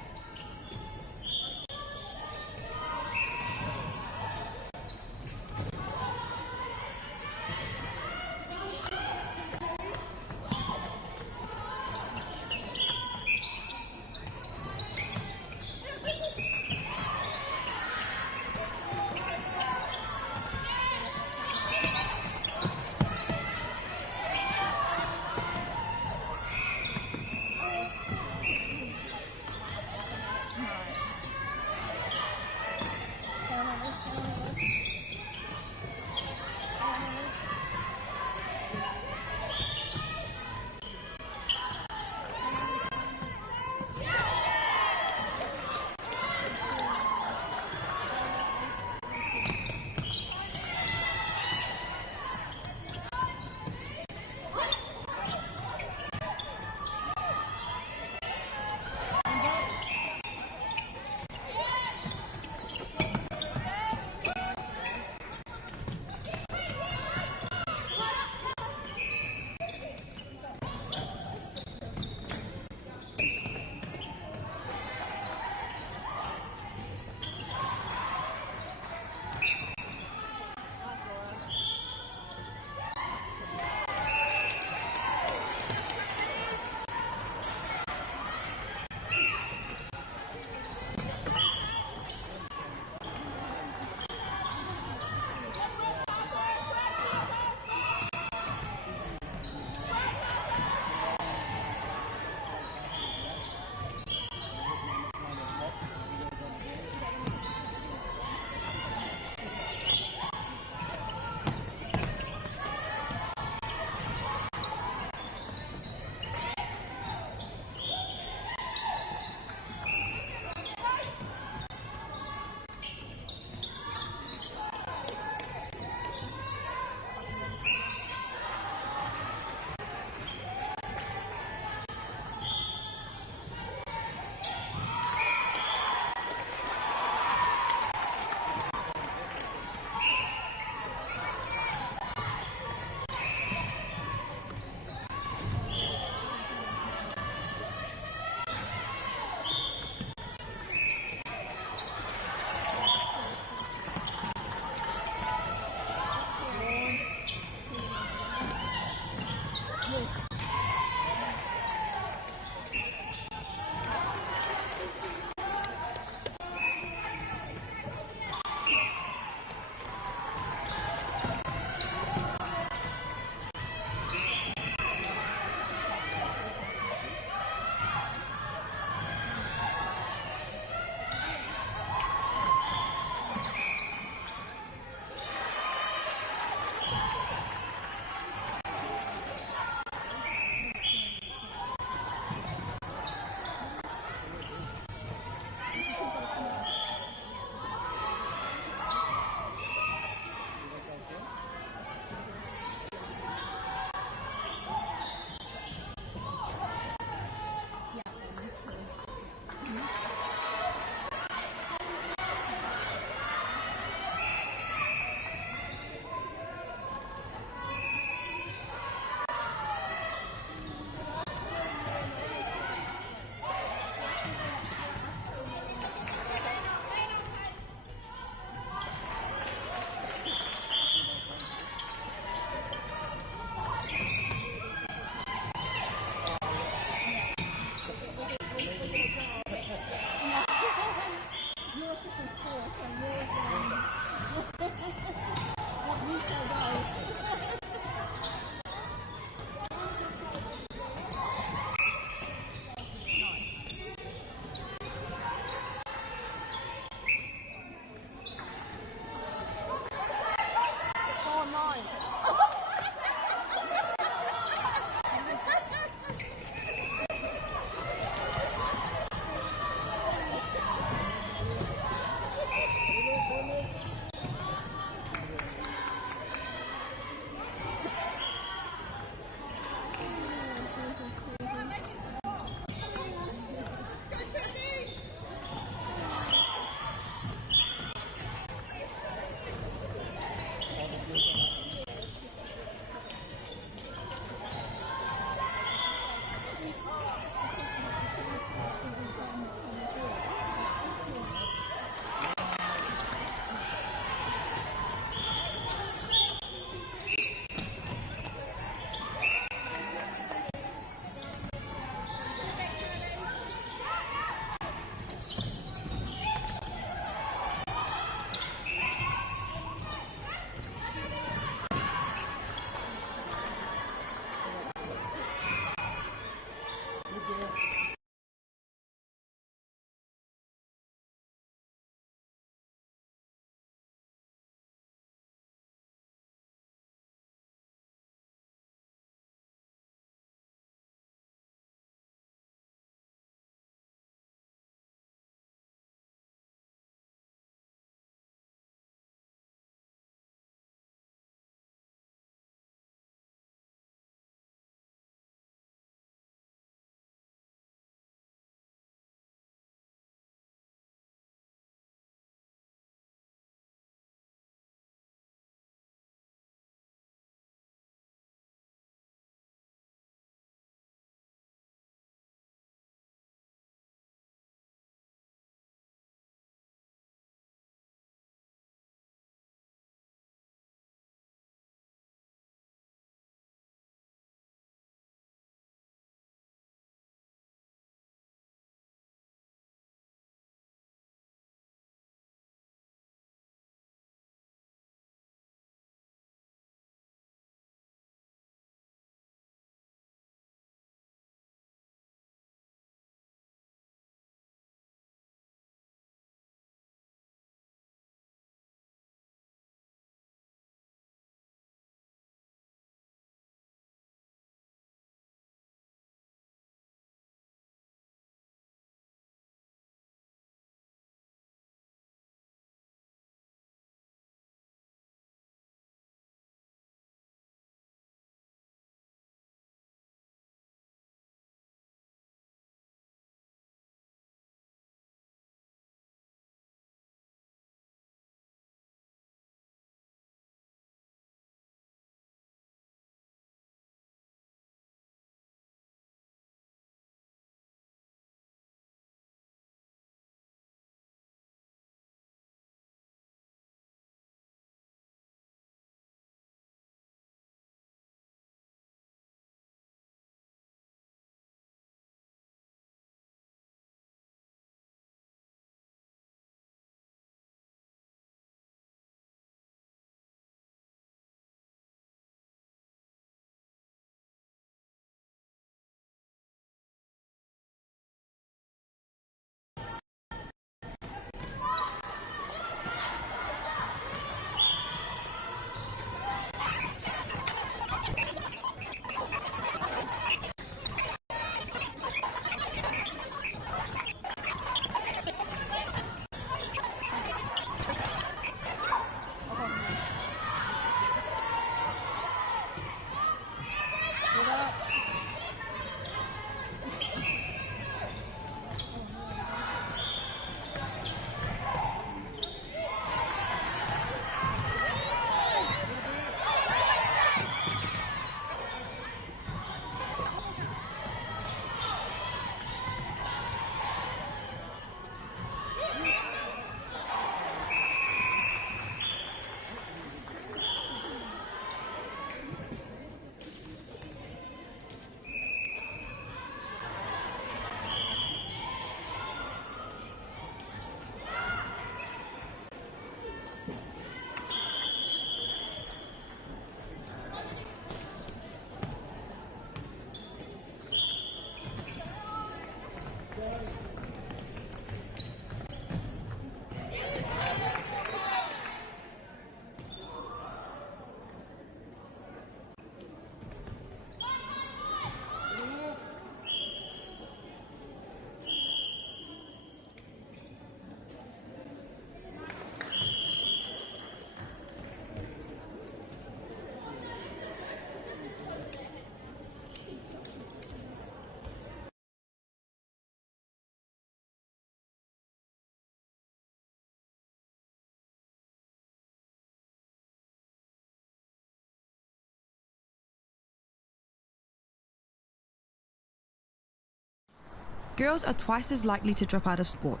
girls are twice as likely to drop out of sport.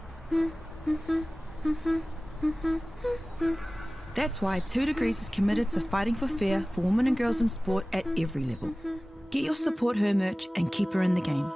That's why 2 Degrees is committed to fighting for fair for women and girls in sport at every level. Get your Support Her merch and keep her in the game.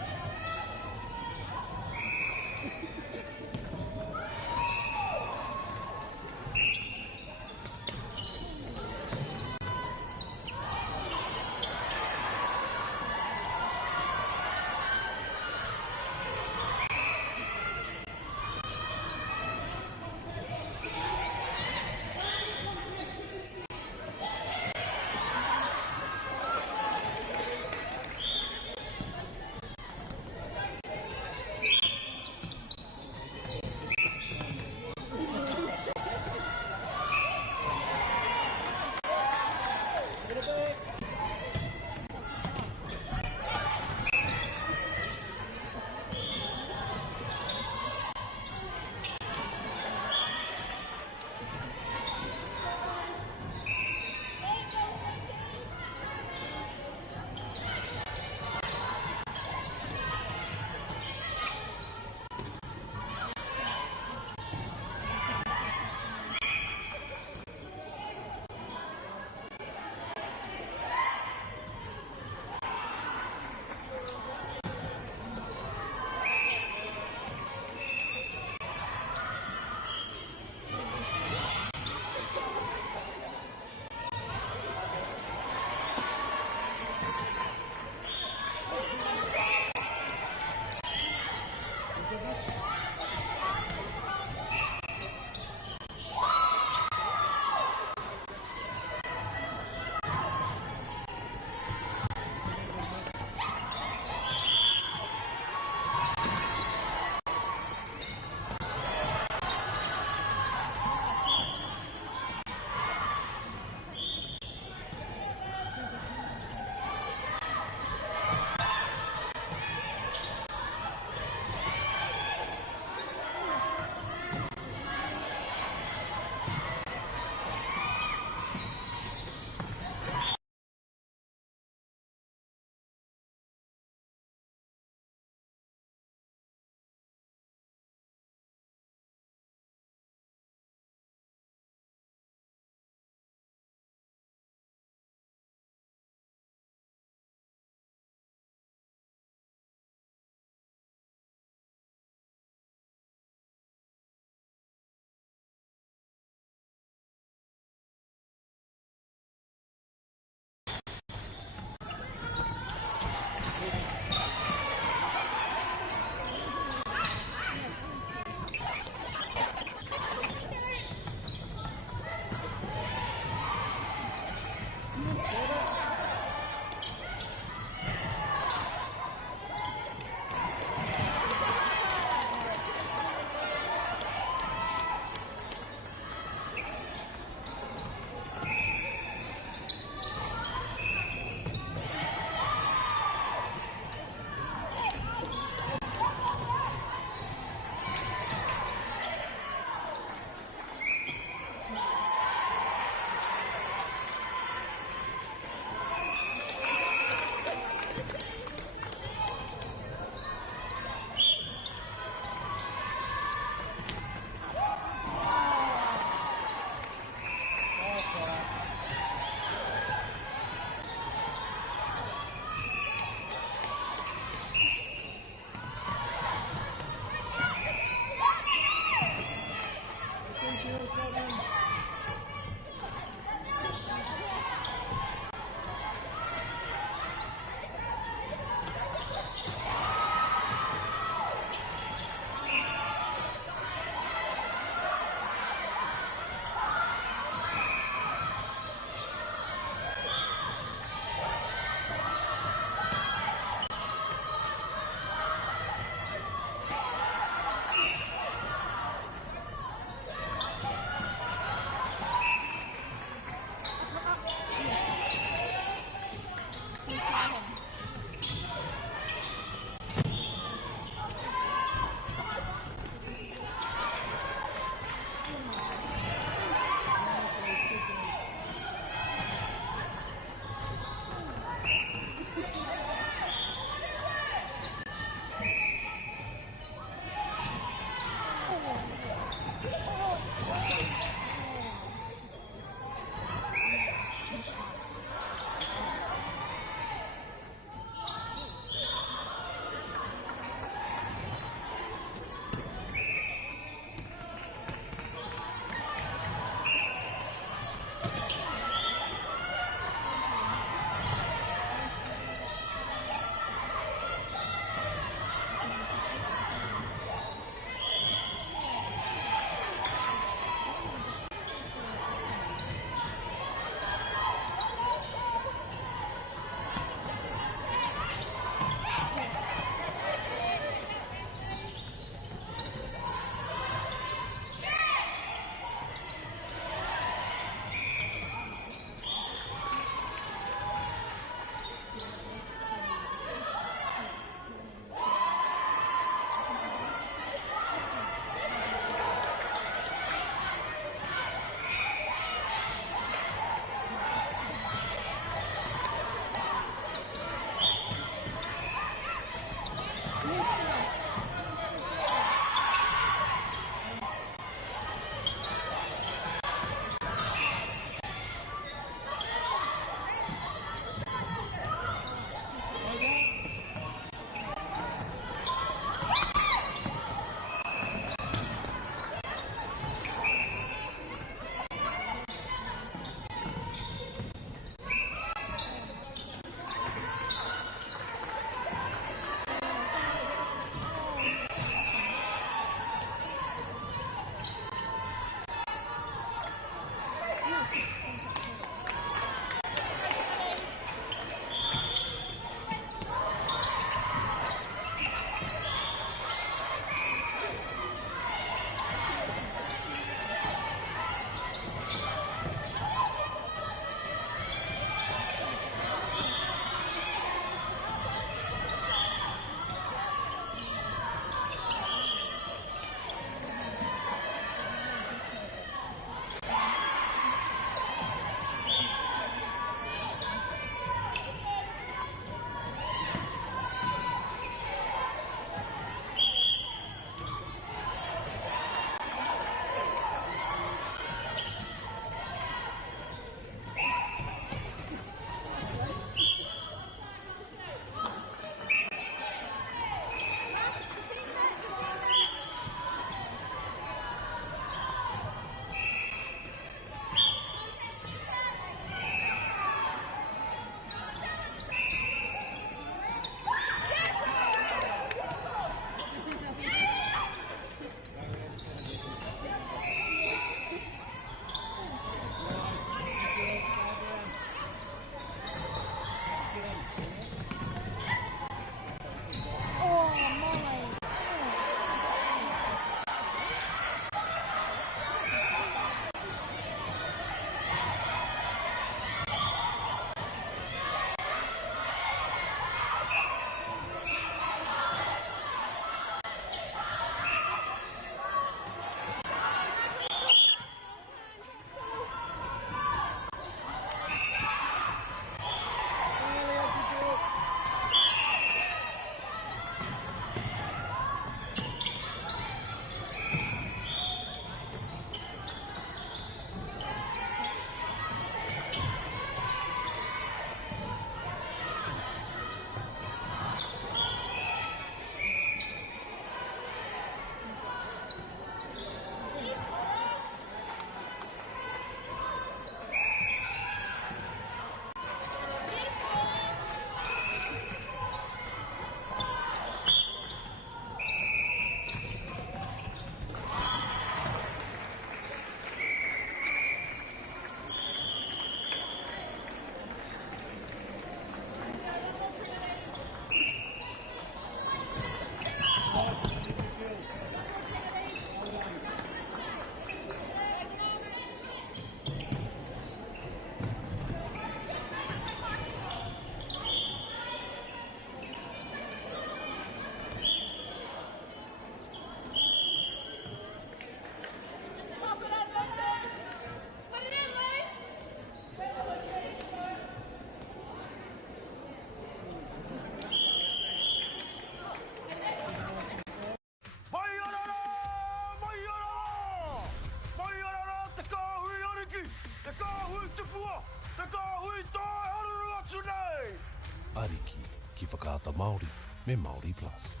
Ki whakaata Māori me Māori Plus.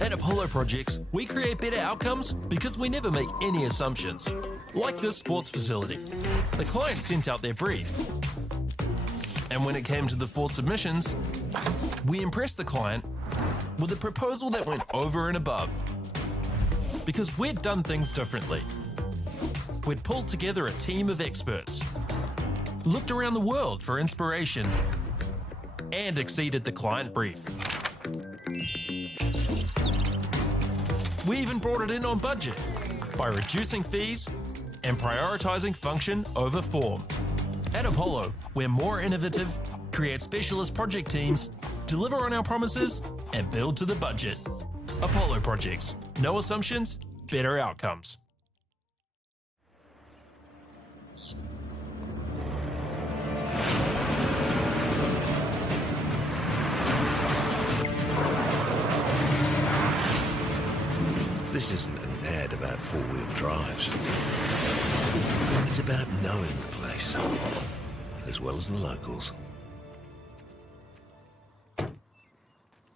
At Apollo Projects, we create better outcomes because we never make any assumptions. Like this sports facility. The client sent out their brief. And when it came to the 4 submissions, we impressed the client with a proposal that went over and above. Because we'd done things differently. We'd pulled together a team of experts, looked around the world for inspiration, and exceeded the client brief. We even brought it in on budget by reducing fees and prioritising function over form. At Apollo, we're more innovative, create specialist project teams, deliver on our promises, and build to the budget. Apollo Projects. No assumptions, better outcomes. This isn't an ad about four-wheel drives. It's about knowing the place, as well as the locals.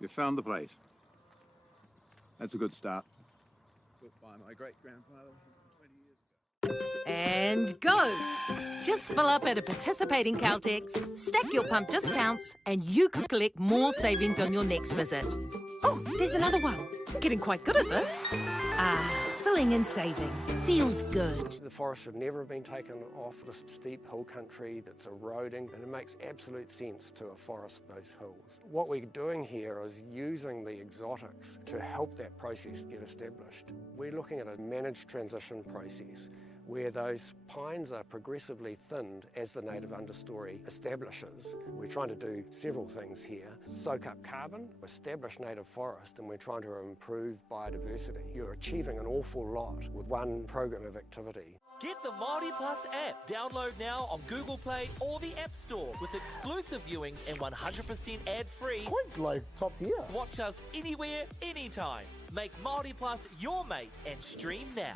You found the place. That's a good start. Built by my great-grandfather 20 years ago. And go! Just fill up at a participating Caltex, stack your pump discounts, and you could collect more savings on your next visit. Oh, there's another one. Getting quite good at this. Filling and saving. Feels good. The forest should never have been taken off this steep hill country that's eroding, and it makes absolute sense to afforest those hills. What we're doing here is using the exotics to help that process get established. We're looking at a managed transition process where those pines are progressively thinned as the native understory establishes. We're trying to do several things here. Soak up carbon, establish native forest, and we're trying to improve biodiversity. You're achieving an awful lot with one program of activity. Get the Māori Plus app. Download now on Google Play or the App Store with exclusive viewings and 100% ad-free. Quite like top tier. Watch us anywhere, anytime. Make Māori Plus your mate and stream now.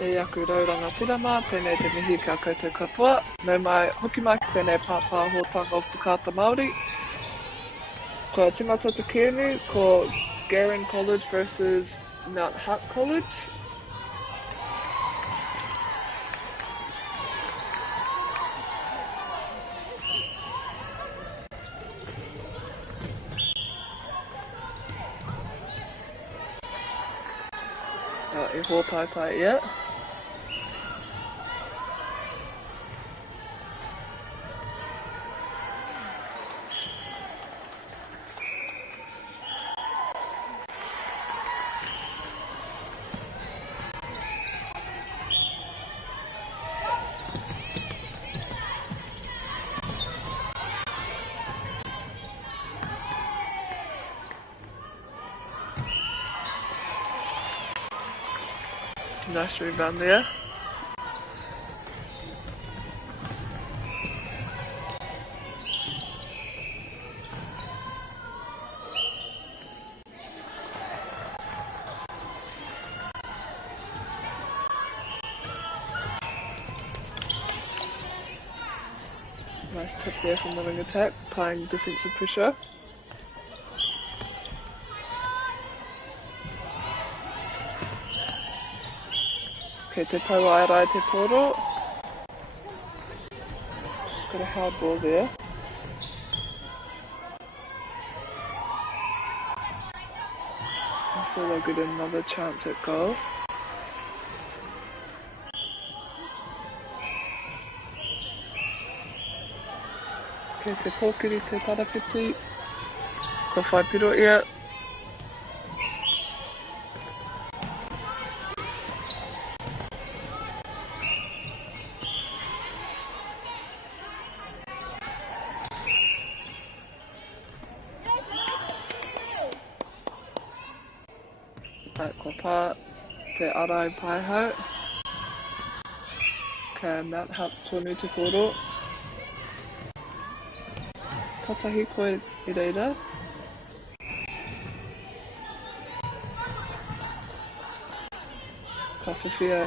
E aku rauranga tirama, tēnei te mihi kia koutou katoa. Nau mai, hoki mai ki tēnei pāpā hōtanga o Whakaata Māori. Ko Tingata Te Kēnu, ko Garen College versus Mount Hutt College. E hōtaitai ia. Nice rebound there. Nice tip there from the wing attack, applying defensive pressure. Okay, te pau airai te poro. Just got a hard ball there. So they'll get another chance at goal. Okay, te pōkiri te tarapiti. Ko whai piro ia. Ko pā te arai paihau. Ka Mount Hutt tonu te koro. Tatahi koe I reira. Ka whiwhia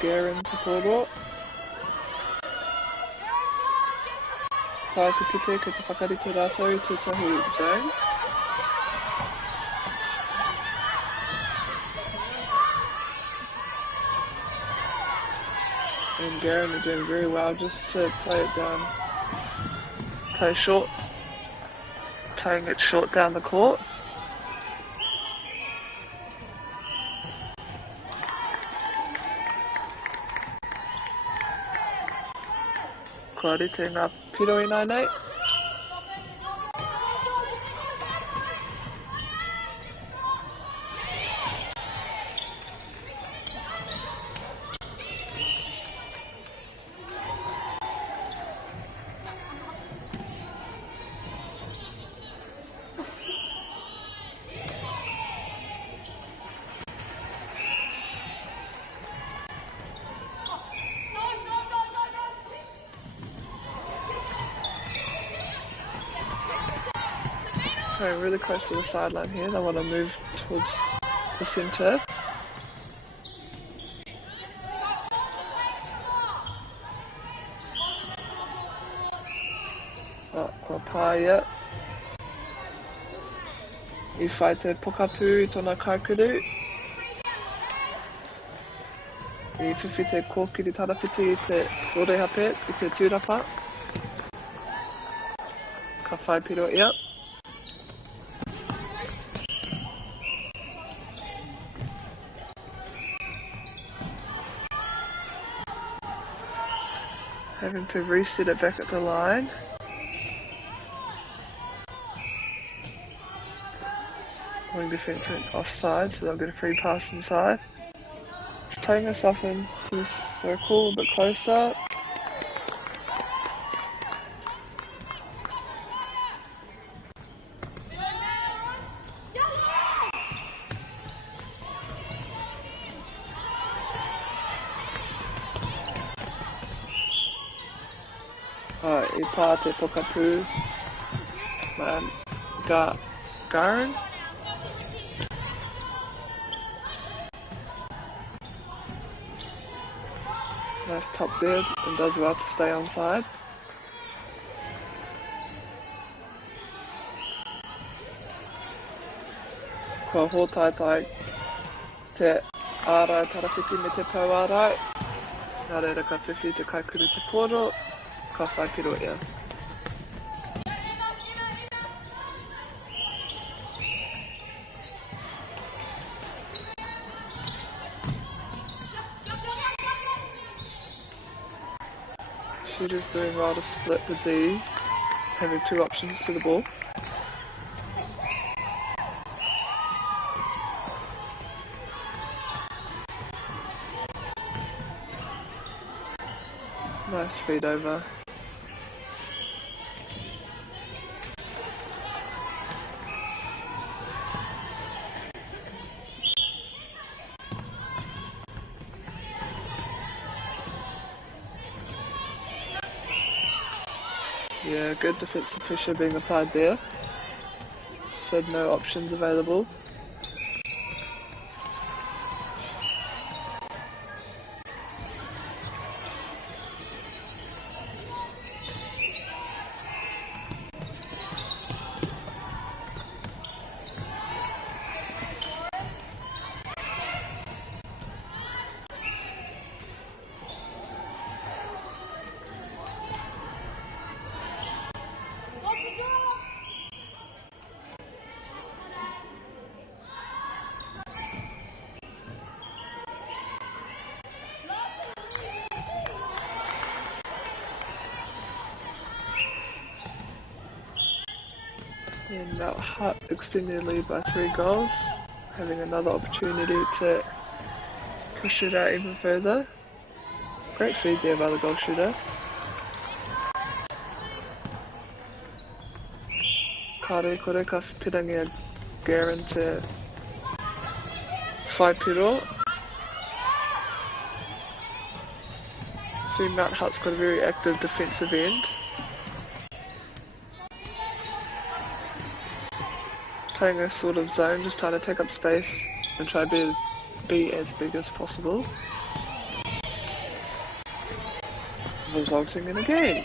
Garen te koro. Tai te pite ka te whakarite rātou te tahu zone. And Garen are doing very well just to play it down, play short, playing it short down the court. Kua rite ngā piro I nei. Playing really close to the sideline here. They want to move towards the centre. Oh, kua pāia. I whai te pokapū I tōna kaikuru. I whiwhi te kōkiri tarawhiti I te rorehape, I te tūrapa. Ka whai piro ia. Having to reset it back at the line. Wing defence went offside, so they'll get a free pass inside. Just playing herself into the circle a bit closer. I pā te pokapū. Garen. Nice top there, and does well to stay onside. Kua hōtaitai te ārai tarawhiti me te pau ārai. Nā reira ka whiwhi te kaikuru te poro, ka whaipiro ia. Shooters doing well to split the D, having two options to the ball. Nice feed over. Yeah, good defensive pressure being applied there. Just had no options available. And Mount Hutt extend their lead by 3 goals, having another opportunity to push it out even further. Great feed there by the goal shooter. Kare kore ka whipirangia Garen te whaipiro. See, Mount Hutt's got a very active defensive end. Playing a sort of zone, just trying to take up space and try to be as big as possible, resulting in a game.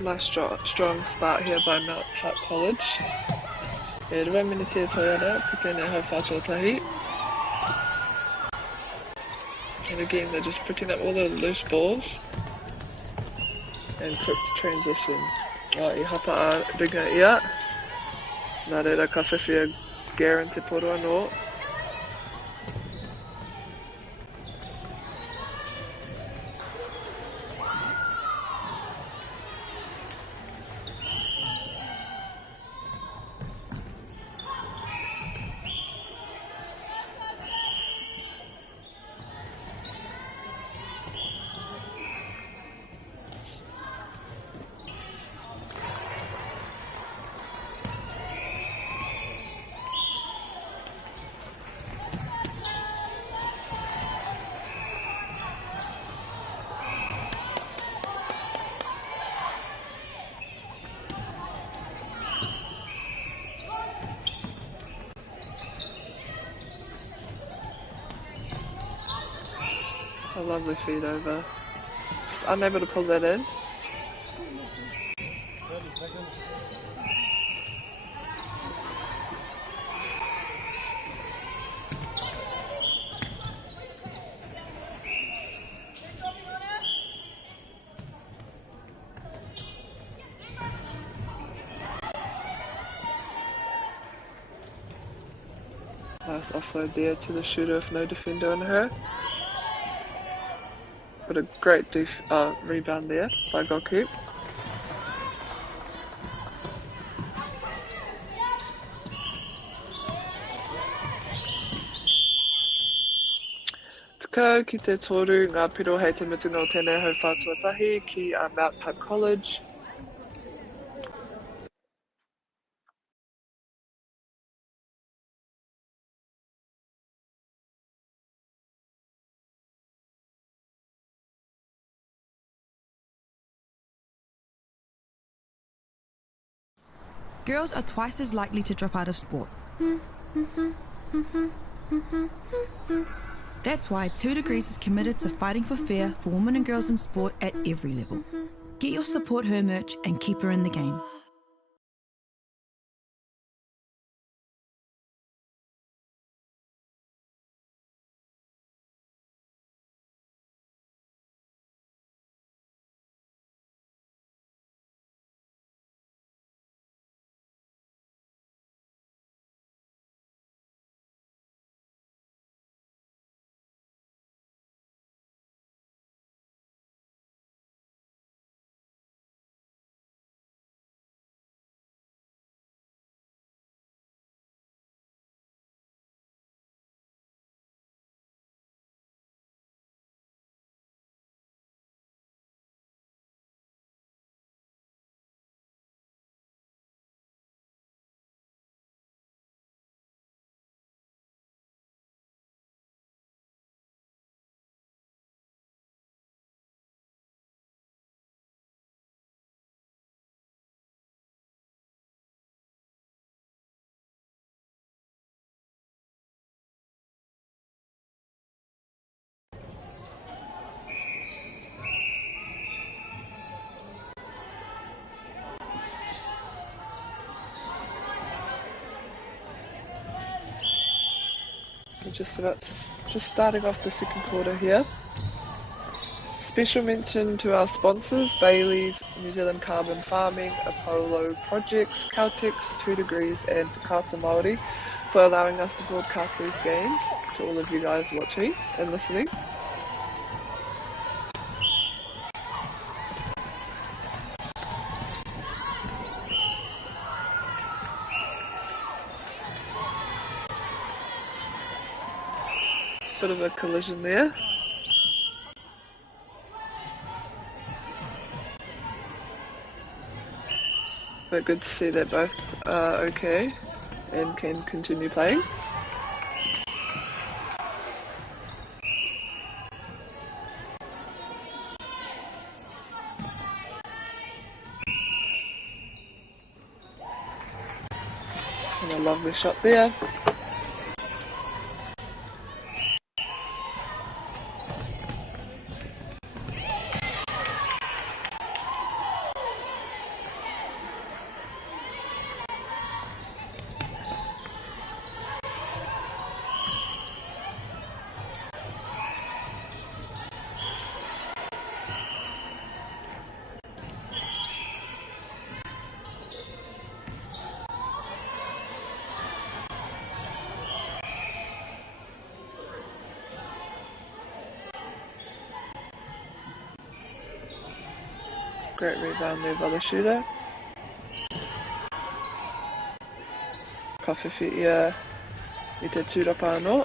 Nice strong start here by Mount Hutt College. E rua minute Toyota, putene hau whātua tahi. And again, they're just picking up all the loose balls and quick transition. I hapa a ringa ia. Nā reira ka whiwhia Garen te poro anō. A lovely feed over. Just unable to pull that in. 30 seconds. Nice offload there to the shooter with no defender on her. But a great rebound there by Goku. Ko ki te toru ngā piro hei te mitunga o tēnei hau whātuatahi ki Mount Hope College. Girls are twice as likely to drop out of sport. That's why 2 Degrees is committed to fighting for fair for women and girls in sport at every level. Get your Support Her merch and keep her in the game. We're just starting off the second quarter here. Special mention to our sponsors, Bailey's, New Zealand Carbon Farming, Apollo Projects, Caltex, 2 Degrees and Takata Māori for allowing us to broadcast these games to all of you guys watching and listening. Bit of a collision there. But good to see they're both okay and can continue playing. And a lovely shot there. Great rebound there by the shooter. Kawhiwhitia i te tūrapa anō.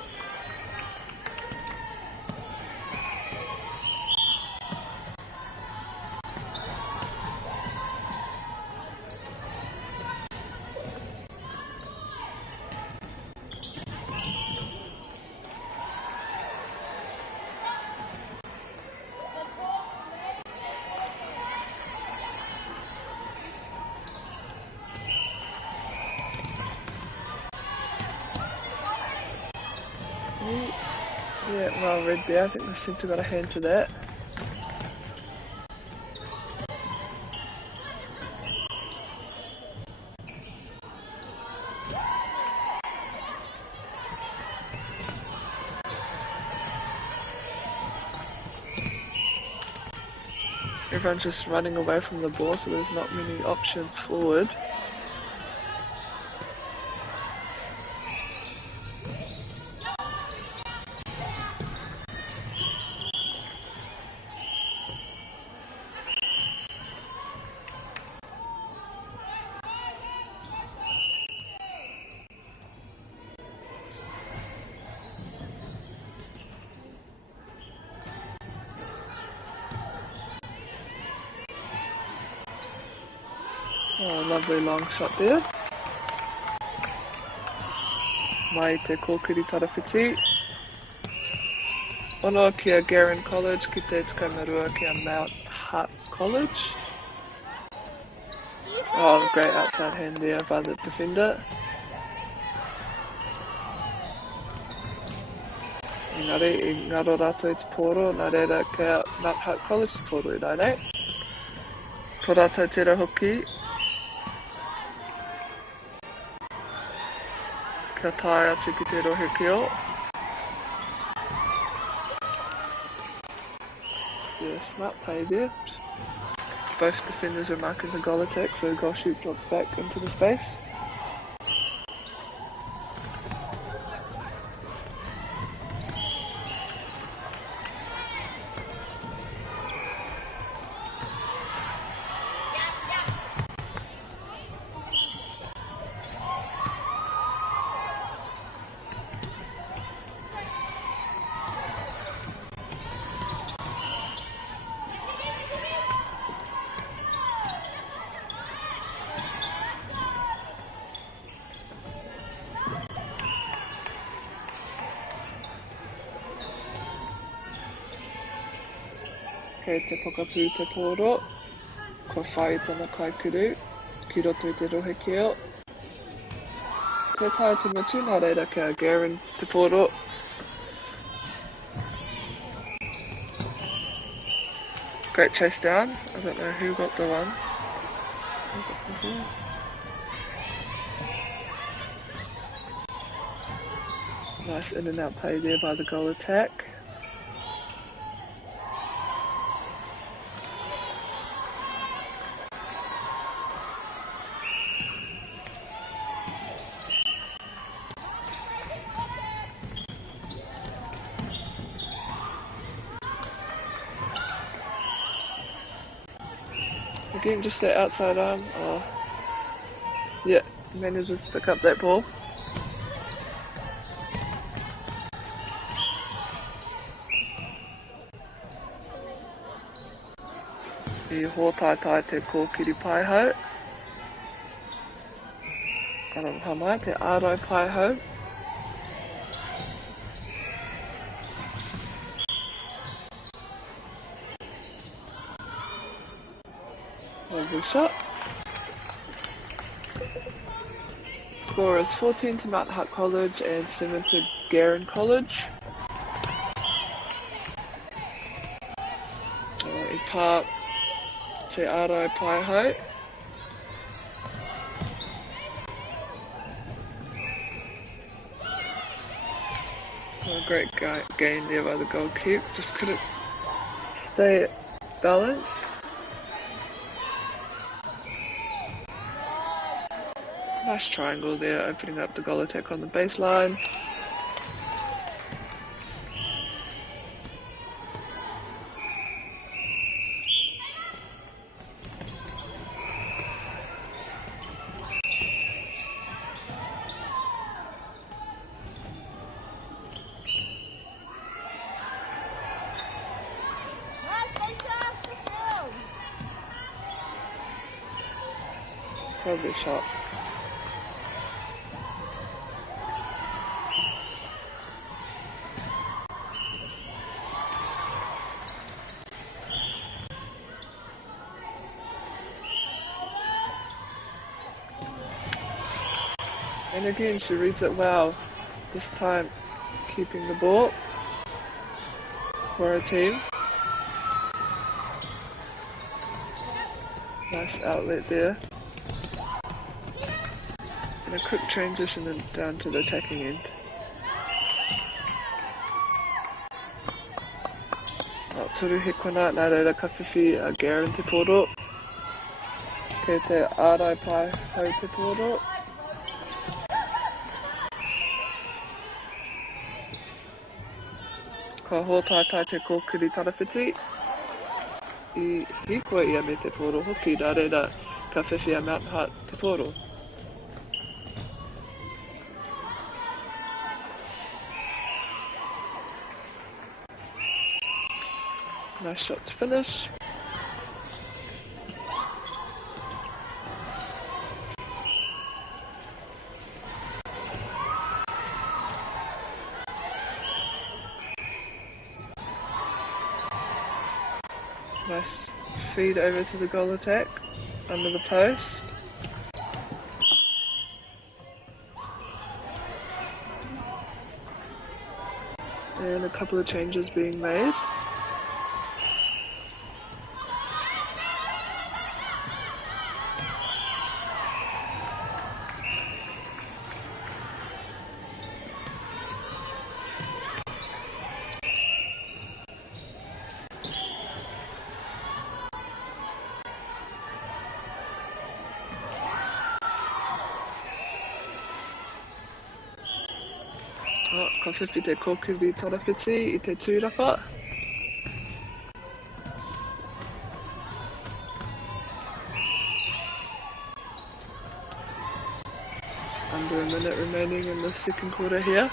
Yeah, well read there. I think the centre got a hand to that. Everyone's just running away from the ball, so there's not many options forward. Oh, lovely long shot there. Mai te kōkiri tarawhiti. Ono kia Garen College, ki te tukamarua kia Mount Hutt College. Oh, great outside hand there by the defender. Engari, I ngaro rātou te pōro, nā reira kia Mount Hutt College te pōro I rānei. Ko rātou tērā hoki. Kia tae atu ki te rohe kio. Yeah, smart play there. Both defenders are marking the goal attack, so goal shoot drops back into the space. Kei te pokapū te pōro, ko whai tana kaikuru, ki roto I te rohe keo. Te tae te matu, nā reira kia Garen te pōro. Great chase down, I don't know who got the one. Nice in and out play there by the goal attack. Again, just that outside arm. Oh, yeah, manages to pick up that ball. I hōtātai te kōkiri paihau. Aramhamai, te ārai paihau. Lovely shot. Score is 14 to Mount Hutt College and 7 to Garen College. I pā te ārai paihau. Oh, great gain there by the goalkeeper. Just couldn't stay balanced. Nice triangle there, opening up the goal attack on the baseline. Lovely shot. And again, she reads it well. This time, keeping the ball for her team. Nice outlet there. And a quick transition and down to the attacking end. Turu he kona, nā reira ka whiwhi a Garen te pōro. Kei te ārai pai hau te pōro. Ka hōtātai te kōkiri tarawhiti. I hikoa ia me te pōro hoki, nā reira ka whiwhi a Mount Hutt te pōro. Nice shot to finish. Nice feed over to the goal attack under the post. And a couple of changes being made. Ka whiwhi te kōkiri tarawhiti I te tūrapa. Under a minute remaining in the second quarter here.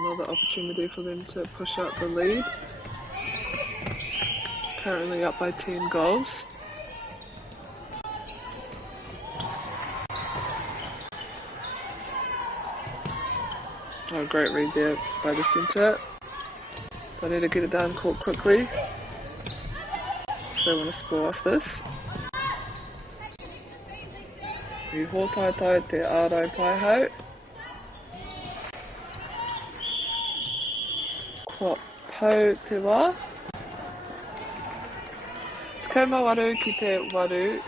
Another opportunity for them to push out the lead. Currently up by 10 goals. Oh, great read there by the centre. They need to get it down court quickly if they want to score off this. I hōtaitai te ārau paihau. Kua pau te wā. Kauma waru ki te waru.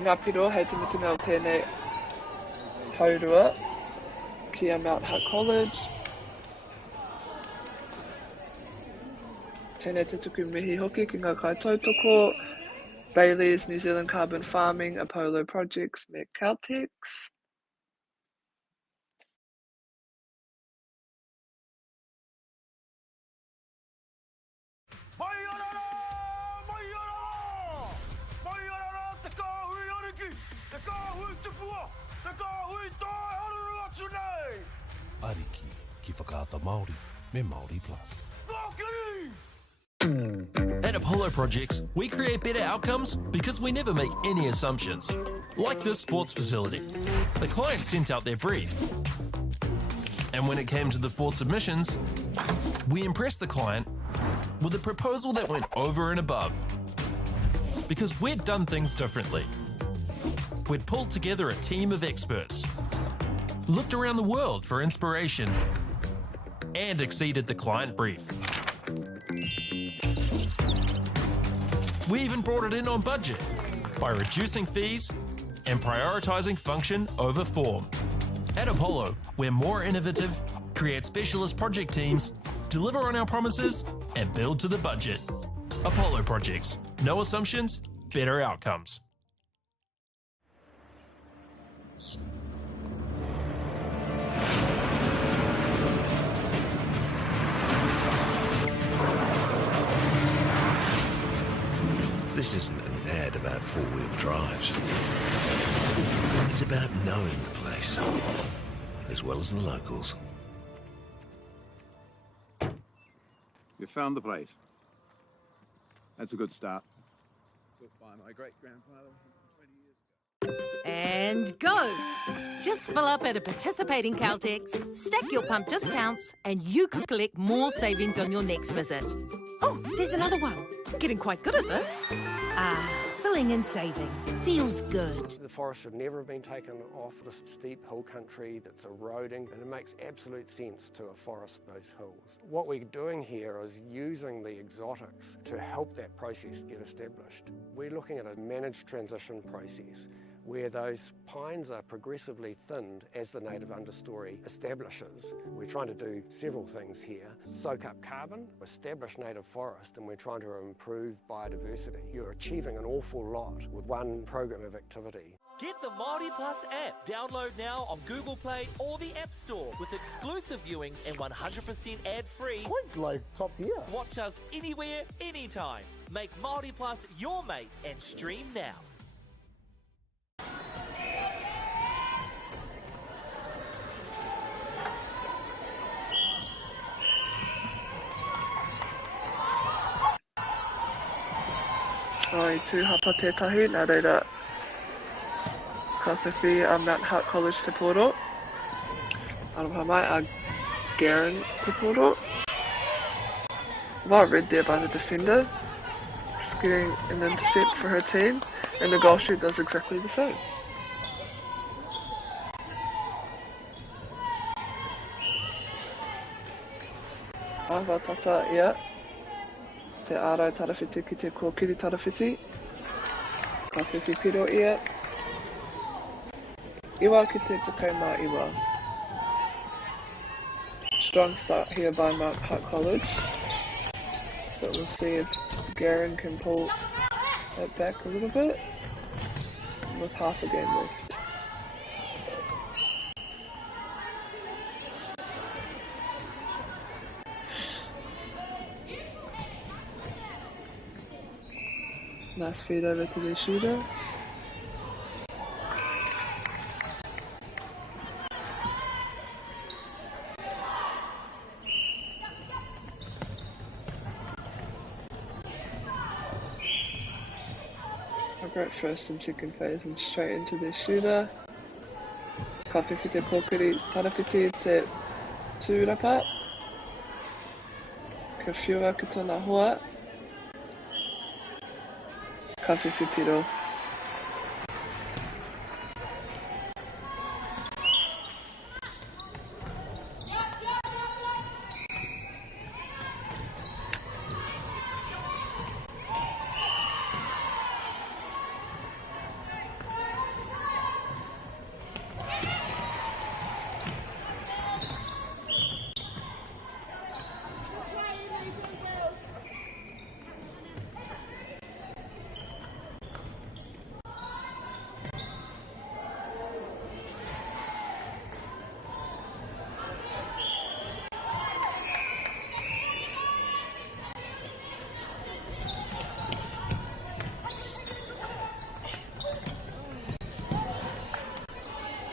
Ngā piro hei te mitinga o tēnei haurua ki a Mount Hutt College. Tēnei te tuku mihi hoki ki ngā kaitautoko. Bailey's, New Zealand Carbon Farming, Apollo Projects, me Caltex. Ariki, ki whakaata Māori, me Māori Plus. At Apollo Projects, we create better outcomes because we never make any assumptions. Like this sports facility. The client sent out their brief. And when it came to the 4 submissions, we impressed the client with a proposal that went over and above. Because we'd done things differently. We'd pulled together a team of experts, looked around the world for inspiration, and exceeded the client brief. We even brought it in on budget by reducing fees and prioritising function over form. At Apollo, we're more innovative, create specialist project teams, deliver on our promises, and build to the budget. Apollo Projects. No assumptions, better outcomes. This isn't an ad about 4-wheel drives. It's about knowing the place, as well as the locals. You found the place. That's a good start. Built by my great-grandfather 20 years ago. And go! Just fill up at a participating Caltex, stack your pump discounts, and you could collect more savings on your next visit. Oh, there's another one. Getting quite good at this. Filling and saving. Feels good. The forest should never have been taken off this steep hill country that's eroding, and it makes absolute sense to afforest those hills. What we're doing here is using the exotics to help that process get established. We're looking at a managed transition process where those pines are progressively thinned as the native understory establishes. We're trying to do several things here. Soak up carbon, establish native forest, and we're trying to improve biodiversity. You're achieving an awful lot with one program of activity. Get the Māori Plus app. Download now on Google Play or the App Store with exclusive viewings and 100% ad-free. Quite like top tier. Watch us anywhere, anytime. Make Māori Plus your mate and stream now. Oi, tū hapa tētahi, nā reira ka whiwhi a Mount Hutt College Te Poro. Aroha mai a Garen Te Poro. Well read there by the defender. Just getting an intercept for her team, and the goal shoot does exactly the same. Awa tata ia. Te ārau tarawhiti ki te kōkiri tarawhiti. Ka whiwhi piro ia. Iwa ki te tekau mā iwa. Strong start here by Mount Hutt College. But we'll see if Garen can pull it back a little bit with half a game left. Nice feed over to the shooter. A great first and second phase and straight into the shooter. Ka whiwhi te kōkiri tarawhiti te tūrapa. Ka whiua ki tōna hoa. Ka whiwhi piro.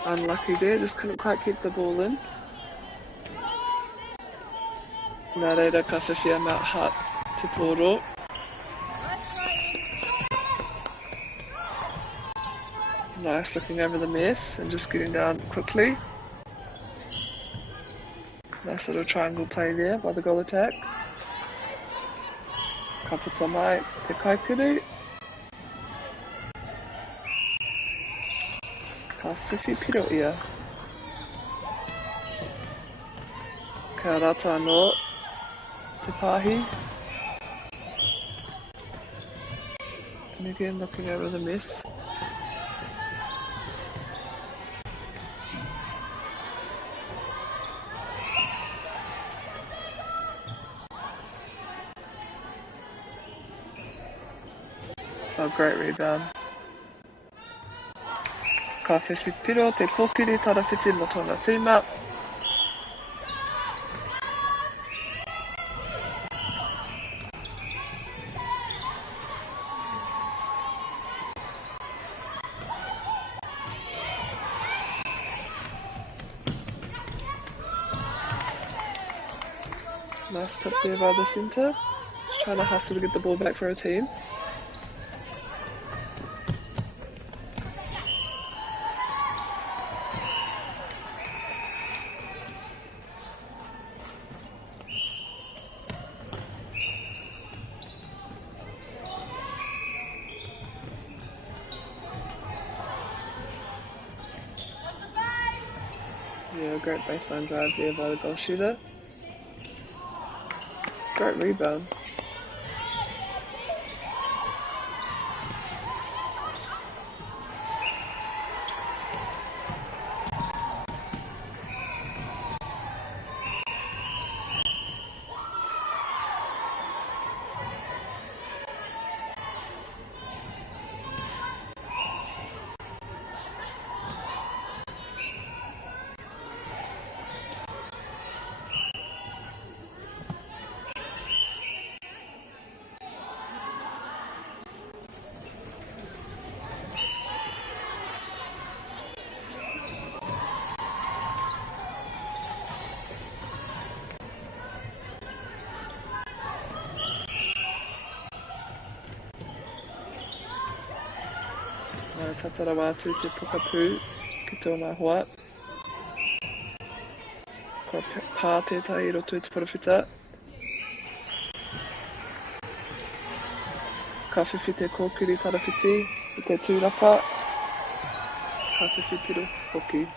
Unlucky there, just couldn't quite keep the ball in. Nā reira ka whiwhi a Mount Hutt Te Poro. Nice looking over the mess and just getting down quickly. Nice little triangle play there by the goal attack. Ka puta mai te kaipuru. Ka whiwhi piro ia. Ka rata anō te pāhi. And again looking over the mess. Oh, great rebound. Ka whiwhi piro te kōkiri tarawhiti mo tōna tīma. Nice tip there by the centre. Just trying to hustle to get the ball back for her team. Yeah, great baseline drive there by the goal shooter. Great rebound. tatara wātu te pokapū ki tōna hoa. Ka pā tētahi I roto I te parawhita. Ka whiwhi te kōkiri tarawhiti I te tūrapa. Ka whiwhi piro hoki.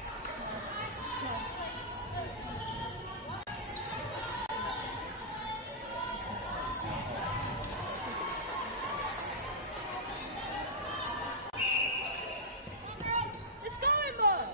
Let's go, Emma!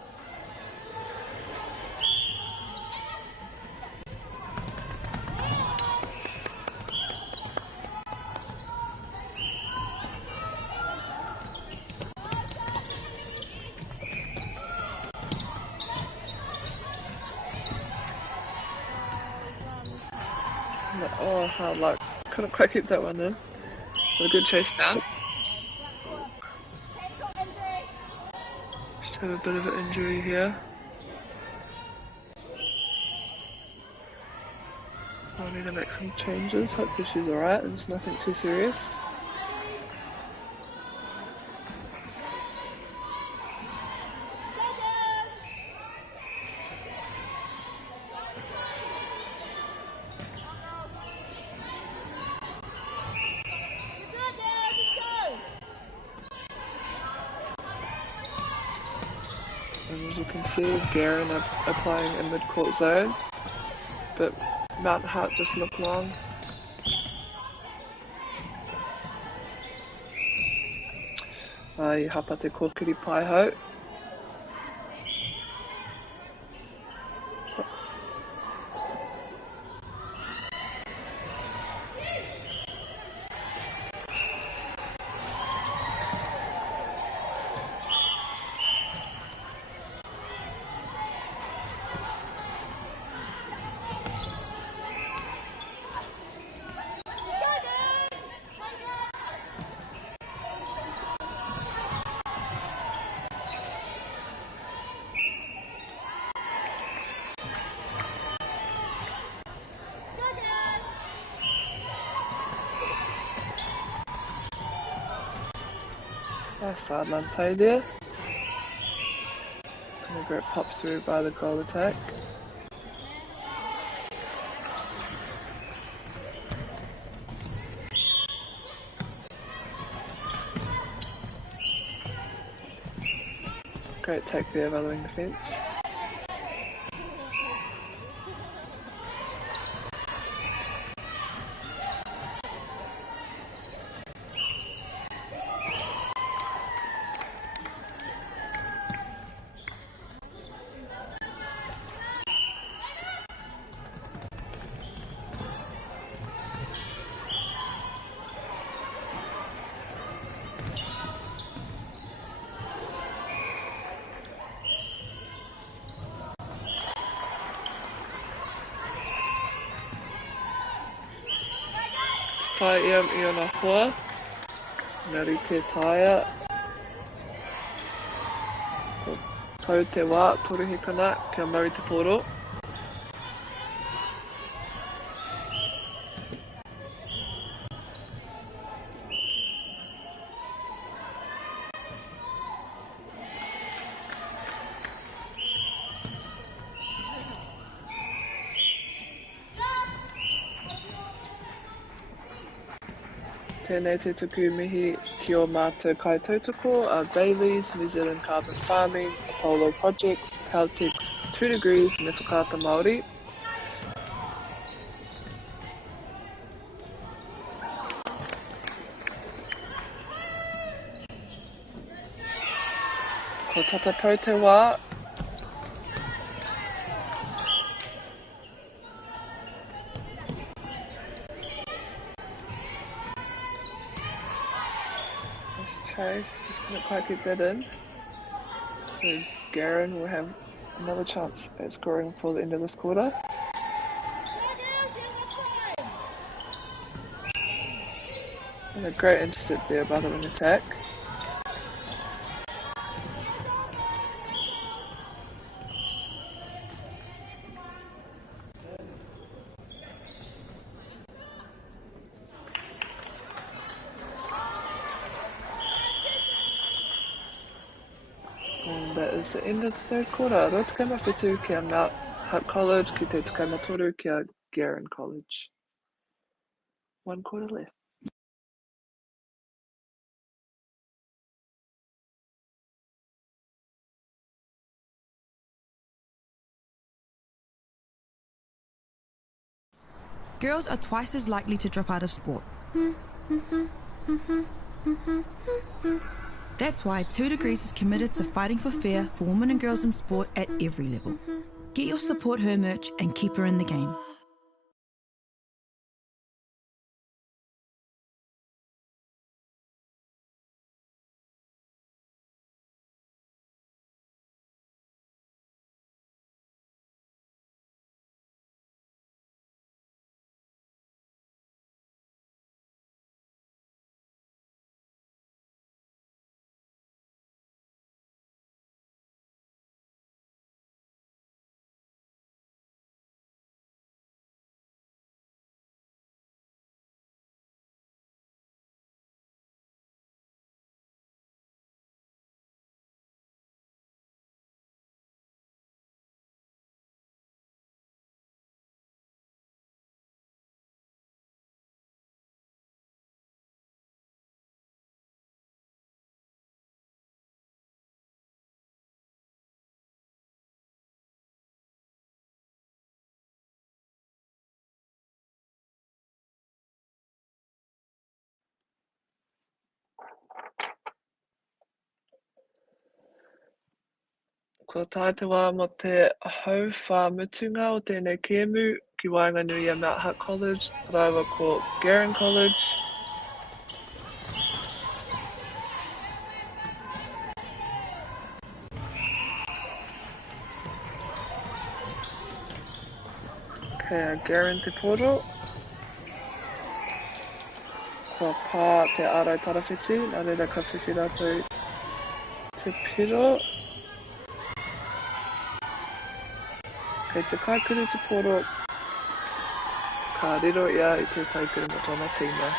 Oh, hard luck. Couldn't quite keep that one in. But a good chase now. Just have a bit of an injury here. I'll need to make some changes. Hopefully she's alright and it's nothing too serious. And as you can see, Garen applying a mid-court zone, but Mount Hart just looked long. I hapa te kōkiri pai hau. Nice sideline play there. And Grit pops through by the goal attack. Great take there by the wing defence. Tai iam I ona hoa. Nari te taia. Tau te wā, toruhikana, kia mauri te poro. Tēnei te tuku mihi ki o mātou kaitautoko are Bailey's, New Zealand Carbon Farming, Apollo Projects, Caltex, 2 Degrees, me whakaata Māori. Ko tata pou te wā. Chase, just couldn't quite get that in. So Garen will have another chance at scoring for the end of this quarter. And a great intercept there by the wing attack. That's the end of the third quarter. Roa tukama whetū kia Mount Hutt College, ki te tukama toru kia Guerin College. 1 quarter left. Girls are twice as likely to drop out of sport. That's why 2 Degrees is committed to fighting for fair for women and girls in sport at every level. Get your Support Her merch and keep her in the game. Ko tātua mo te hauwha mutunga o tēnei kēmu ki Wainganui a Mount Hutt College, rāua ko Guerin College. Kei Guerin te poro. Kua pā te ārai tarawhiti, nā reira ka whiwhi rātou te piro. Kei te kaikuru te poro, ka riro ia I te taikuru mo tōna tīma.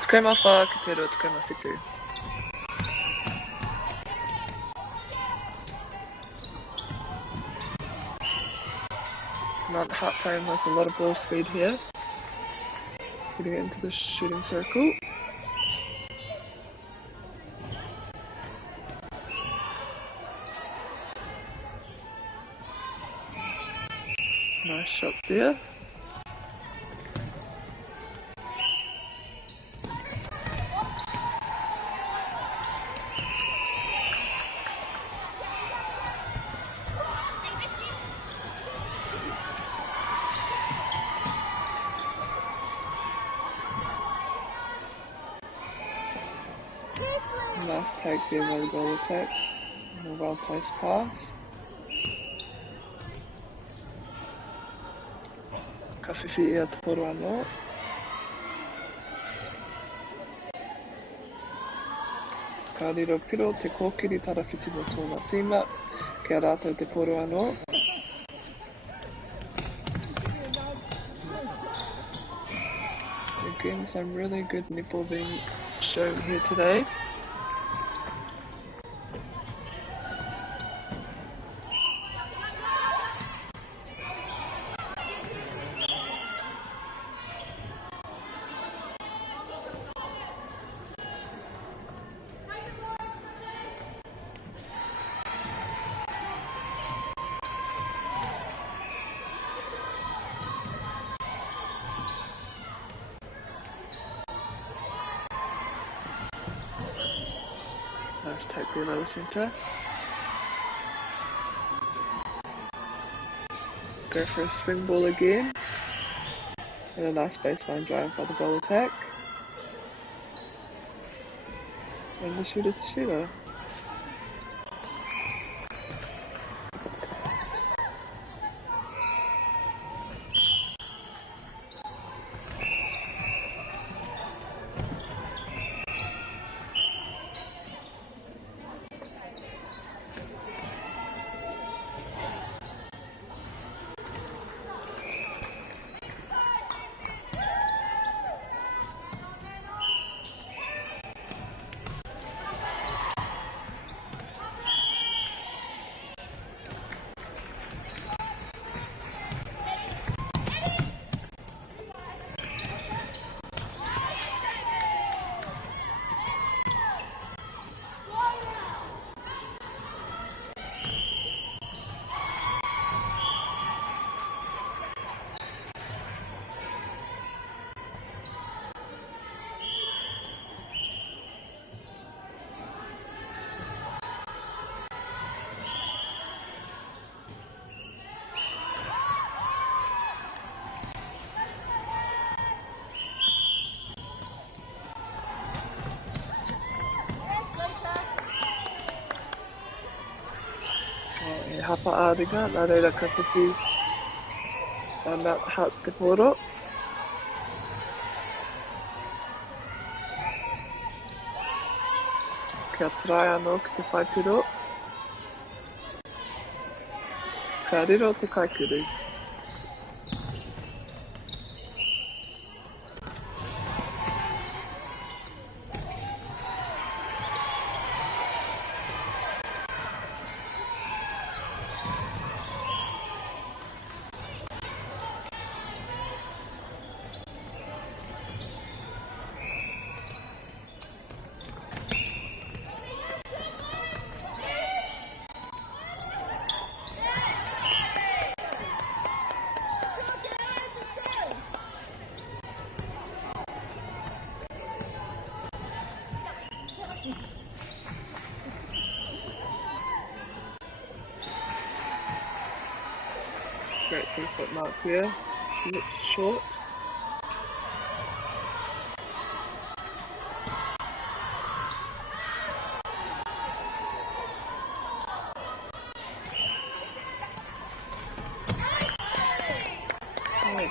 Tukai mawha ki te roa tukai mawhitu. Mount Hutt Prime has a lot of ball speed here. Getting into the shooting circle. Nice shot there. Nice take there by the goal attack. And a well placed pass. Ka whiwhi ia te poro anō. Ka riro piro te kōkiri tarawhiti mo tōna tīma. Kia rātou te poro anō. Again, some really good netball being shown here today. Nice take there by the centre. Go for a swing ball again. And a nice baseline drive by the goal attack. And the shooter to shooter. hapa āringa, nā reira ka whiwhi Mount Hutt te poro. Kia trai anō ki te whaipiro. Ka riro te kaikuru. Great 3-foot mark here. She looks short.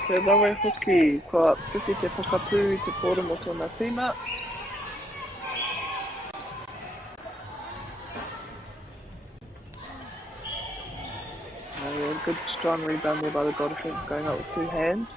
Te rawe hoki, kua whiwhi te whakapū I te pōra mo tōna tīma. A good strong rebound there by the goal defence, going up with two hands.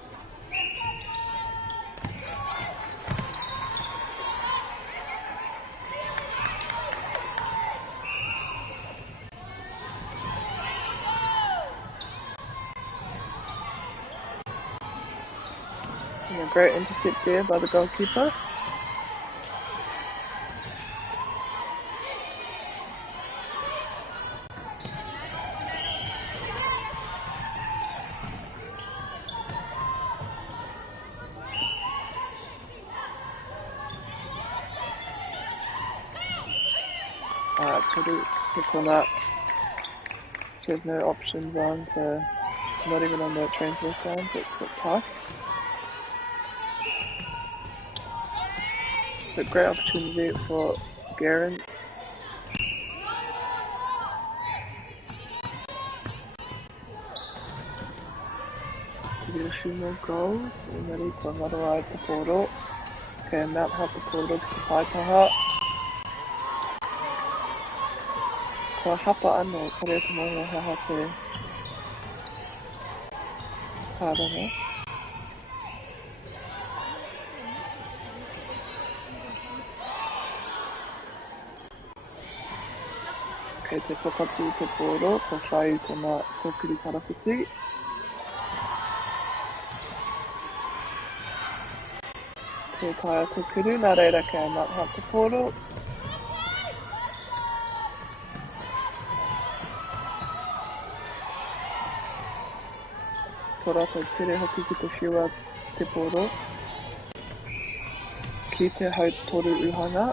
And a great intercept there by the goalkeeper. Kuru pick on that. She has no options on, so not even on the transfer sign, so it's a bit tough. But great opportunity for Garen. To get a few more goals, and ready to Mararai te poro. Okay, Mount Hutt te poro ki te Paitaha. Kua hapa anō, kare te moana haha te pāranga. Kei te whakapū te pōro, ka whai tōna tōkiri parawhiti. Te taia tōkiri, nā reira kei Mount Hutt te pōro. Tō rātou tere hoki ki te whiua te pōro. Ki te hau toru uhanga.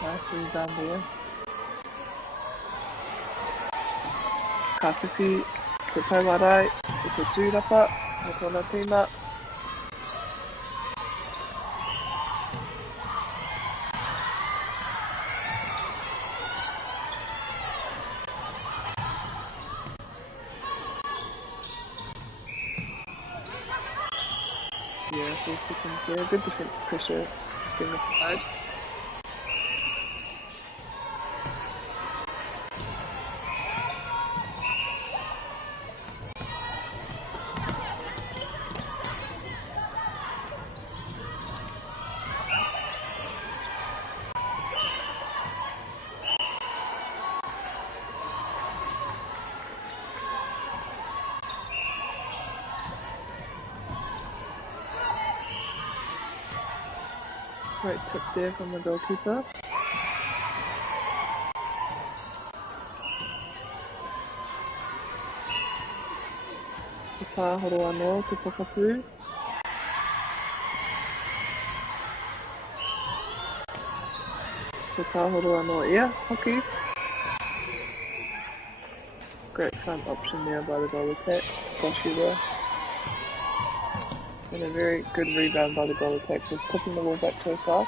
Nice rebound there. Ka whiwhi te tauarai I te tūrapa o tōna tīma. Yeah, 4 seconds there. Good defensive pressure being applied. Great tip there from the goalkeeper. tāhoro anō te pokapū. Te tāhoro anō ia, hoki. Great front option there by the goal attack, Goshi there. And a very good rebound by the goal attack, just tipping the ball back to herself.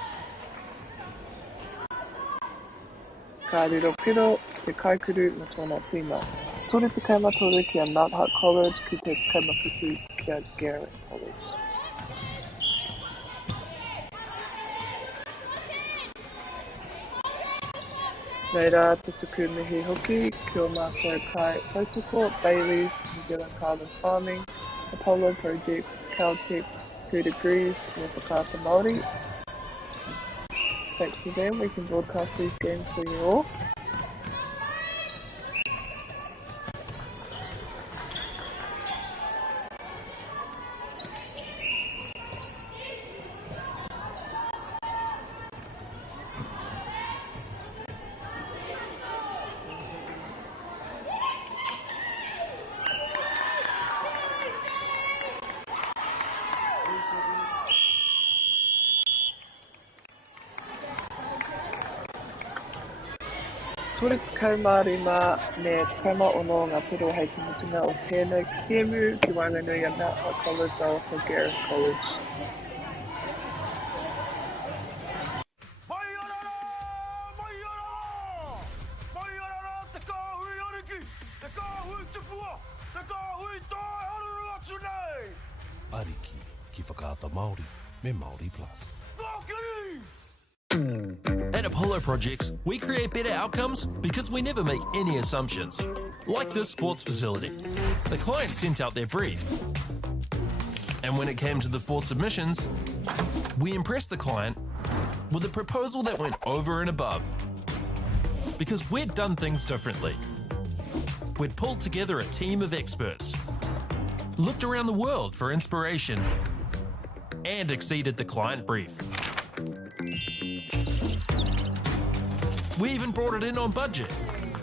Ka riro piro, te kaikuru na tōna tīma. Tore te kaimatoru ki a Mount Hutt College, ki te kaimawhitu ki a Garrett College. Nei rā, te tuku mihi hoki, ki o mātou kai Protocol, Bailey's, New Zealand Carbon Farming, Apollo Project, Caltech, 2 Degrees, and Whakaata Māori. Thanks to them, we can broadcast these games for you all. Tore kaumārima me kama ono ngā piro hei te mutunga o tēnei kēmu ki Wainganui a Mount Hutt College o for Garrett College. Ariki ki whakaata Māori me Māori Plus. At Apollo Projects, we create better outcomes because we never make any assumptions. Like this sports facility. The client sent out their brief. And when it came to the 4 submissions, we impressed the client with a proposal that went over and above. Because we'd done things differently. We'd pulled together a team of experts, looked around the world for inspiration, and exceeded the client brief. We even brought it in on budget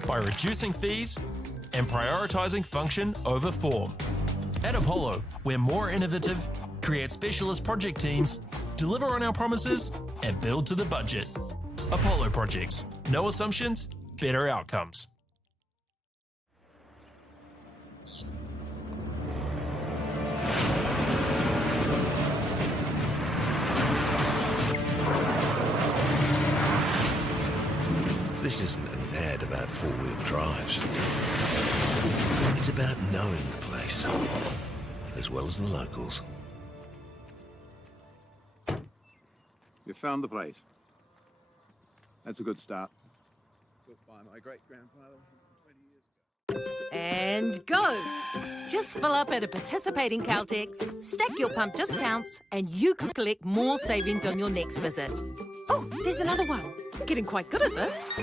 by reducing fees and prioritising function over form. At Apollo, we're more innovative, create specialist project teams, deliver on our promises, and build to the budget. Apollo Projects. No assumptions, better outcomes. This isn't an ad about four-wheel drives. It's about knowing the place, as well as the locals. You found the place. That's a good start. Built by my great-grandfather 20 years ago. And go! Just fill up at a participating Caltex, stack your pump discounts, and you could collect more savings on your next visit. Oh, there's another one. Getting quite good at this.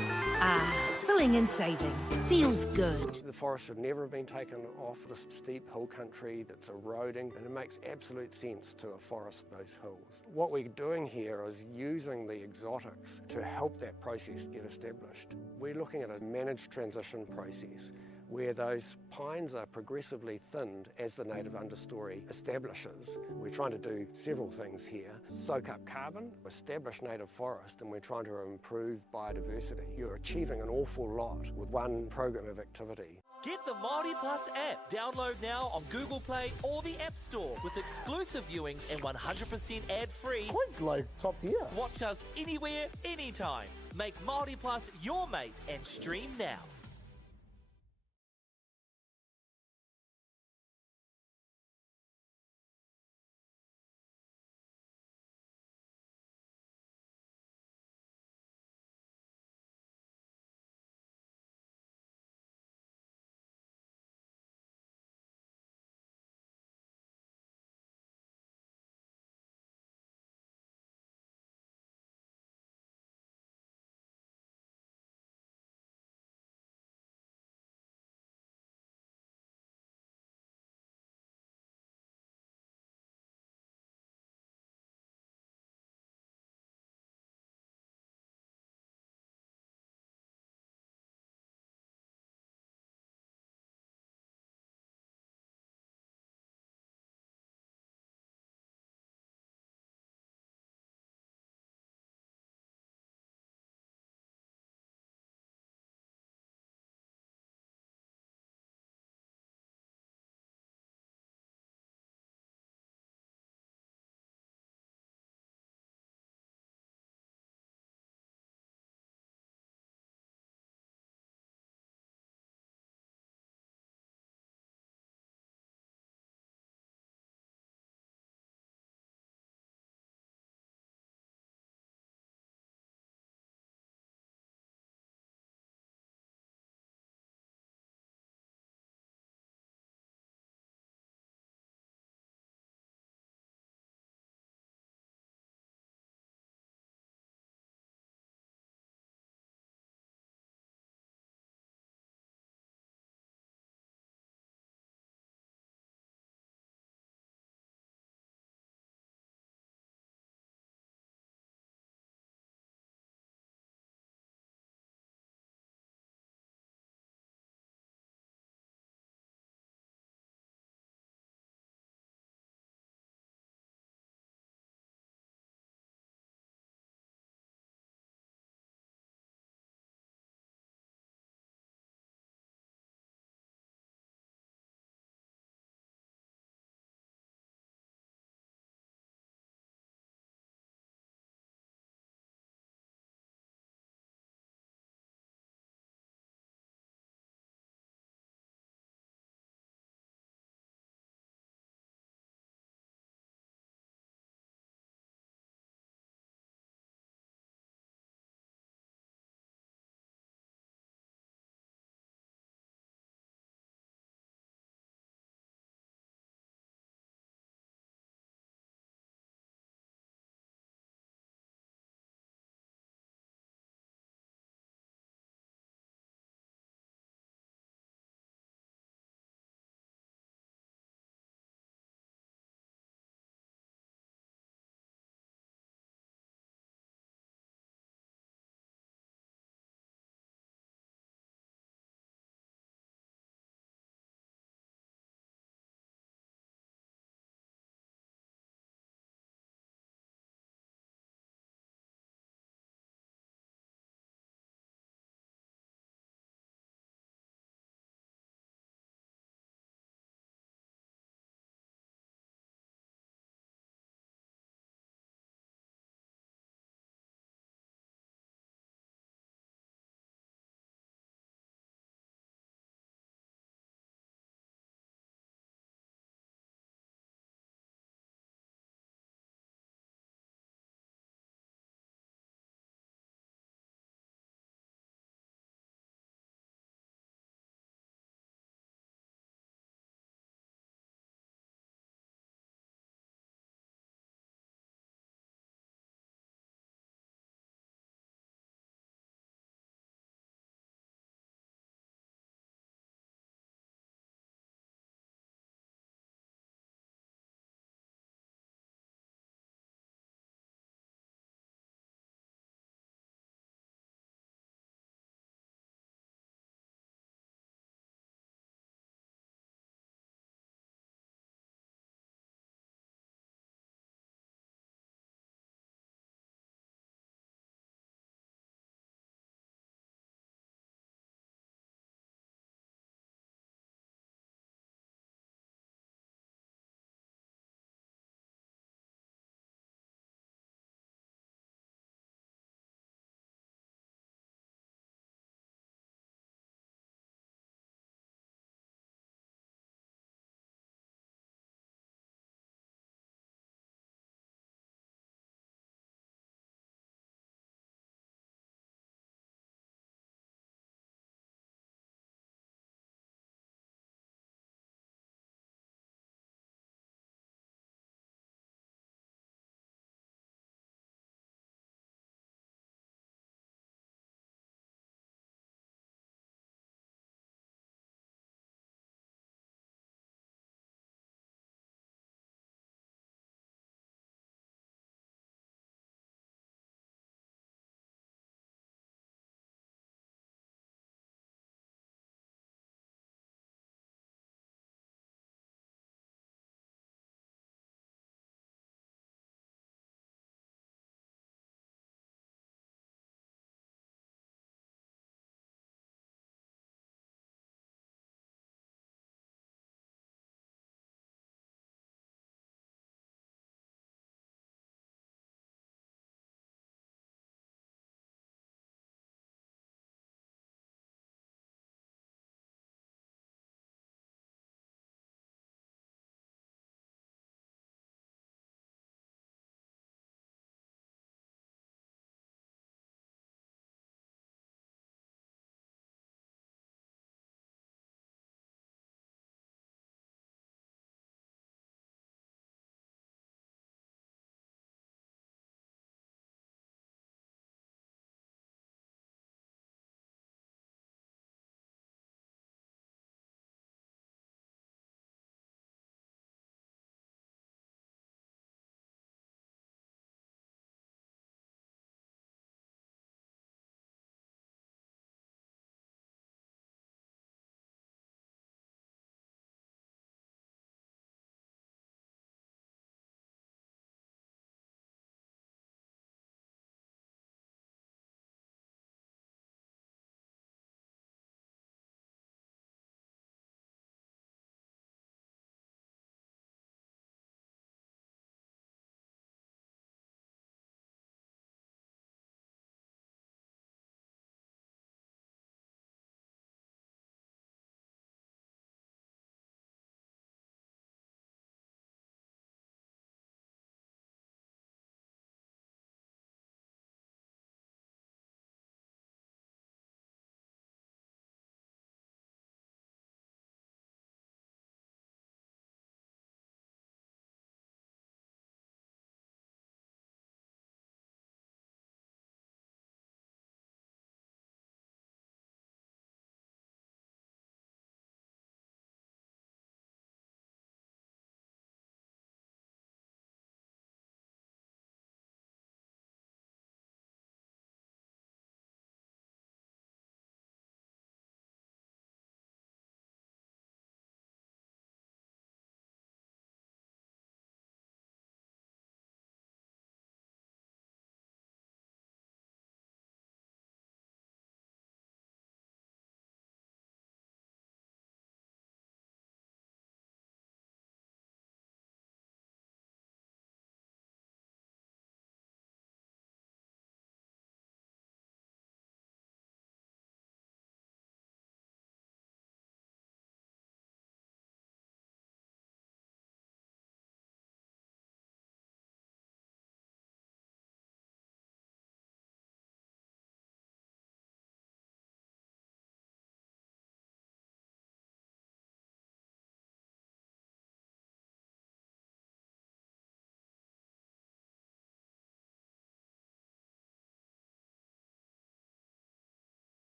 Filling and saving. Feels good. The forest should never have been taken off this steep hill country that's eroding, and it makes absolute sense to afforest those hills. What we're doing here is using the exotics to help that process get established. We're looking at a managed transition process where those pines are progressively thinned as the native understory establishes. We're trying to do several things here. Soak up carbon, establish native forest, and we're trying to improve biodiversity. You're achieving an awful lot with one program of activity. Get the Māori Plus app. Download now on Google Play or the App Store with exclusive viewings and 100% ad-free. Quite like top tier. Watch us anywhere, anytime. Make Māori Plus your mate and stream now.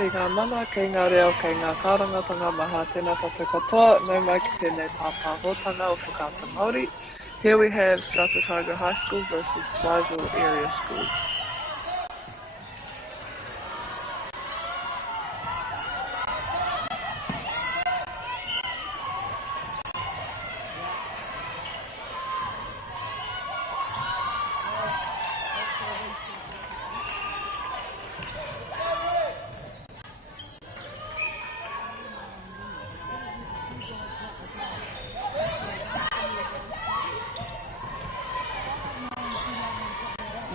kei ngā mana, kei ngā reo, kei ngā kārangatanga maha, tēnā tātou katoa, nau mai ki tēnei pāpāhotanga o Whakaata Māori. Here we have Strathclyde High School versus Twizel Area School.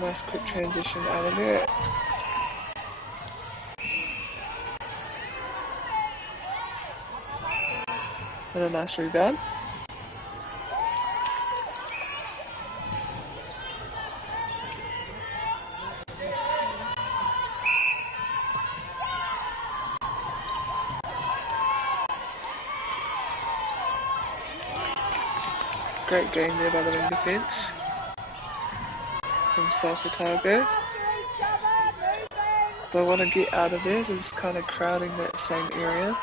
Nice quick transition out of it. And a nice rebound. Great game there by the wing defence from South Otago. They want to get out of there, they're just kind of crowding that same area.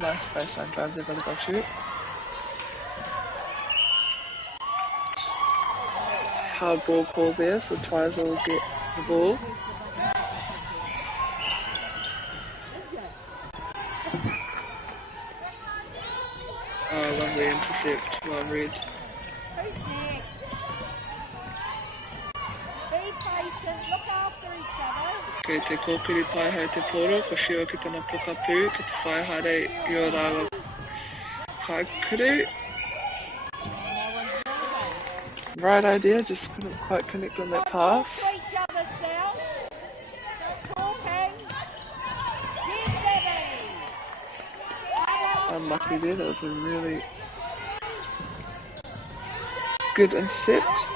Nice baseline drive there by the goal shoot. Hard ball call there, so Twizel will get the ball. Oh, lovely intercept, well read. Who's next? Be patient, look after each other. Kei te kōkiri pai hei te poro, ko shio ki tana pokapū, ki te whai haere i o rāua kaikuru. Right idea, just couldn't quite connect on that pass. Talk to each other, Sal. Stop talking. Get ready. Unlucky there, that was a really good intercept.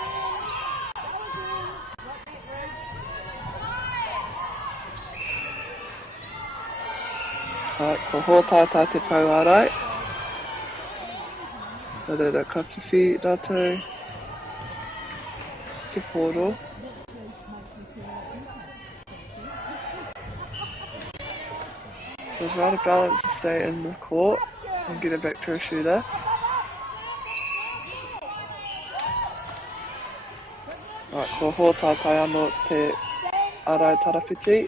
Alright, ko hōtātā te pau ārai. Reira ka whiwhi rātou te poro. So it's right a balance to stay in the court and get it back to a shooter. Alright, ko hōtātai anō te ārai tarawhiti.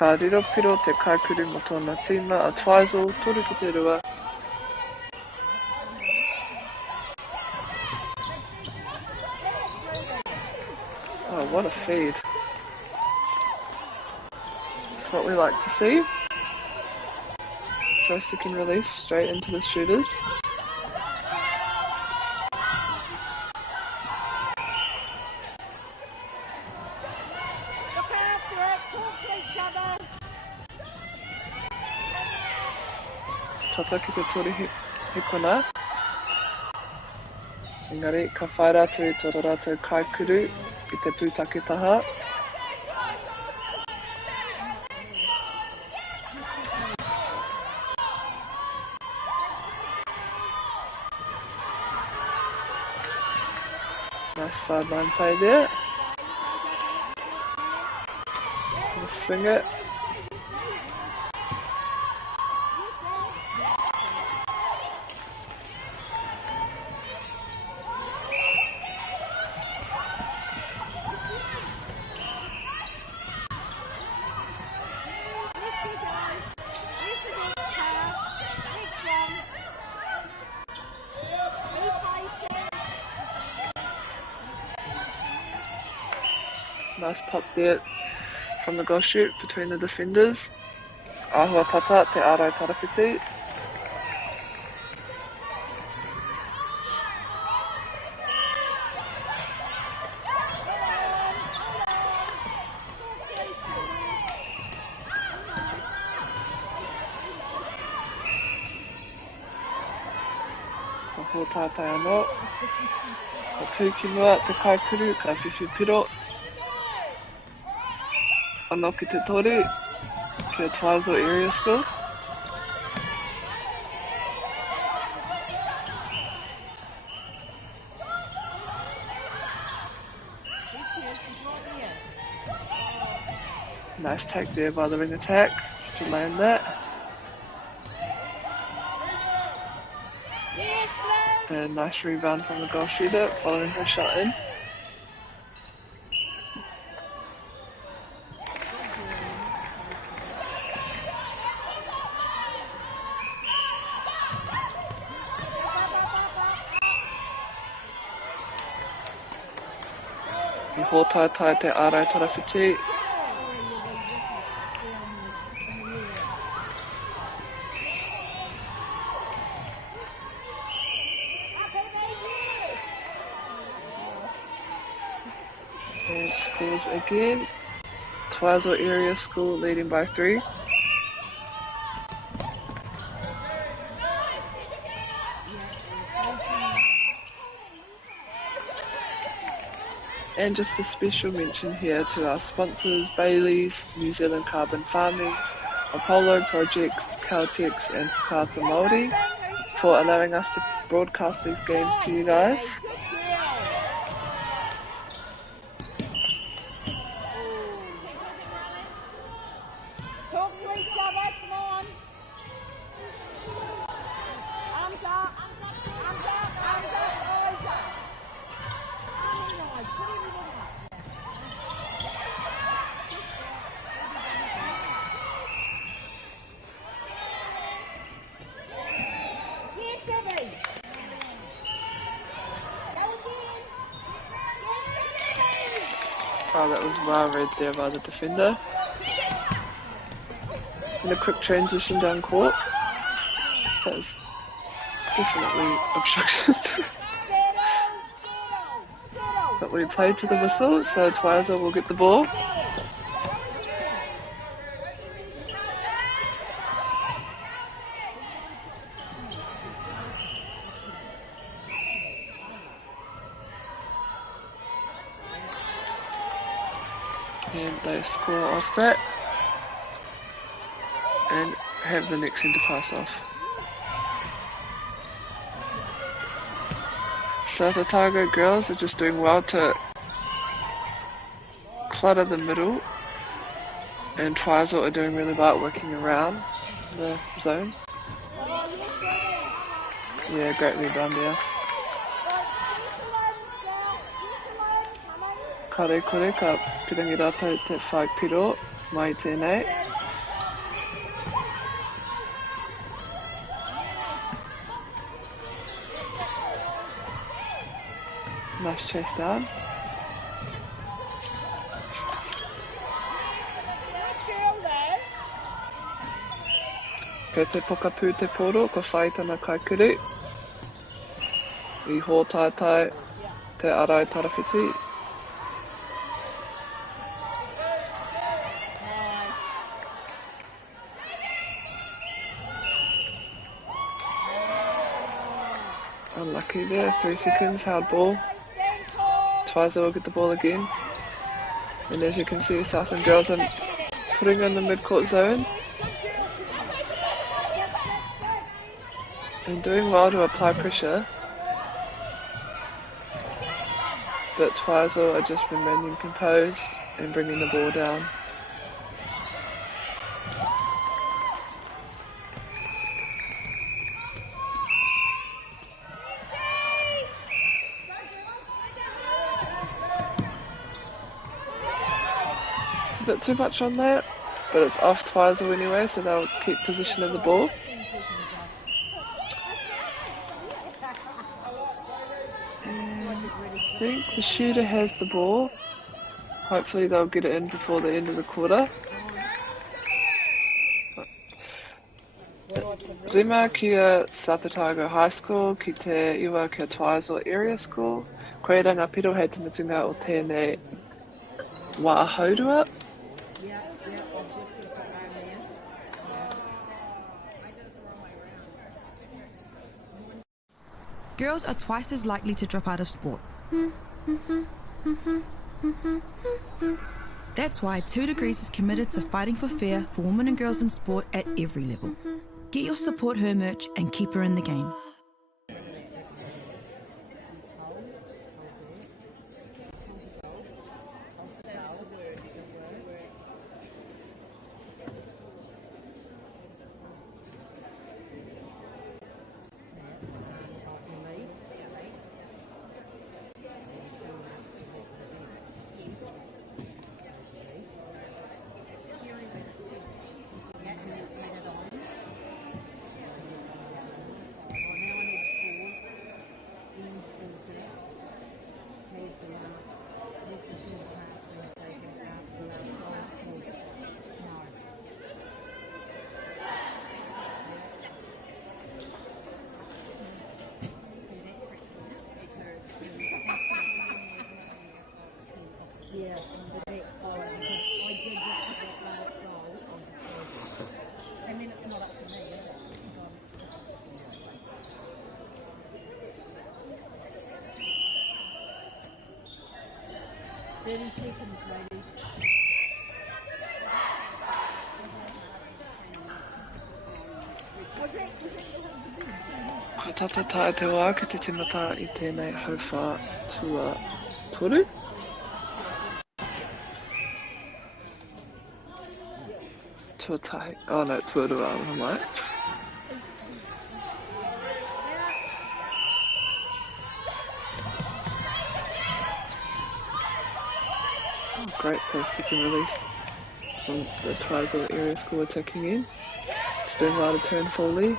Ka riro piro te kaikuru mo tōna tīma a Twizel, toru ki te rua. Oh, what a feed. That's what we like to see. First second release straight into the shooters. Look after it, talk to each other. Tata ki te tori he kona. Engari, ka whai rātou i tōra rātou kaikuru i te pūtake taha. Nice sideline play there. Gonna swing it. Yes, you guys. Here's the next pass. Next one. Be patient. Nice pop there from the goal shoot between the defenders. Ahua tata te arai tarawhiti. Ho tātai anō. Ka tūki mua te kaikuru, ka whiwhi piro. Anō ki te toru, ki a Twizel Area School. Nice take there by the wing attack, just to land that. A nice rebound from the goal shooter, following her shot in. I hōtātai te ārai tarawhiti. And scores again. Twizel Area School leading by 3. And just a special mention here to our sponsors, Bailey's, New Zealand Carbon Farming, Apollo Projects, Caltex and Whakaata Māori for allowing us to broadcast these games to you guys. Talk to each other, come on. Arms up, arms up, arms up, always up. Put everyone up. Here, Seven. Go again. Yes, Seven. Oh, that was well read there by the defender. And a quick transition down court. That was definitely obstruction. But we played to the whistle, so Twizel will get the ball. And they score off that. And have the next centre pass off. South Otago girls are just doing well to clutter the middle, and Twizel are doing really well working around the zone. Yeah, great rebound there. Kare kore ka pirangi rātou te whai piro mai tēnei. Nice chase down. Ko te pokapū te poro, ko whai tana kaikuru. I hōtātai te arai tarawhiti. Unlucky there, 3 seconds, hard ball. Twizel will get the ball again. And as you can see, Southland girls are putting in the mid-court zone. And doing well to apply pressure. But Twizel are just remaining composed and bringing the ball down. A bit too much on that, but it's off Twizel anyway, so they'll keep possession of the ball. And I think the shooter has the ball. Hopefully they'll get it in before the end of the quarter. Rima kia South Otago High School ki te iwa kia Twizel Area School. Koe rā ngā piro hei te mutunga o tēnei wā haurua. Girls are twice as likely to drop out of sport. That's why 2 Degrees is committed to fighting for fair for women and girls in sport at every level. Get your Support Her merch and keep her in the game. Ka tata tae te wā ki te timata I tēnei hauwha tua toru. Tua tahi. Oh no, tua rua mai. Oh, great for a second release from the Twizel Area School attacking in. Just doing well to turn Foley.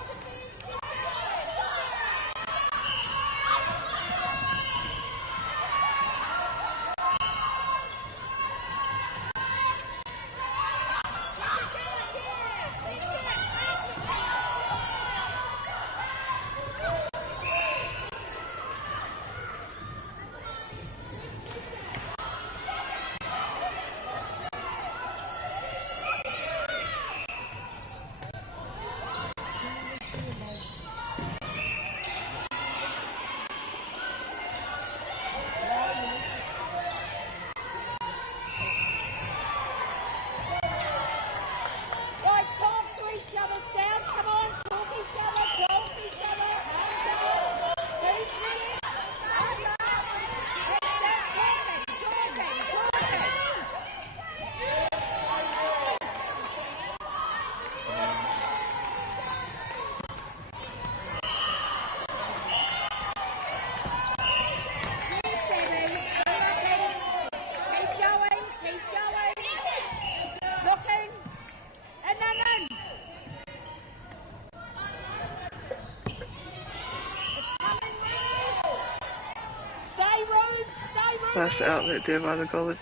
Nice outlet there by the goal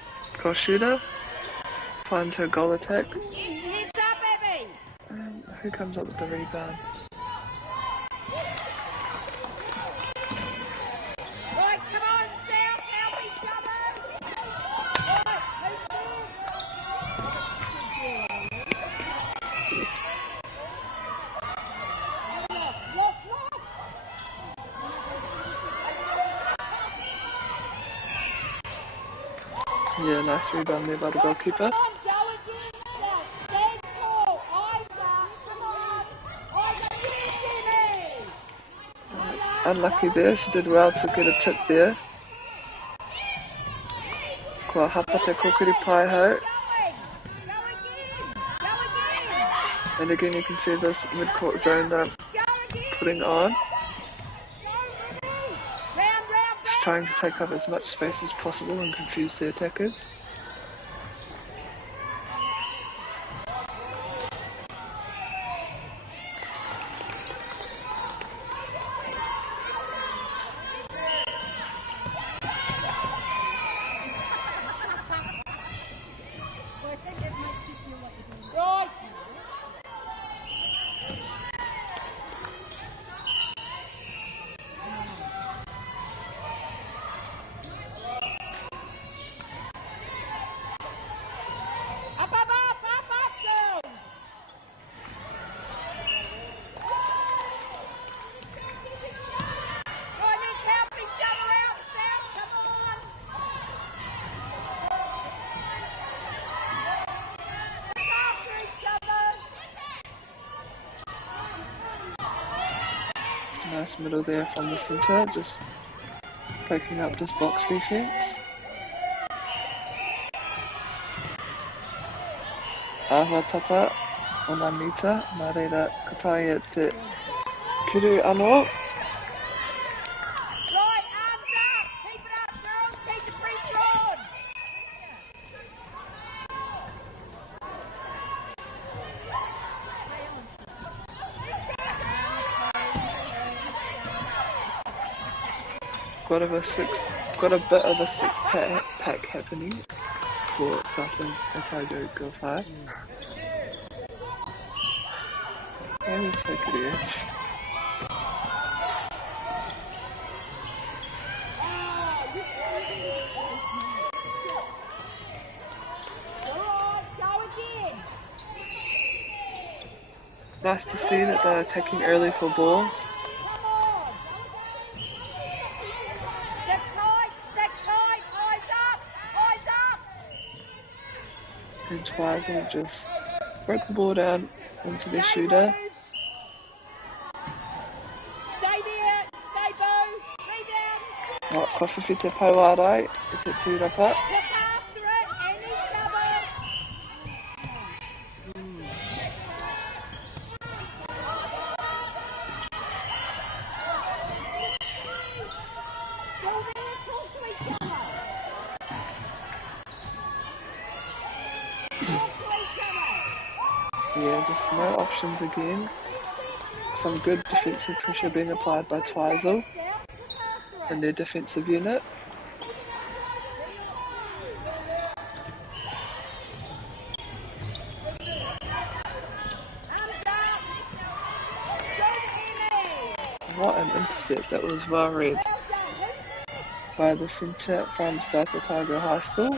shooter. Finds her goal attack. Who comes up with the rebound? Right, come on, South, help each other. Yeah, nice rebound there by the goalkeeper. Unlucky there, she did well to get a tip there. Kua hapa te kokiri pai hau. And again you can see this mid-court zone they're putting on. Just trying to take up as much space as possible and confuse the attackers. Nice middle there from the centre, just breaking up this box defence. Awatata, ona mita, nā reira kataia te kuru anō. Right, arms up. Keep it up, girls. Keep the pressure on. Got a bit of a six-pack happening for Southland Otago Girls High. Maybe take it edge. Nice to see that they're attacking early for ball. And Twizel just breaks the ball down into the shooter. Stay there, stay Boo. Rebounds. Kawhiwhi te pauarai, I te tūrapa. Look after it and each other. Go there, talk to each other. Yeah, just no options again. Some good defensive pressure being applied by Twizel and their defensive unit. What an intercept, that was well read by the centre from South Otago High School.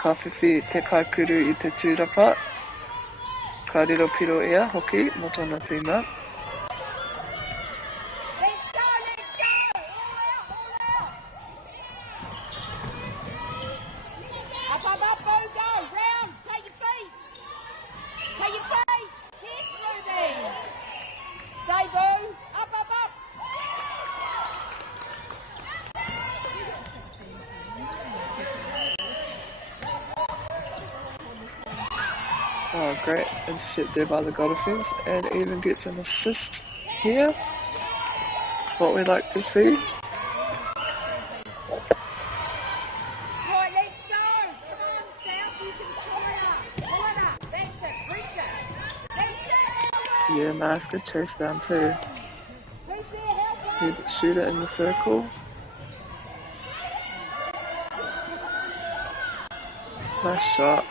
Ka whiwhi te kaikuru I te tūrapa. Ka riro piro ia hoki mo tōna tīma. Up, Boo, go. Round, take your feet. Take your feet. Yes, Ruby. Stay, Boo. Up. Oh, great intercept there by the goal defence, and even gets an assist here. What we like to see. Right, let's go. Come on, South, you can pull it up. That's it, pressure. That's it. Yeah, nice, good chase down too. Who's there, help Just need to shoot it in the circle. Nice shot.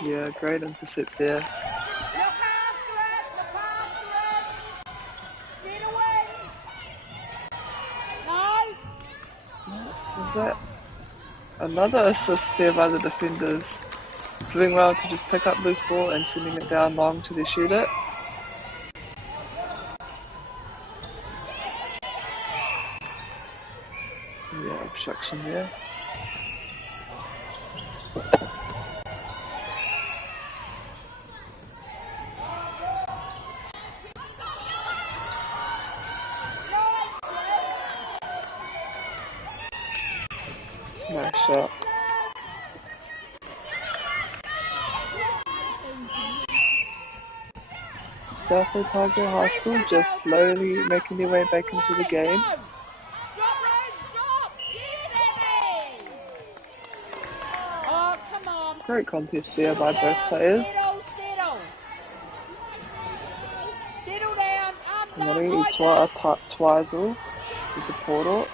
Yeah, great intercept there. Look after it. Settle in. No. Was that another assist there by the defenders? Doing well to just pick up loose ball and sending it down long to the shooter. Yeah, obstruction there. Nice shot. South Otago High School just slowly making their way back into the game. Oh, come on. Great contest there by both players. Settle down. Mori I Twizel with the portal.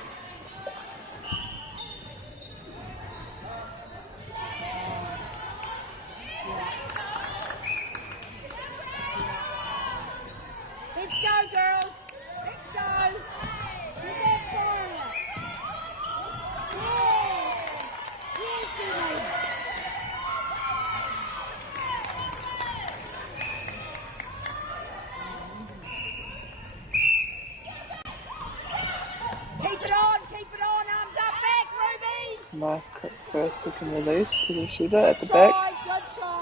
Let's go, girls. Let's go. Get that forward. Yes. Yes, Emily. Keep it on, arms up, back, Ruby! Nice quick first second release to the shooter at the back. Good try.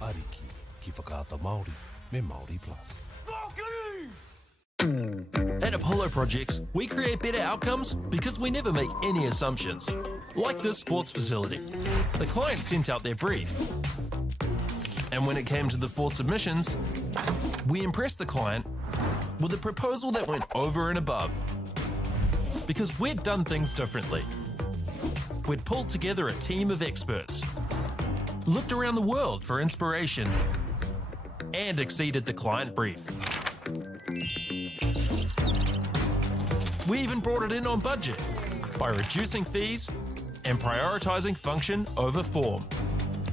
Ariki, ki whakaata Māori, me Māori Plus. At Apollo Projects, we create better outcomes because we never make any assumptions. Like this sports facility. The client sent out their brief. And when it came to the 4 submissions, we impressed the client with a proposal that went over and above. Because we'd done things differently. We'd pulled together a team of experts, looked around the world for inspiration, and exceeded the client brief. We even brought it in on budget by reducing fees and prioritizing function over form.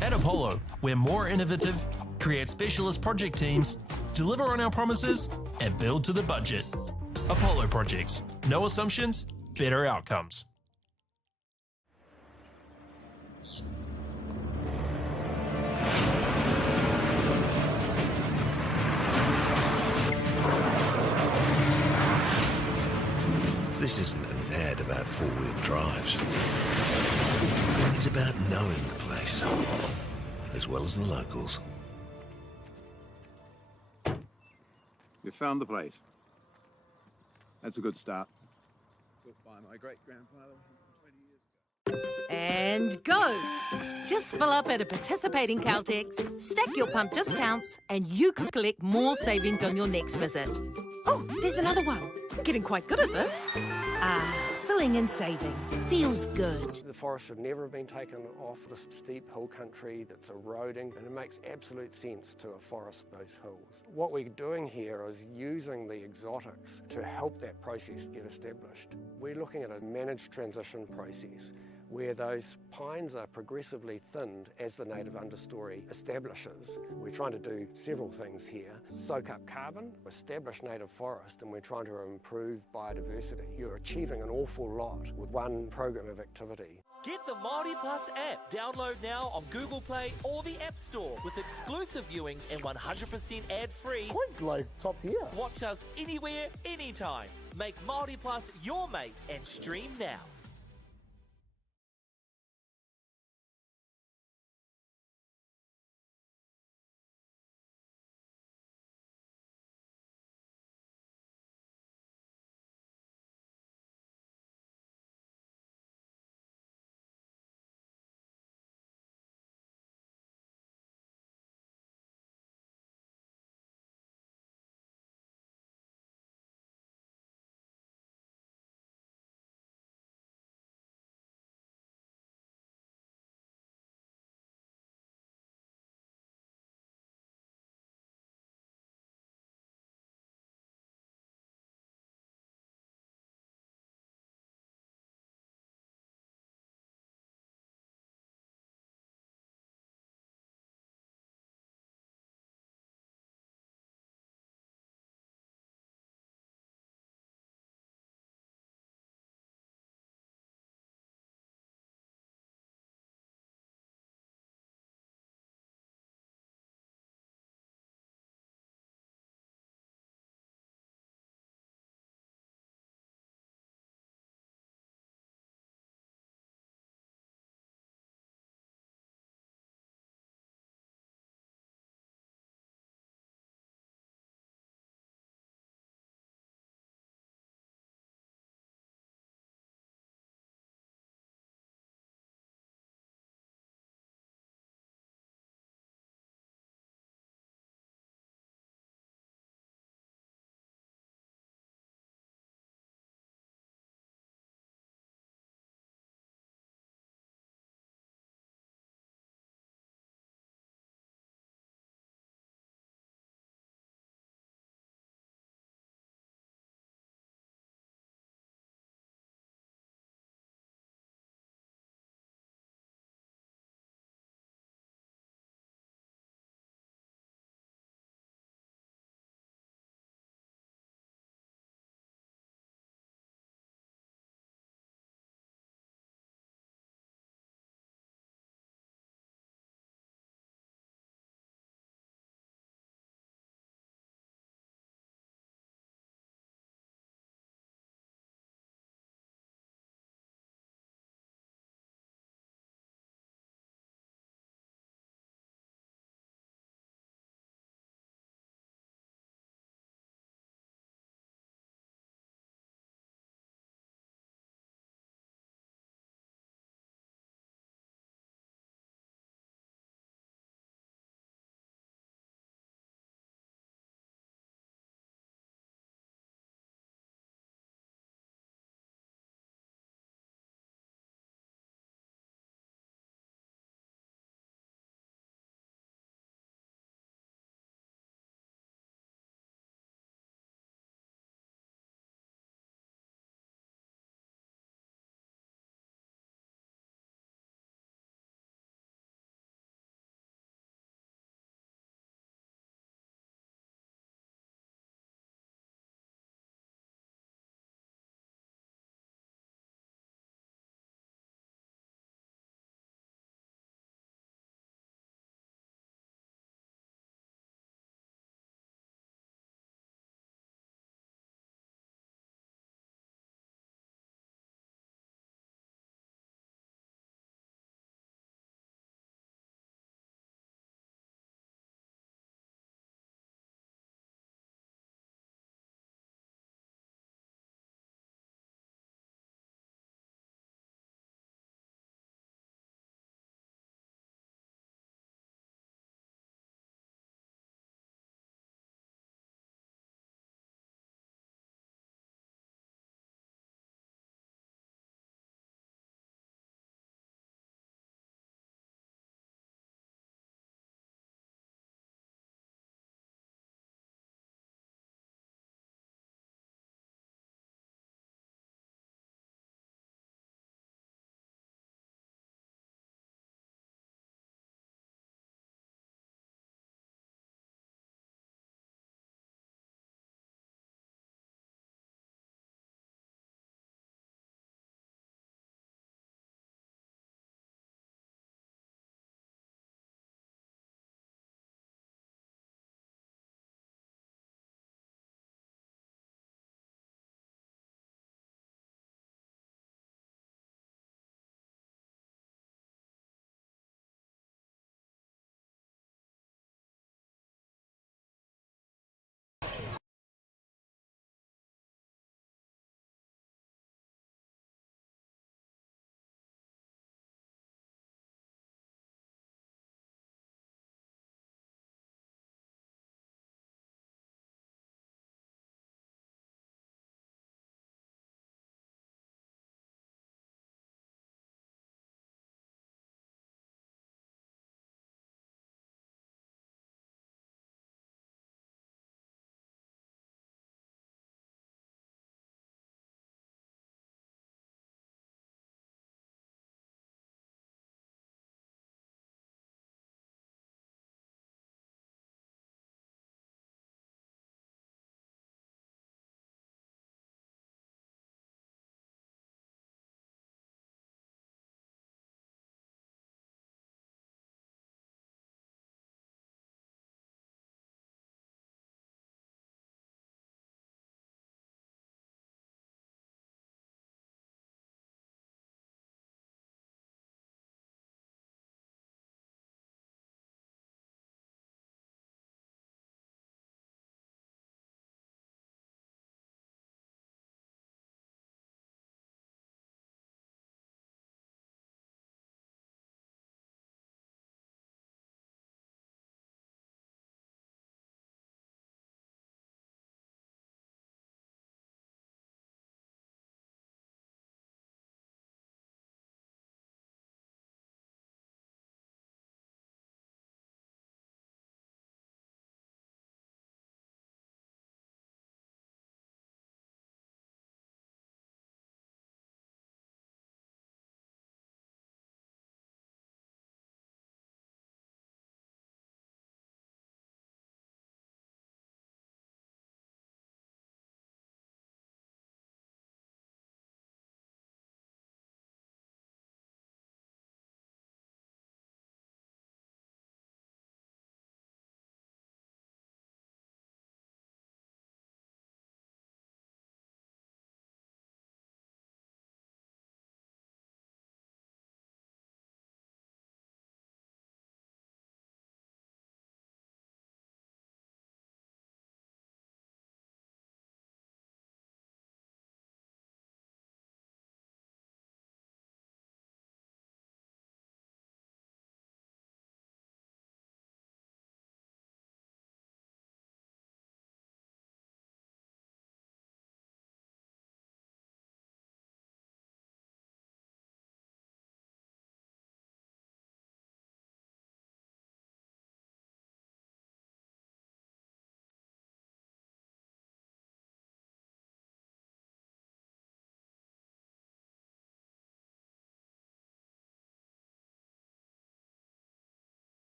At Apollo, we're more innovative, create specialist project teams, deliver on our promises, and build to the budget. Apollo Projects. No assumptions, better outcomes. This isn't an ad about four-wheel drives. It's about knowing the place, as well as the locals. You found the place. That's a good start. Built by my great-grandfather 20 years ago. And go! Just fill up at a participating Caltex, stack your pump discounts, and you could collect more savings on your next visit. Oh, there's another one. Getting quite good at this. Filling and saving. Feels good. The forest should never have been taken off this steep hill country that's eroding, and it makes absolute sense to afforest those hills. What we're doing here is using the exotics to help that process get established. We're looking at a managed transition process where those pines are progressively thinned as the native understory establishes. We're trying to do several things here. Soak up carbon, establish native forest, and we're trying to improve biodiversity. You're achieving an awful lot with one program of activity. Get the Māori Plus app. Download now on Google Play or the App Store with exclusive viewings and 100% ad-free. Quite like top tier. Watch us anywhere, anytime. Make Māori Plus your mate and stream now.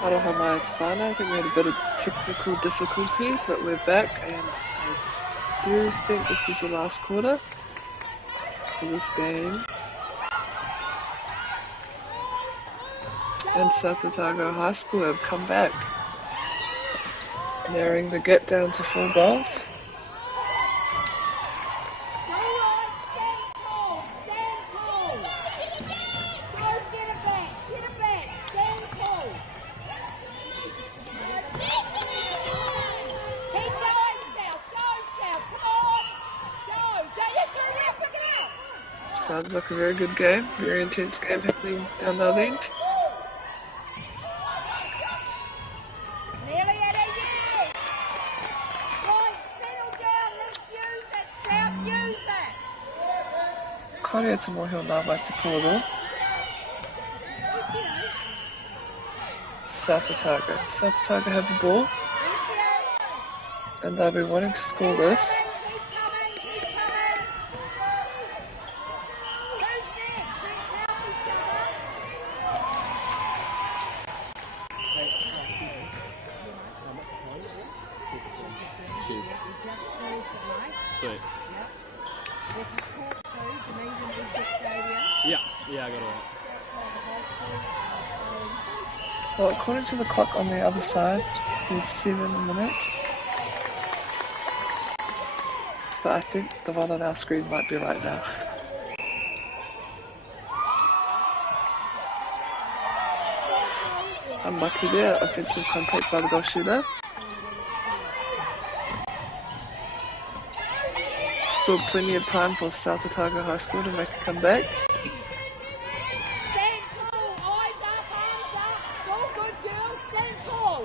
Aroha mai te whānau. I think we had a bit of technical difficulties, but we're back, and I do think this is the last quarter for this game. And South Otago High School have come back, narrowing the gap down to 4 goals. Sounds like a very good game, very intense game happening down the other end. Nearly at a yes! Right, settle down, let's use it, South, use it! Kore atu mohio nā mai te poro. South Otago. South Otago have the ball, and they'll be wanting to score this. Sweet. This is court 2, Dunedin Edgar Stadium. Yeah, I got it. Well, according to the clock on the other side, there's 7 minutes. But I think the one on our screen might be right now. Unlucky there, offensive contact by the goal shooter. Still plenty of time for South Otago High School to make a comeback. Stand tall, eyes up, arms up. It's all good, girls. Stand tall.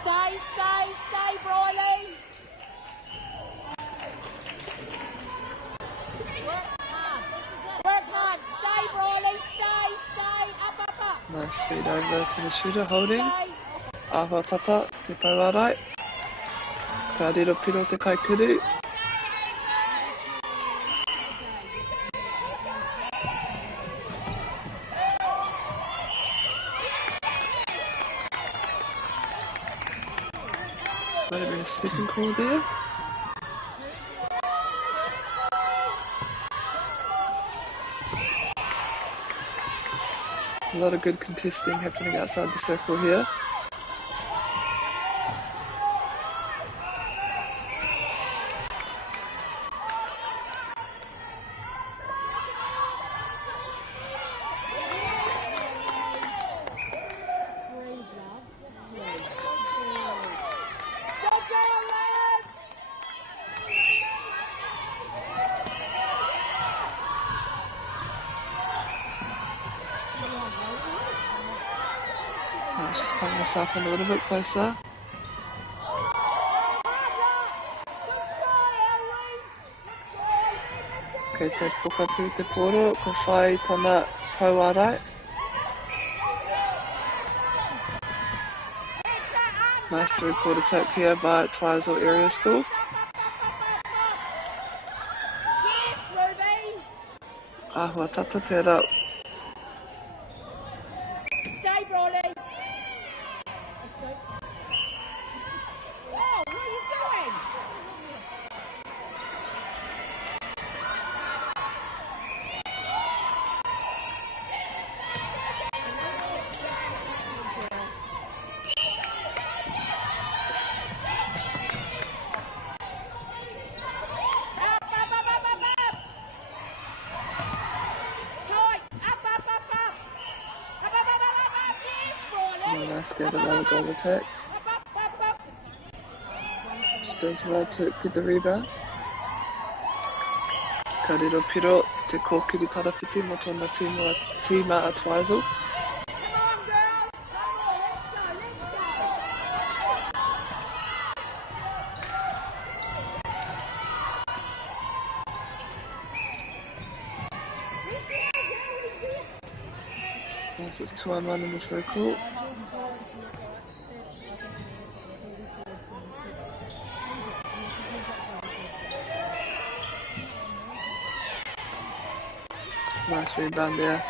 Stay, Briley. Work hard. Stay, Briley. Stay. Up. Nice feed over to the shooter, holding. Ahua tata, te pauarai. Ka riro piro te kaikuru. Might have been a sticking call there. A lot of good contesting happening outside the circle here. She's putting herself in a little bit closer. Kei te pokapū te poro, ko whai tana pauarai. Nice 3-quarter tap here by Twizel Area School. Ahua tata te rau. Stay, Briley. Oh, what are you doing? Nice get another goal attack. She does well to get the rebound. Ka riro piro te kōkiri tarawhiti mo tōna tīma a Twizel. Yes, it's 2-on-1 in the circle. Nice rebound there.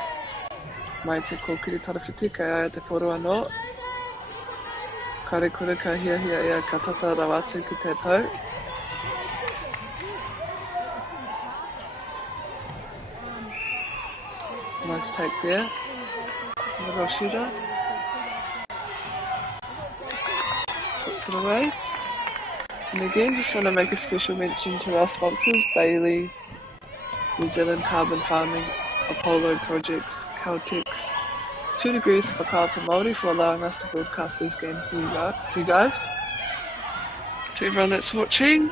Mai te kōkiri tarawhiti, kei aia te poro anō. Kare kore ka hia ia ka tata rau atu ki te pau. Nice take there. Little shooter. Puts it away. And again, just want to make a special mention to our sponsors, Bailey's, New Zealand Carbon Farming, Apollo Projects, Caltex, 2 Degrees for Whakaata Māori for allowing us to broadcast these games to you guys. To everyone that's watching,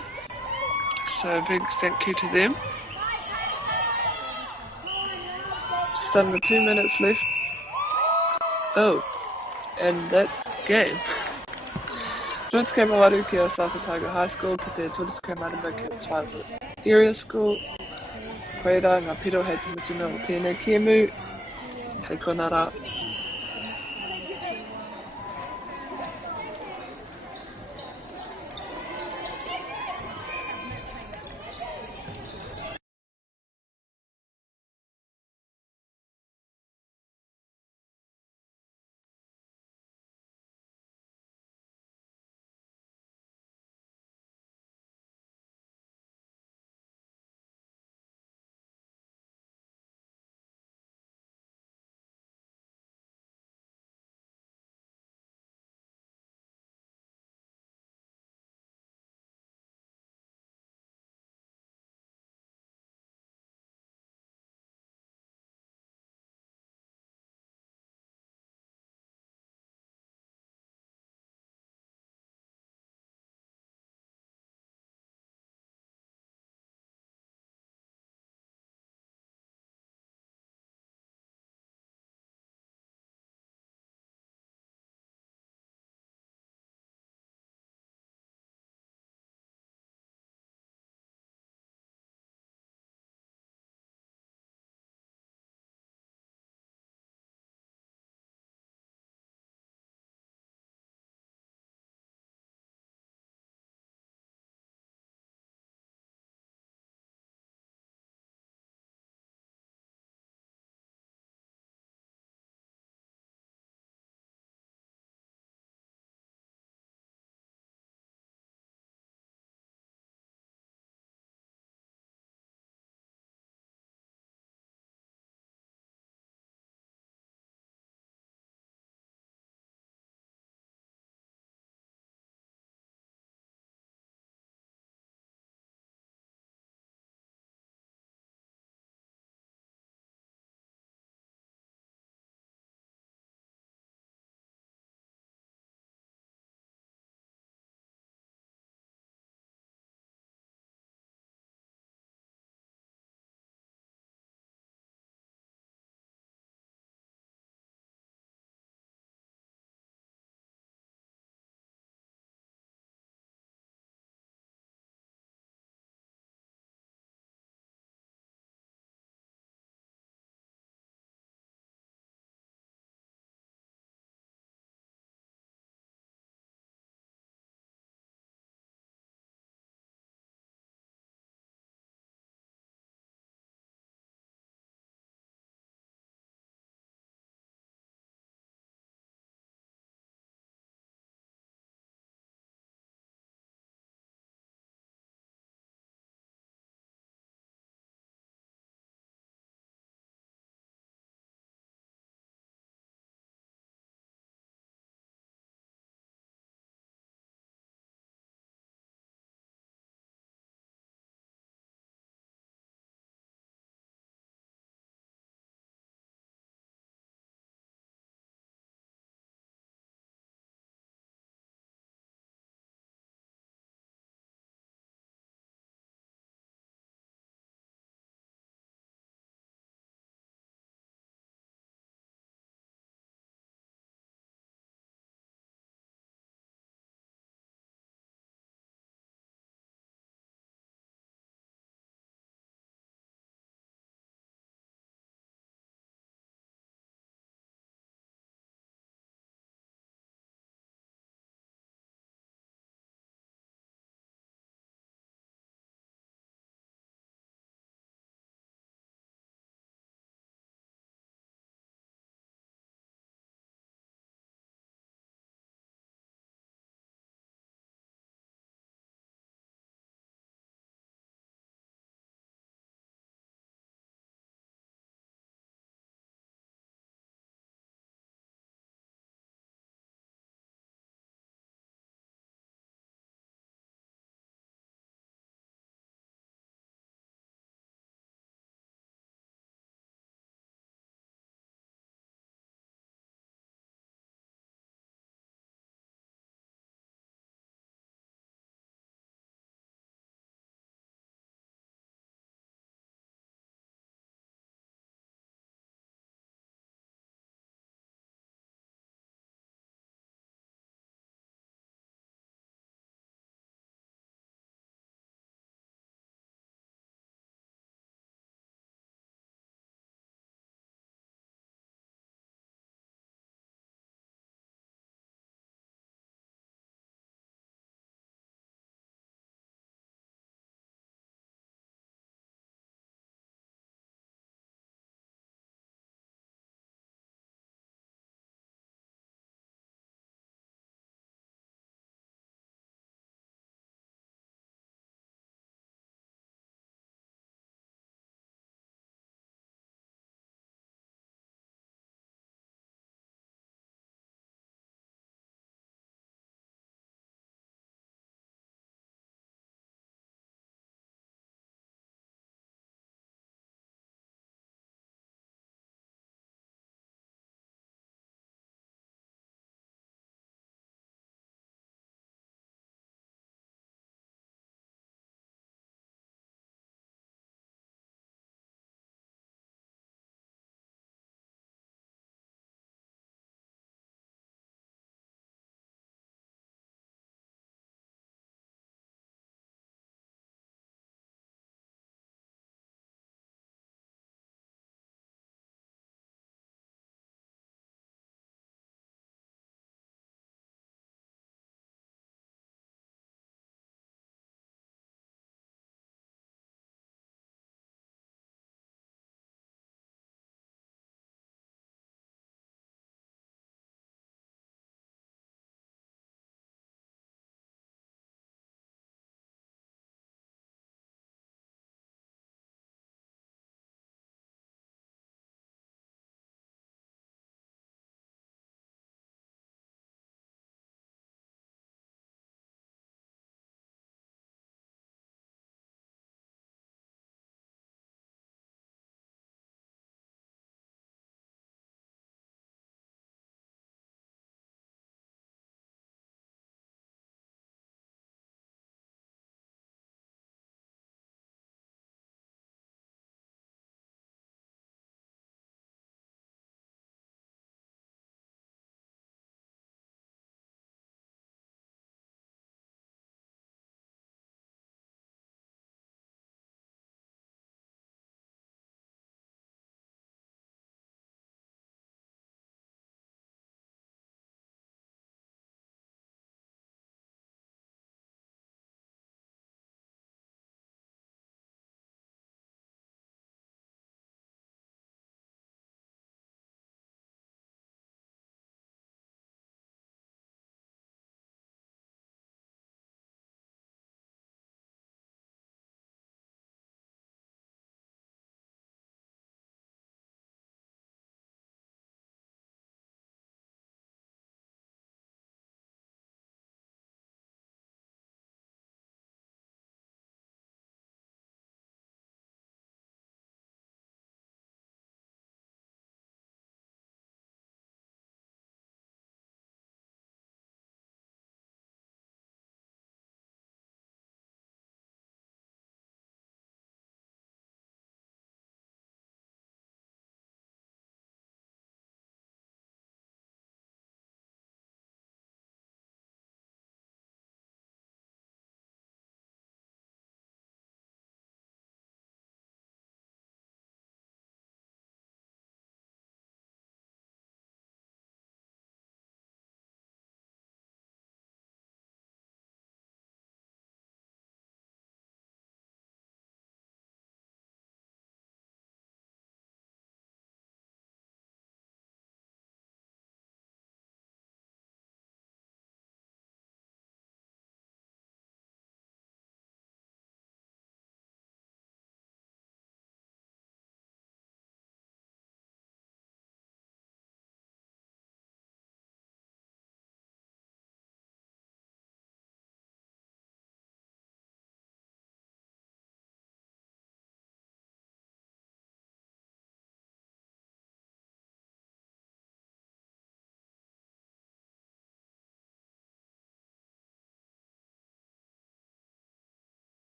so a big thank you to them. Just under 2 minutes left. Oh, and that's game. Tūtukai Mawaru ki a South Otago High School, ki te Tūtukai Marama ki a Twizel Area School. Koeira, ngā piro hei te mutuna o tēnei kiemu. Hei konara.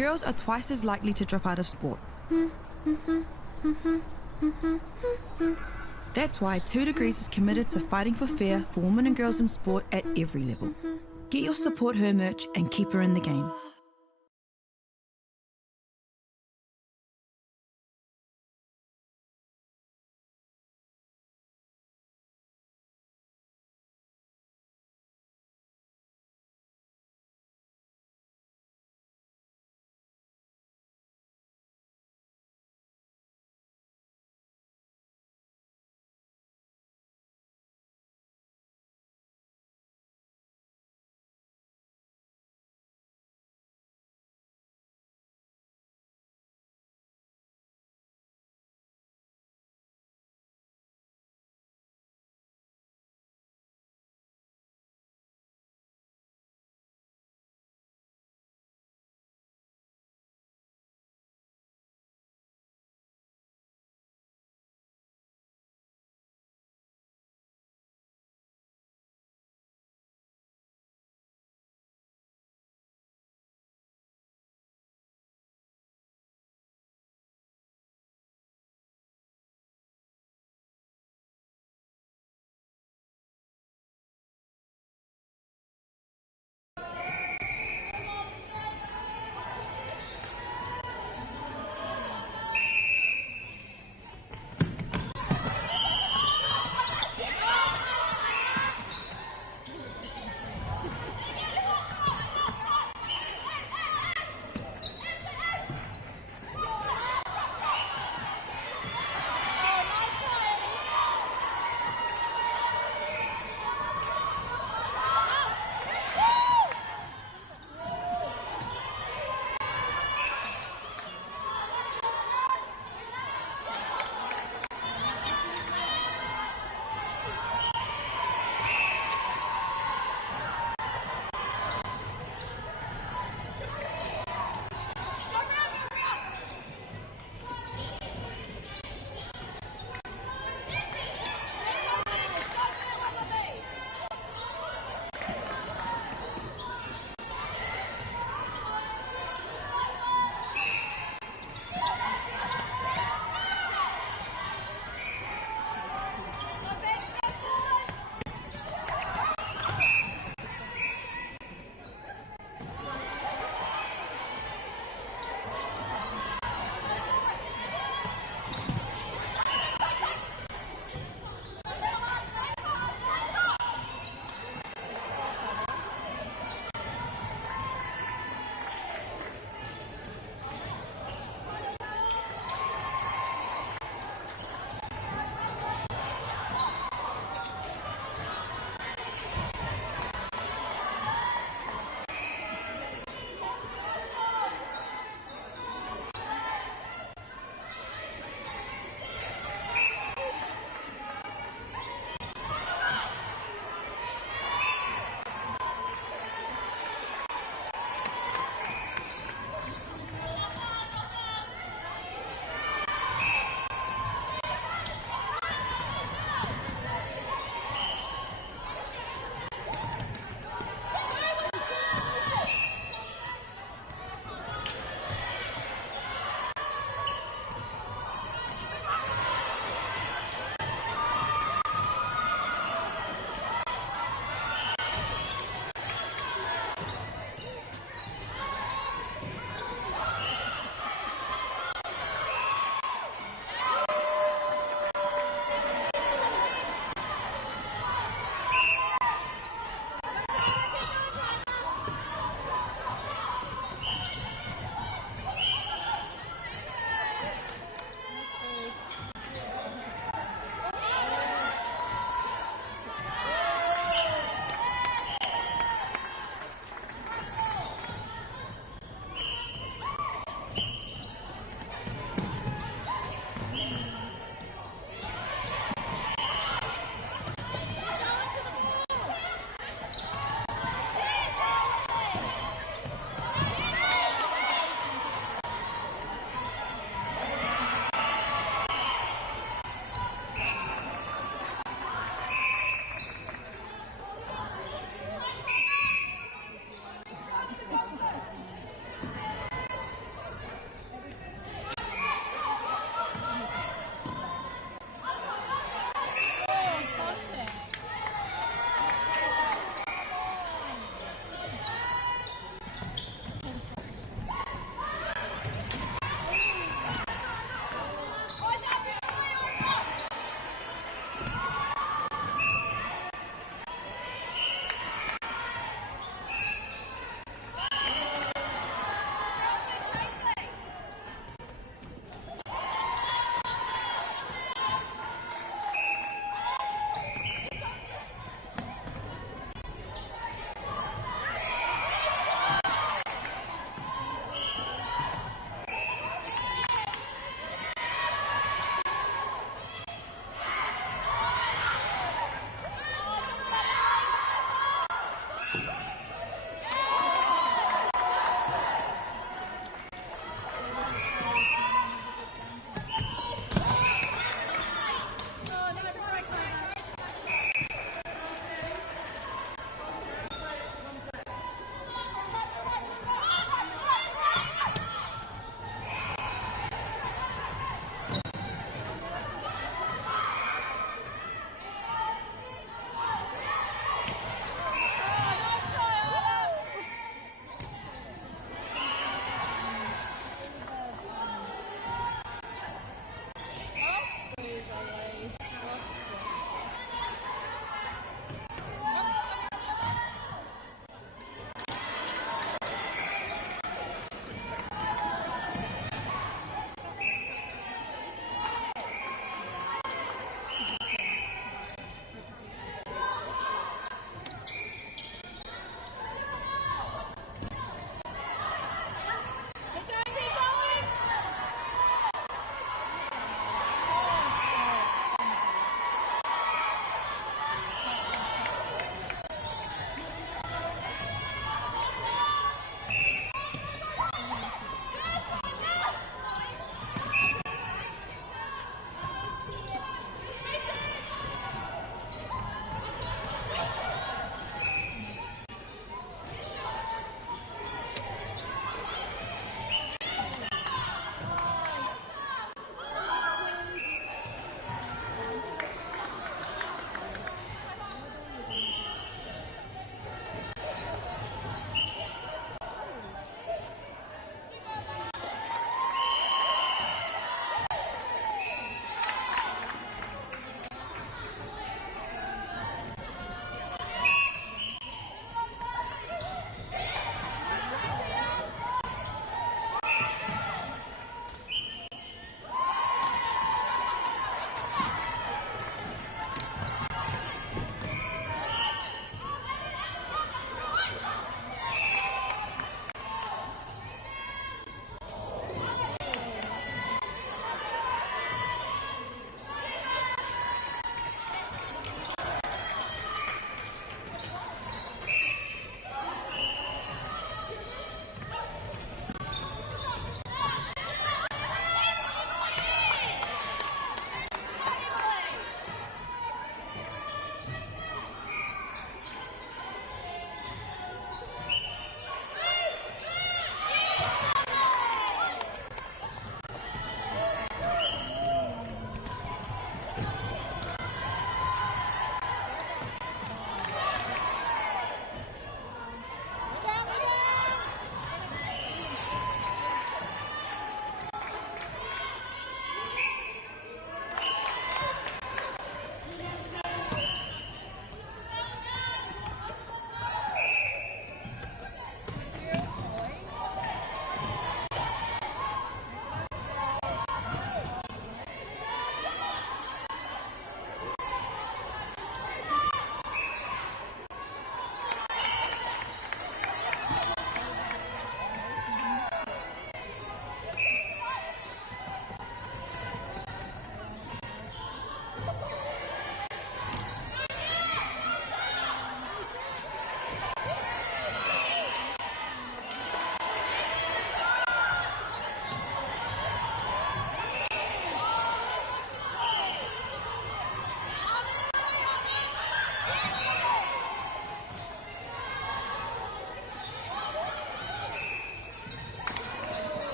Girls are twice as likely to drop out of sport. That's why 2 Degrees is committed to fighting for fair for women and girls in sport at every level. Get your Support Her merch and keep her in the game.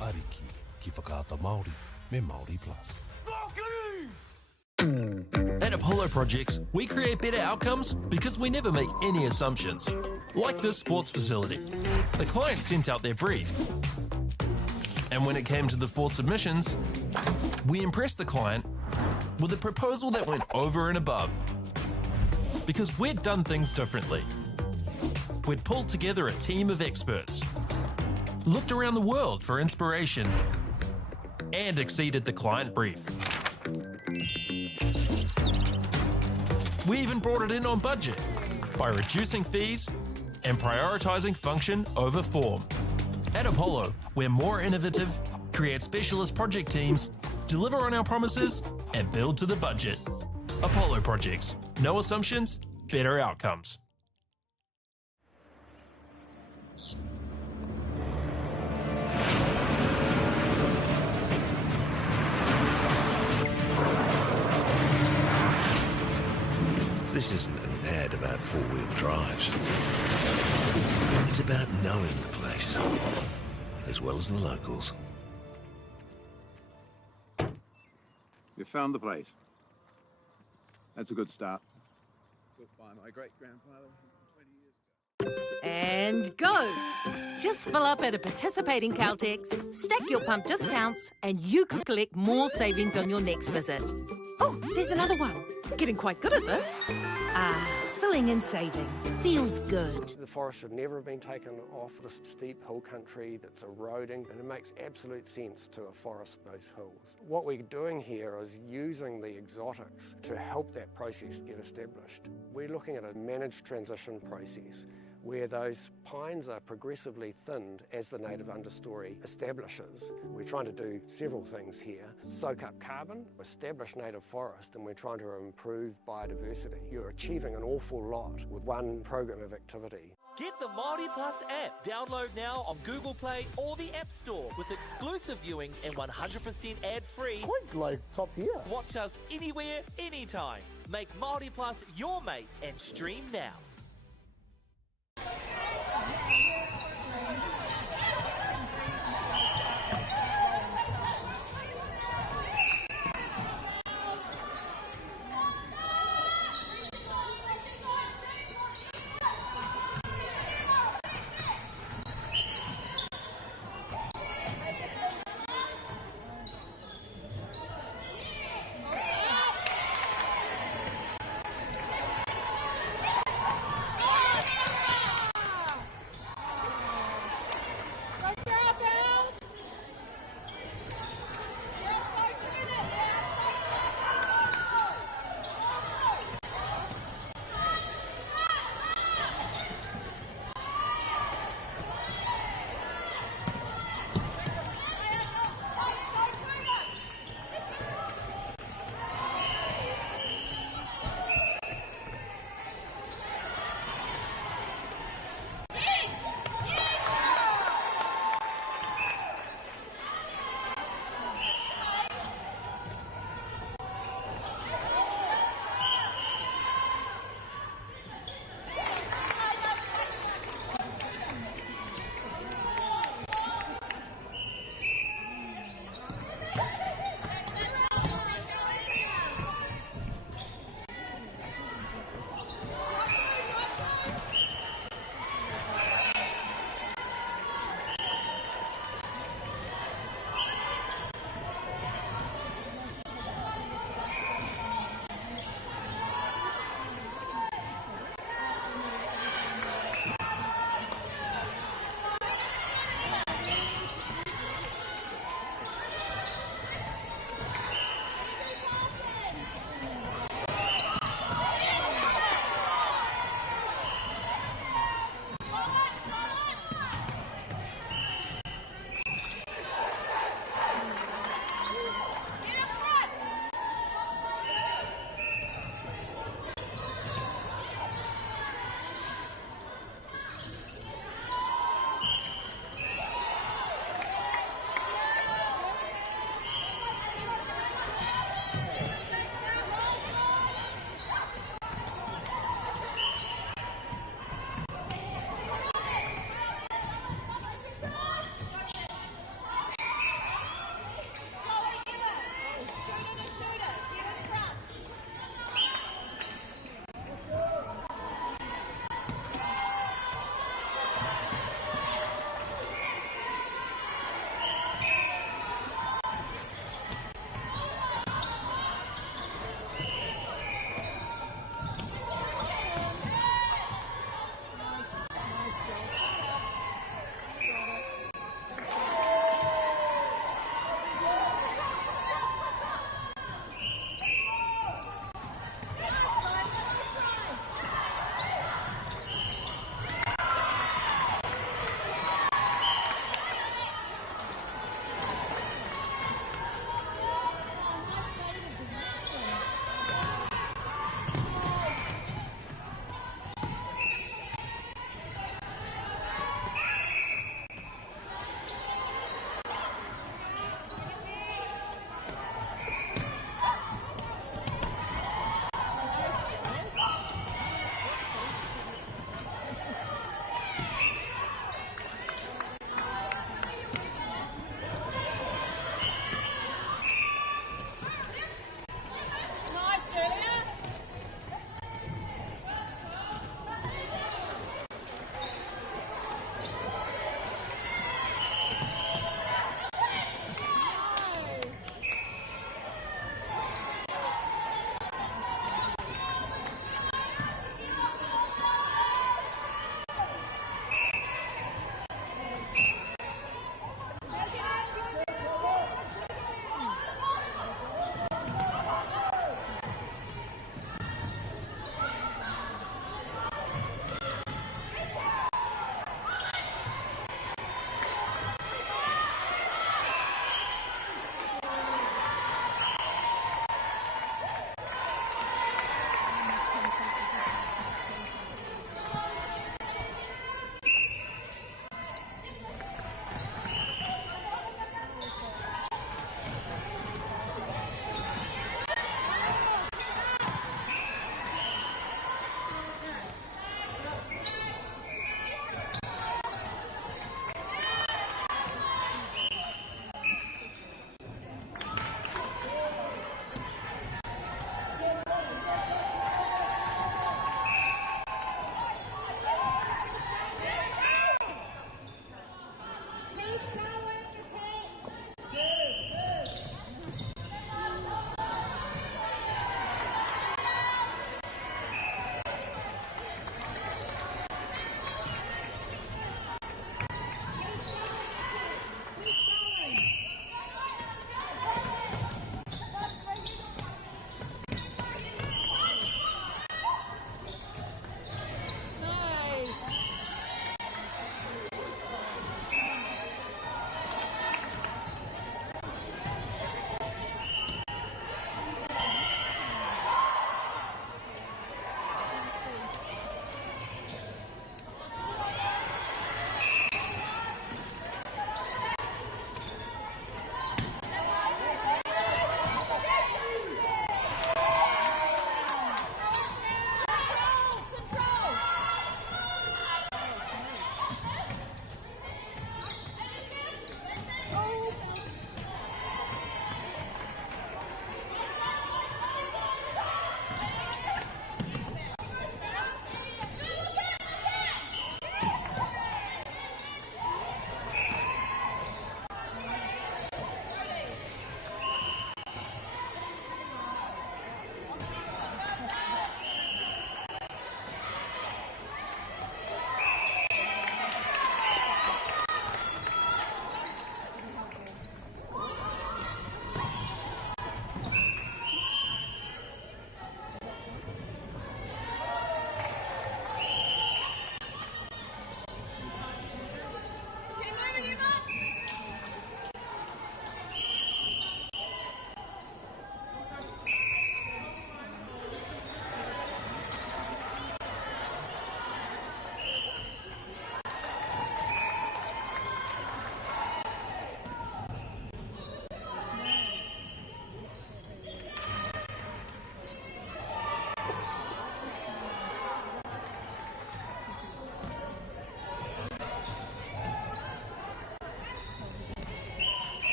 Ariki, ki whakaata Māori, me Māori Plus. At Apollo Projects, we create better outcomes because we never make any assumptions. Like this sports facility. The client sent out their brief. And when it came to the 4 submissions, we impressed the client with a proposal that went over and above. Because we'd done things differently. We'd pulled together a team of experts, looked around the world for inspiration, and exceeded the client brief. We even brought it in on budget by reducing fees and prioritising function over form. At Apollo, we're more innovative, create specialist project teams, deliver on our promises, and build to the budget. Apollo Projects. No assumptions, better outcomes. This isn't an ad about four-wheel drives. It's about knowing the place, as well as the locals. You found the place. That's a good start. Built by my great-grandfather 20 years ago. And go! Just fill up at a participating Caltex, stack your pump discounts, and you could collect more savings on your next visit. Oh, there's another one. Getting quite good at this. Filling and saving. Feels good. The forest should never have been taken off the steep hill country that's eroding, and it makes absolute sense to afforest those hills. What we're doing here is using the exotics to help that process get established. We're looking at a managed transition process where those pines are progressively thinned as the native understory establishes. We're trying to do several things here. Soak up carbon, establish native forest, and we're trying to improve biodiversity. You're achieving an awful lot with one program of activity. Get the Māori Plus app. Download now on Google Play or the App Store with exclusive viewings and 100% ad-free. Quite like top tier. Watch us anywhere, anytime. Make Māori Plus your mate and stream now.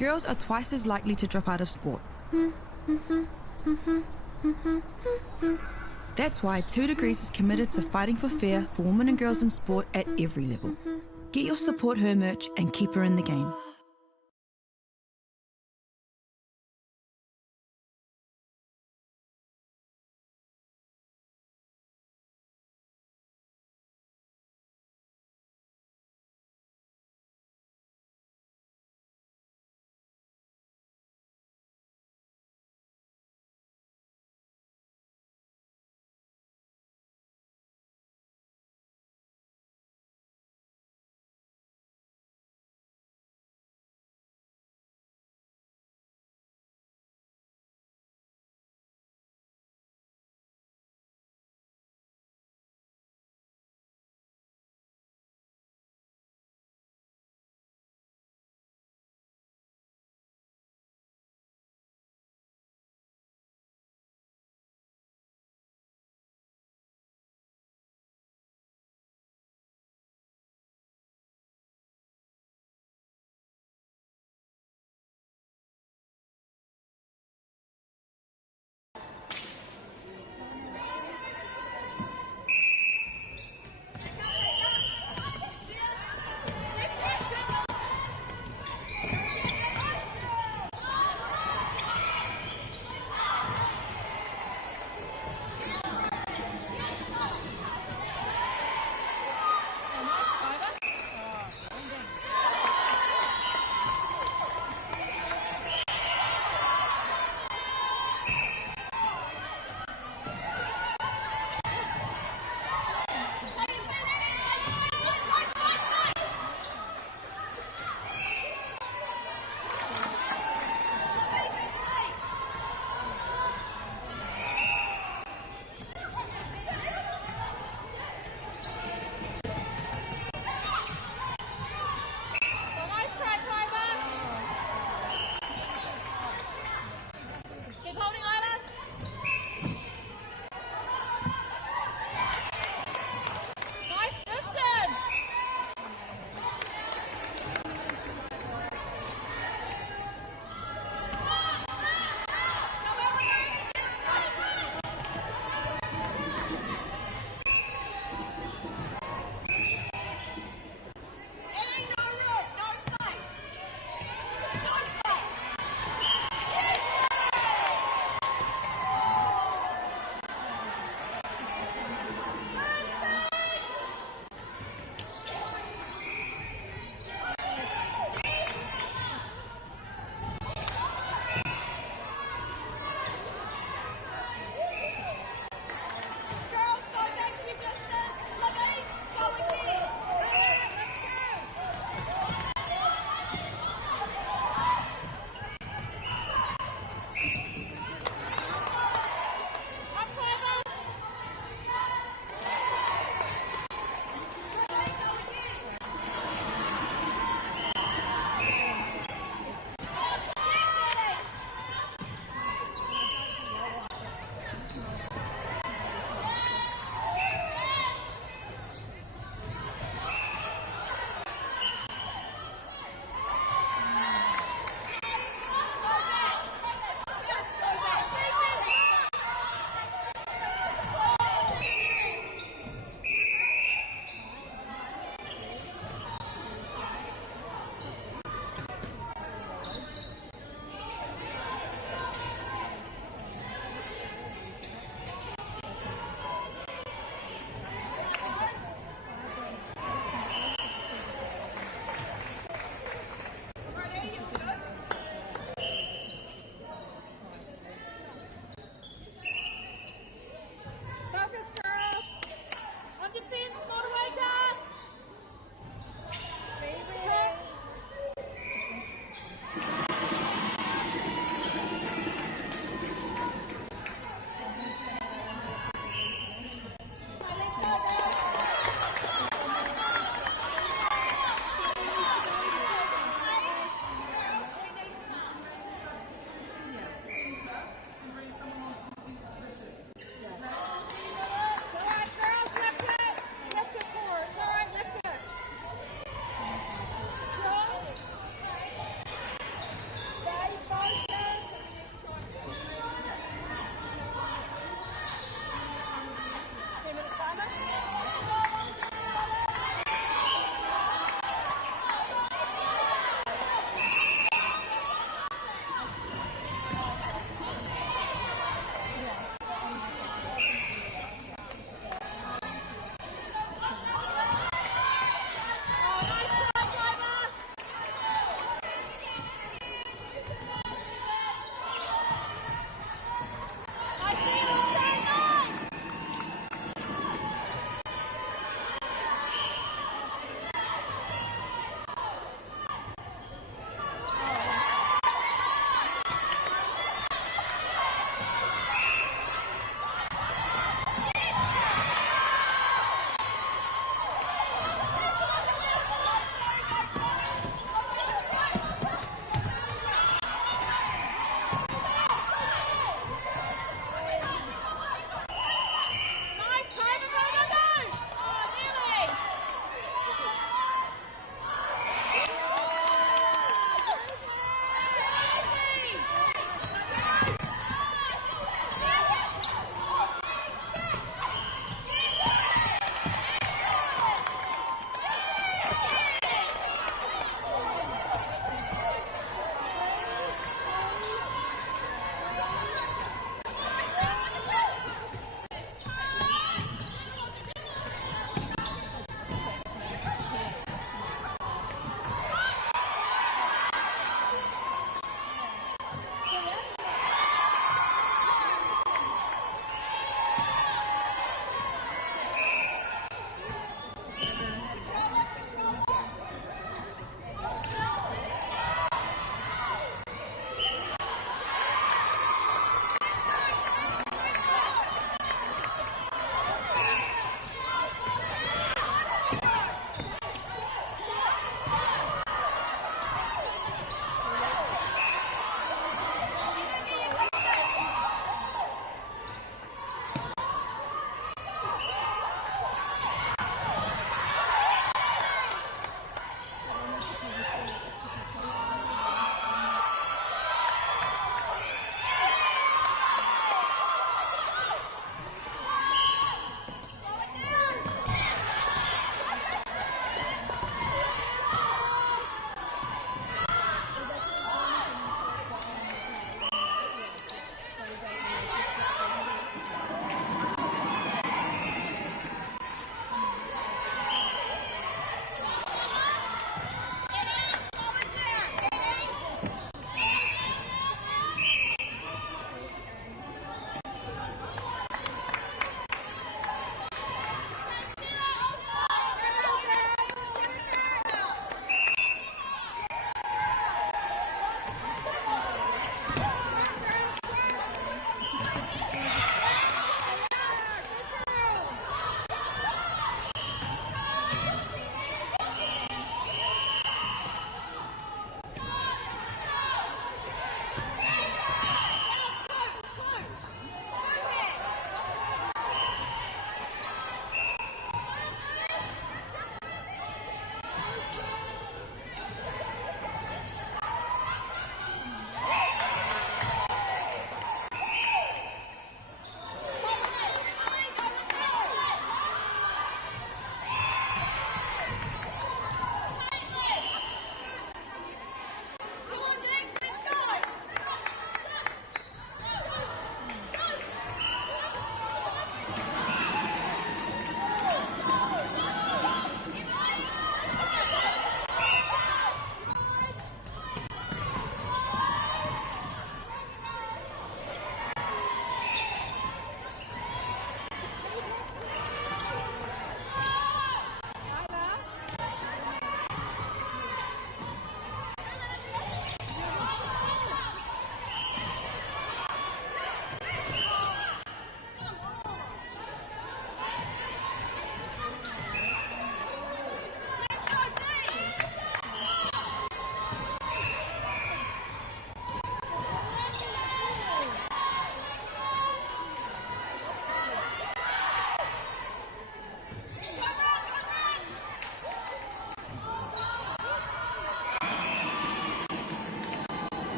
girls are twice as likely to drop out of sport. That's why 2 Degrees is committed to fighting for fair for women and girls in sport at every level. Get your Support Her merch and keep her in the game.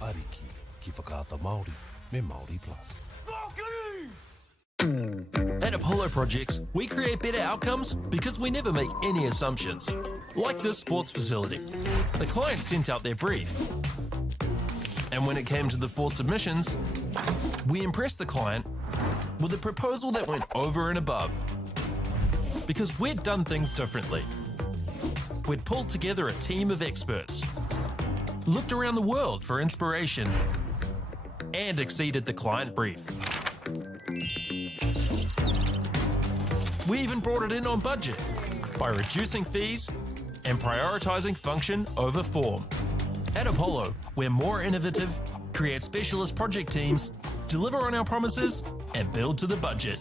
Ariki, ki whakaata Māori, me Māori Plus. At Apollo Projects, we create better outcomes because we never make any assumptions. Like this sports facility. The client sent out their brief. And when it came to the 4 submissions, we impressed the client with a proposal that went over and above. Because we'd done things differently. We'd pulled together a team of experts, looked around the world for inspiration, and exceeded the client brief. We even brought it in on budget by reducing fees and prioritising function over form. At Apollo, we're more innovative, create specialist project teams, deliver on our promises, and build to the budget.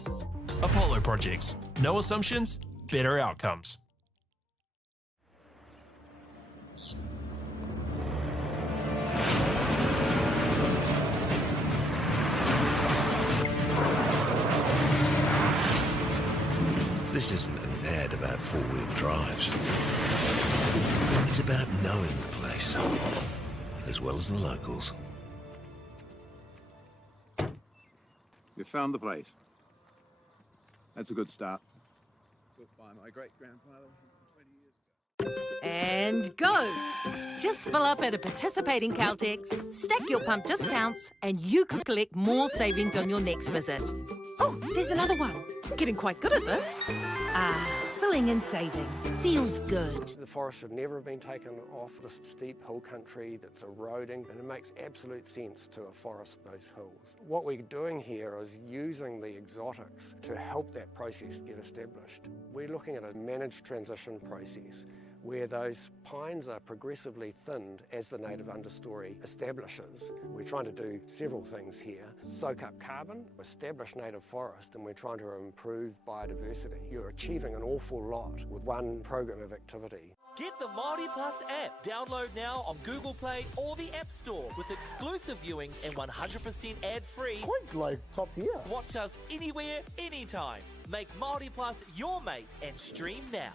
Apollo Projects. No assumptions, better outcomes. This isn't an ad about four-wheel drives. It's about knowing the place, as well as the locals. You found the place. That's a good start. Built by my great-grandfather 20 years ago. And go! Just fill up at a participating Caltex, stack your pump discounts, and you could collect more savings on your next visit. Oh, there's another one. Getting quite good at this. Filling and saving. Feels good. The forest should never have been taken off the steep hill country that's eroding, and it makes absolute sense to afforest those hills. What we're doing here is using the exotics to help that process get established. We're looking at a managed transition process where those pines are progressively thinned as the native understory establishes. We're trying to do several things here. Soak up carbon, establish native forest, and we're trying to improve biodiversity. You're achieving an awful lot with one program of activity. Get the Māori Plus app. Download now on Google Play or the App Store with exclusive viewings and 100% ad-free. Quite like top tier. Watch us anywhere, anytime. Make Māori Plus your mate and stream now.